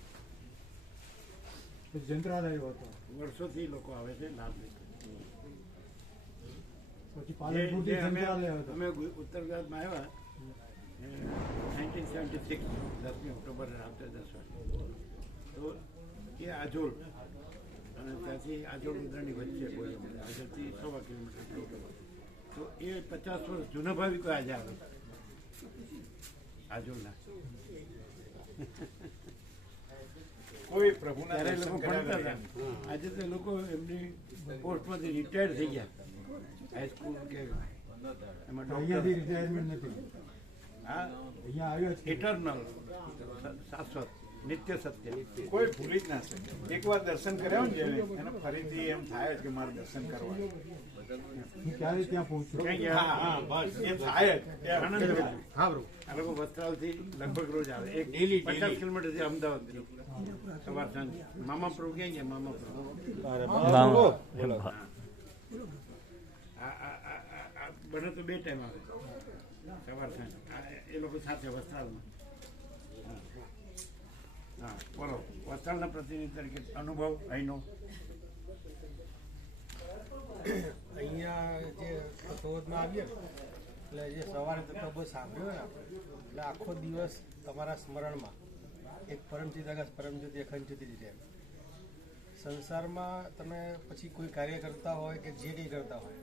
પછી જંત્રાલય હતો વર્ષોથી લોકો આવે છે લાભ લે. પછી પાલનપુરથી જંત્રાલય હતો. અમે ઉત્તર ગુજરાતમાં આવ્યા 1976 10મી ઓક્ટોબર રાત્રે 10 વાગે. તો એ આજોલ અને ત્યાંથી આજોલ ઉદરાની વચ્ચે બોલે આજોલથી 100 કિલોમીટર જેવું. તો એ 50 વર્ષ જૂના ભાવિકો આજે આવે આજોલના. કોઈ પ્રભુના ત્યારે દર્શન લોકો કર્યા ભણતા વગર. હતા. આજે તો લોકો એમની પોસ્ટમાંથી રિટાયર થઈ ગયા, હાઈસ્કૂલ કે એમાં અહીંયાથી ડોક્ટર. રિટાયરમેન્ટ નથી, હા અહીંયા આવ્યા છે. ઇટરનલ શાશ્વત નિત્ય સત્ય. કોઈ ભૂલી જ ના શકે. એકવાર દર્શન કર્યા હોય ને જેને, એને ફરીથી એમ થાય જ કે મારે દર્શન કરવા. હું ક્યારે ત્યાં પહોંચું? ક્યાં ગયા? હા બસ એમ થાય જ. એ આનંદ થાય. હા બરોબર. આ લોકો વસ્ત્રાલથી લગભગ રોજ આવે. એક Daily, 50 daily. કિલોમીટરથી અમદાવાદ સવાર સાંજ. મામા પ્રભુ ક્યાં ગયા? મામા પ્રભુ આ બને તો 2 ટાઈમ આવે, સવાર સાંજ. એ લોકો સાથે વસ્ત્રાલમાં. હા બોલો, વસ્ત્રાલના પ્રતિનિધિ તરીકે અનુભવ અહીંનો. અહીંયા જે પ્રતોદમાં આવીએ ને એટલે જે સવારે તત્વ સાંભળ્યો ને આપણે એટલે આખો દિવસ તમારા સ્મરણમાં એક પરમજ્યોતિ આકાશ પરમજ્યોતિ અખંડ જ્યોતિ જ રહે. સંસારમાં તમે પછી કોઈ કાર્ય કરતા હોય કે જે કંઈ કરતા હોય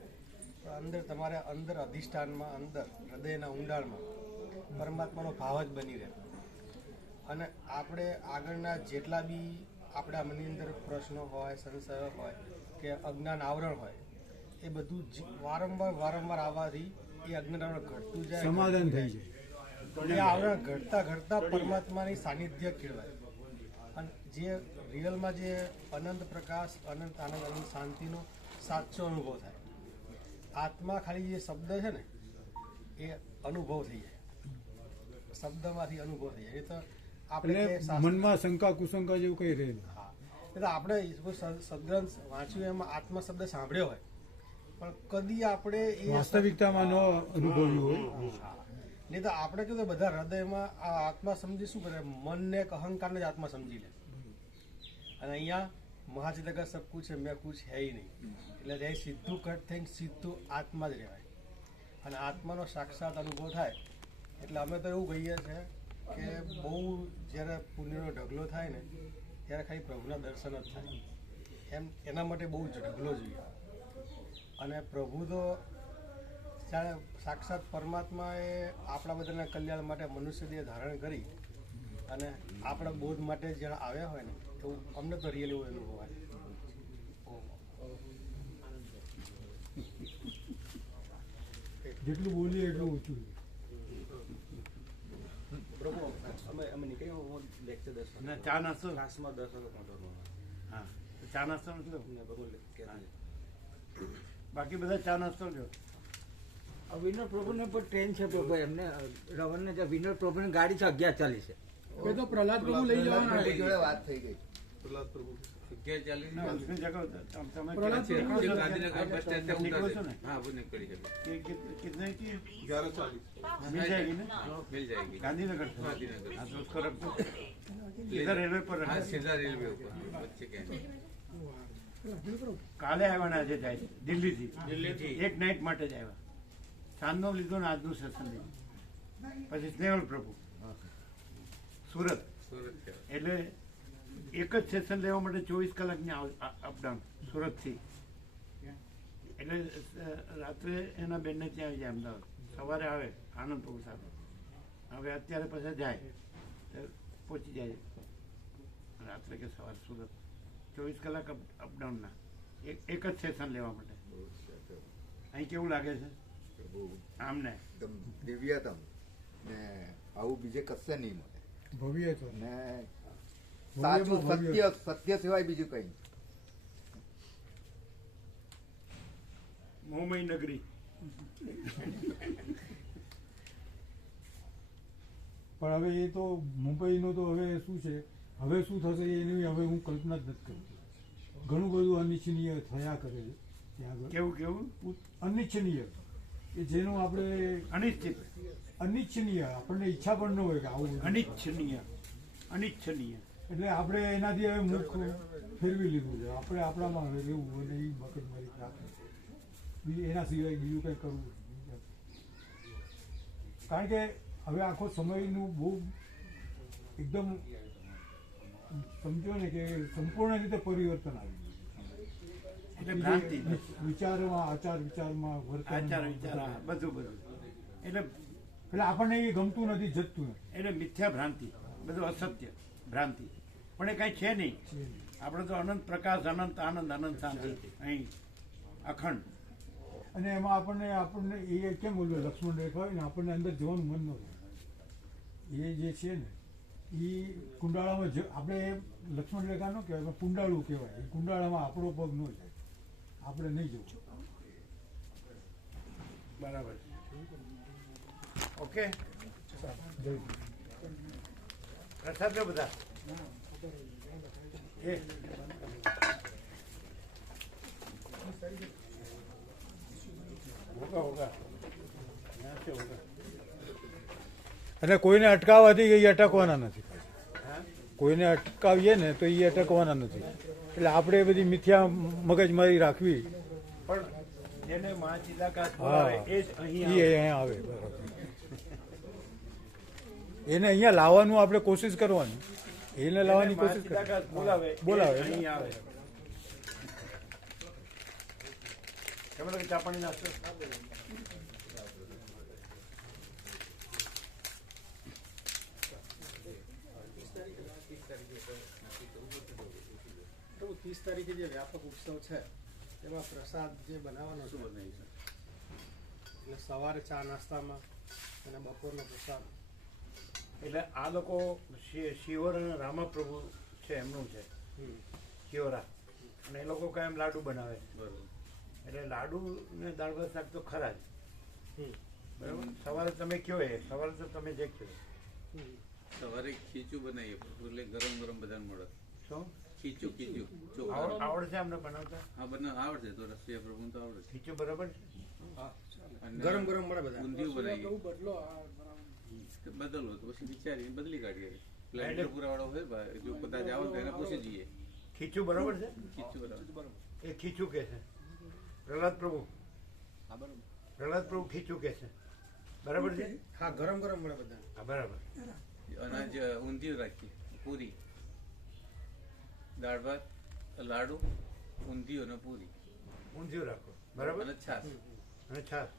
તો અંદર તમારે અંદર અધિષ્ઠાનમાં અંદર હૃદયના ઊંડાણમાં પરમાત્માનો ભાવ જ બની રહે. અને આપણે આગળના જેટલા બી આપણા મનની અંદર પ્રશ્નો હોય, સંશયો હોય કે અજ્ઞાન આવરણ હોય એ બધું વારંવાર આવવાથી એ અજ્ઞાન આવરણ ઘટતું જાય, સમાધાન થઈ જાય. એ આવરણ ઘટતા પરમાત્માની સાનિધ્ય કેળવાય. અને જે રિયલમાં જે અનંત પ્રકાશ, અનંત આનંદ, અનંત શાંતિનો સાચો અનુભવ થાય. આત્મા ખાલી જે શબ્દ છે ને એ અનુભવ થઈ જાય, શબ્દમાંથી અનુભવ થઈ જાય. એ તો આપણે એટલે મનમાં શંકા કુશંકા જેવું કઈ રહે નહીં. હા, એટલે આપણે સદગ્રંથ વાંચ્યું એમાં આત્મા શબ્દ સાંભળ્યો હોય પણ કદી આપણે એ વાસ્તવિકતામાં ન અનુભવ્યું હોય. નહીં તો આપણે કીધું બધા હૃદયમાં આ આત્મા સમજી શું કરે, મનને એક અહંકારને જ આત્મા સમજી લે. અને અહીંયા મહાચિતકા સબ કુછ है मैं कुछ है ही नहीं, એટલે રહે સીધું કટ થઈને સીધું આત્મા જ રહેવાય. અને આત્માનો સાક્ષાત અનુભવ થાય એટલે અમે તો એવું કહીએ છીએ કે બહુ જ્યારે પુણ્યનો ઢગલો થાય ને ત્યારે ખાલી પ્રભુના દર્શન જ થાય. એમ એના માટે બહુ જ ઢગલો જોઈએ. અને પ્રભુ તો જાણે સાક્ષાત પરમાત્માએ આપણા બધાના કલ્યાણ માટે મનુષ્ય દેહ ધારણ કરી અને આપણા બોધ માટે જ્યારે આવ્યા હોય ને એવું અમને તો રિયલી એવું અનુભવાય. જેટલું બોલીએ એટલું ઓછું. ના ચા નાસ્તો? ક્લાસમાં 10 વાગે પહોંચવાનું. હા, તો ચા નાસ્તો નથી લો. બાકી બધા ચા નાસ્તો લ્યો. વિનોદ પ્રભુને પણ ટ્રેન છે પ્રભુ, એમને રવણને જે વિનોદ પ્રભુની ગાડી છે 11:40. એ તો પ્રહલાદ પ્રભુ લઈ જવાના જોડે વાત થઈ ગઈ. પ્રહલાદ પ્રભુ ના, उसमें जगह તમે प्रहलाद प्रभु गांधीनगर बस स्टैंड तक निकलो उतर છો दे। ને? हाँ वो निकल जाएगी, कितने की 11:40 मिल जाएगी ना? मिल जाएगी। गांधीनगर से? गांधीनगर। हाँ तो उसको रख दो इधर रेलवे पर रख हाँ दो। सीधा रेलवे ऊपर बच्चे के કાલે આવ્યા આજે જાય છે દિલ્હીથી એક નાઇટ માટે જ આવ્યા. સાંજનો લીધો ને આજનું સેશન લીધું. પછી સ્નેહલ પ્રભુ સુરત. सूरत के એટલે એક જ સેશન લેવા માટે 24 કલાકની અપડાઉન સુરતથી. એટલે રાત્રે એના બેનને ત્યાં આવી જાય અમદાવાદ, સવારે આવે આનંદ પ્રભુ સાથે. હવે અત્યારે પછી જાય તો પહોંચી જાય રાત્રે કે સવારે સુરત. 24 કલાક અપડાઉનના એક જ સેશન લેવા માટે. અહીં કેવું લાગે છે આમને? એકદમ દિવ્યતમ ને આવું બીજે કશે નહીં મળે. ભવ્ય તો ને સાચું સત્ય સત્ય સિવાય બીજું કઈ નહીં. મોહમય નગરી. પણ હવે એ તો મુંબઈનો તો હવે શું છે, હવે શું થશે એની હવે હું કલ્પના જ નથી કરતો. ઘણું બધું અનિચ્છનીય થયા કરે છે ત્યાં આગળ. કેવું કેવું? અનિચ્છનીય કે જેનું આપણે અનિશ્ચિત, અનિચ્છનીય આપણને ઈચ્છા પણ ન હોય કે આવું બધું. અનિચ્છનીય, અનિચ્છનીય. એટલે આપણે એનાથી હવે મુખ ફેરવી લીધું છે. આપણે આપણામાં હવે રહેવું અને એ મગજમારી રાખે એના સિવાય બીજું કંઈ કરવું નથી. કારણ કે હવે આખો સમયનું બહુ એકદમ સમજો ને કે સંપૂર્ણ રીતે પરિવર્તન આવી એટલે ભ્રાંતિ, ગયું. વિચારોમાં, આચાર વિચારમાં, આચાર વર્તન, વિચાર, બધું બધું. એટલે એટલે આપણને એ ગમતું નથી, જતું નથી. એટલે મિથ્યા ભ્રાંતિ, બધું અસત્ય ભ્રાંતિ. પણ એ કાંઈ છે નહીં. આપણે તો અનંત પ્રકાશ, અનંત આનંદ, અનંત શાંતિ અહીં અખંડ. અને એમાં આપણને એ કેમ બોલ્યો લક્ષ્મણ રેખા હોય ને આપણને અંદર જવાનું મન ન થાય. એ જે છે ને એ કુંડાળામાં આપણે લક્ષ્મણ રેખા ન કહેવાય પણ કુંડાળું કહેવાય. એ કુંડાળામાં આપણો પગ ન જાય, આપણે નહીં જવું. બરાબર. ઓકે, પ્રસાદ લો બધા. એ હોગા અને કોઈને અટકાવવાથી એ અટકવાના નથી. કોઈને અટકાવીએ ને તો એ અટકવાના નથી. એટલે આપણે બધી મિથ્યા મગજમારી રાખવી. પણ જેને મા ચિદાકાશ હા, બોલાવે એ જ એ અહીંયા અહીંયા આવે. બરાબર. એને અહીંયા લાવવાનું આપણે કોશિશ કરવાની. એને લાવવાની કોશિશ ચિદાકાશ બોલાવે બોલાવે અહીં આવે. કેમ લાગે ચા પાણી નાસ્તો? તો 30 તારીખે જે વ્યાપક ઉત્સવ છે તેમાં પ્રસાદ જે બનાવવાનો શું બનાવી છે એટલે સવારે ચા નાસ્તામાં અને બપોરનો પ્રસાદ. એટલે આ લોકો શિવર અને રામાપ્રભુ છે એમનું છે શિવરા, અને એ લોકો કાયમ લાડુ બનાવે. એટલે લાડુ ને દાળ ભાત શાક તો ખરા જ. બરાબર. સવારે તમે કયો એ સવારે તો તમે જે કયો સવારે ખીચું બનાવીએ એટલે ગરમ ગરમ બધાને મળે. શું ખીચું આવડશે અમને બનાવતા? હા બનાવ આવડશે તો રસોઈયા પ્રભુ તો આવડે. ખીચું બરાબર ગરમ ગરમ મળે બધા. ઊંધિયું બનાવીએ બદલવો તો પછી વિચારી બદલી કાઢીએ. એટલે પુરાવાળો હોય જો કદાચ આવો તો એને પૂછી જઈએ. ખીચું બરાબર છે? ખીચું બરાબર. એ ખીચું કે છે પ્રહલાદ પ્રભુ. પ્રહલાદ પ્રભુ ખીચું કે છે બરાબર છે? હા ગરમ ગરમ મળે બધા. હા બરાબર. અનાજ ઊંધિયું રાખીએ, પૂરી, દાળ ભાત, લાડુ, ઊંધિયું અને પૂરી. ઊંધિયું રાખો બરાબર. અને છાશ. અને છાશ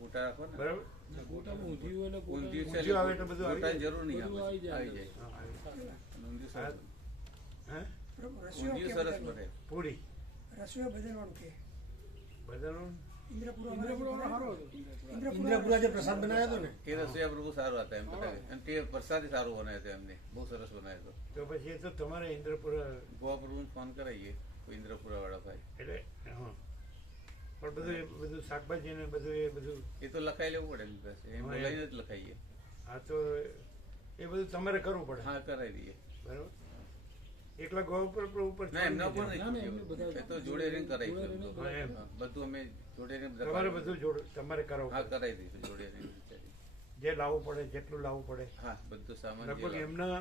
ગોટા રાખો ને બરાબર. ઊંધિયું આવે એટલે બધું ગોટા જરૂર નહીં આવી જાય. ઊંધિયું સરસ. ઊંધિયું સરસ બને. પૂરી રસોઈ બદલવાનું કે બધાનું ઇન્દ્રપુરા જે પ્રસાદ બનાવ્યો હતો ને એ રસોઈયા પ્રભુ સારો હતા એમ બતાવે. અને તે પ્રસાદ સારો બનાવ્યો હતો એમને, બહુ સરસ બનાવ્યો હતો. તો પછી એ તો તમારે ઇન્દ્રપુરા ગોવા પ્રભુને ફોન કરાવીએ ઇન્દ્રપુરા વાળા ભાઈ. એટલે હા પણ બધું એ બધું શાકભાજી ને બધું એ બધું એ તો લખાઈ લેવું પડે એમની પાસે, એમ બોલાવીને જ લખાઈએ. હા તો એ બધું તમારે કરવું પડે. હા કરાવી દઈએ. બરાબર. એકલા ગોવા ઉપર ના એમના ઉપર નહીં, એ તો જોડે રહીને કરાવી બધું. અમે જોડે રહીને તમારે બધું તમારે કરાવવું. હા કરાવી દઈશું જોડે રહીને. જે લાવવું પડે જેટલું લાવવું પડે. હા બધું સામાન લગભગ એમના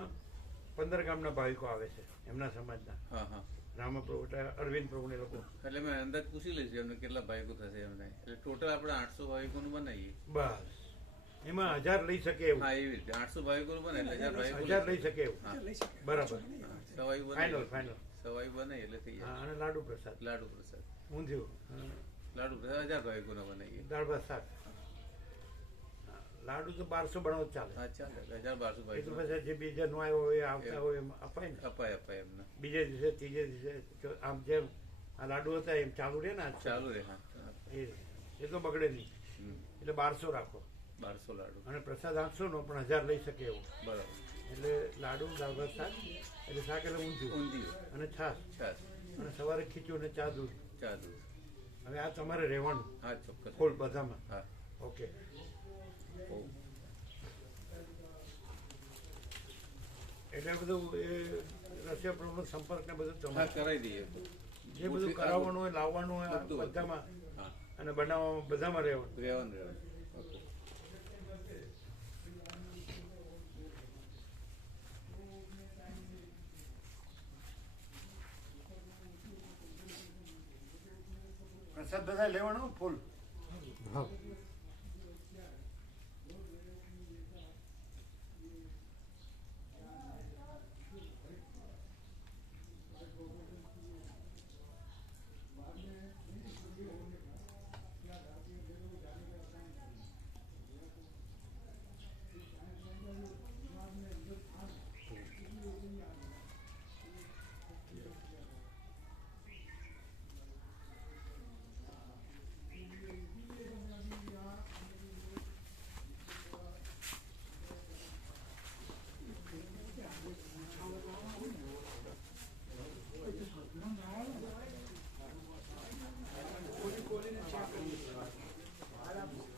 15 ગામના ભાવિકો આવે છે એમના સમાજના. હા હા રામપ્રભુ એટલે અરવિંદ પ્રભુ ને લોકો. એટલે મેં અંદાજ પૂછી લઈશું એમને કેટલા ભાવિકો થશે એમને. એટલે ટોટલ આપણે 800 ભાવિકોનું બનાવીએ. બસ એમાં 1000 લઈ શકે એવું. હા એવી રીતે 800 ભાવિકોનું બને એટલે 1000 ભાવિકો 1000 લઈ શકે એવું. બરાબર. સવાઈ બને ફાઇનલ સવાઈ બને એટલે થઈ જાય. અને લાડુ પ્રસાદ. લાડુ પ્રસાદ ઊંધિયું લાડુ પ્રસાદ 1000 ભાવિકોના બનાવીએ. દાળ ભાત શાક. લાડુ તો 1200 બનાવો ચાલે. હા ચાલે 1200 ભાઈ. એ તો પછી જે બીજા નો આવ્યો હોય આવતા હોય એમ અપાય ને. અપાય એમને. બીજે દિવસે ત્રીજે દિવસે આમ જેમ આ લાડુ હતા એમ ચાલુ રહે ને. ચાલુ રહે. હા એ તો બગડે નહીં. એટલે 1200 રાખો. 1200 લાડુ. અને પ્રસાદ 800 નો પણ 1000 લઈ શકે એવું. બરાબર. એટલે લાડુ દાળ ભાત શાક એટલે શાક એટલે ઊંધિયું અને છાશ. અને સવારે ખીચું અને ચા દૂધ. હવે આ તમારે રહેવાનું. હા ચોક્કસ. ફૂલ બધામાં. હા ઓકે. એટલે બધું એ રશિયા પ્રભુનો સંપર્ક ને બધું તમારે કરાવી દઈએ. જે બધું કરાવવાનું હોય લાવવાનું હોય બધામાં અને બનાવવામાં બધામાં રહેવાનું. પ્રસાદ બધા લેવાનો ફૂલ. હા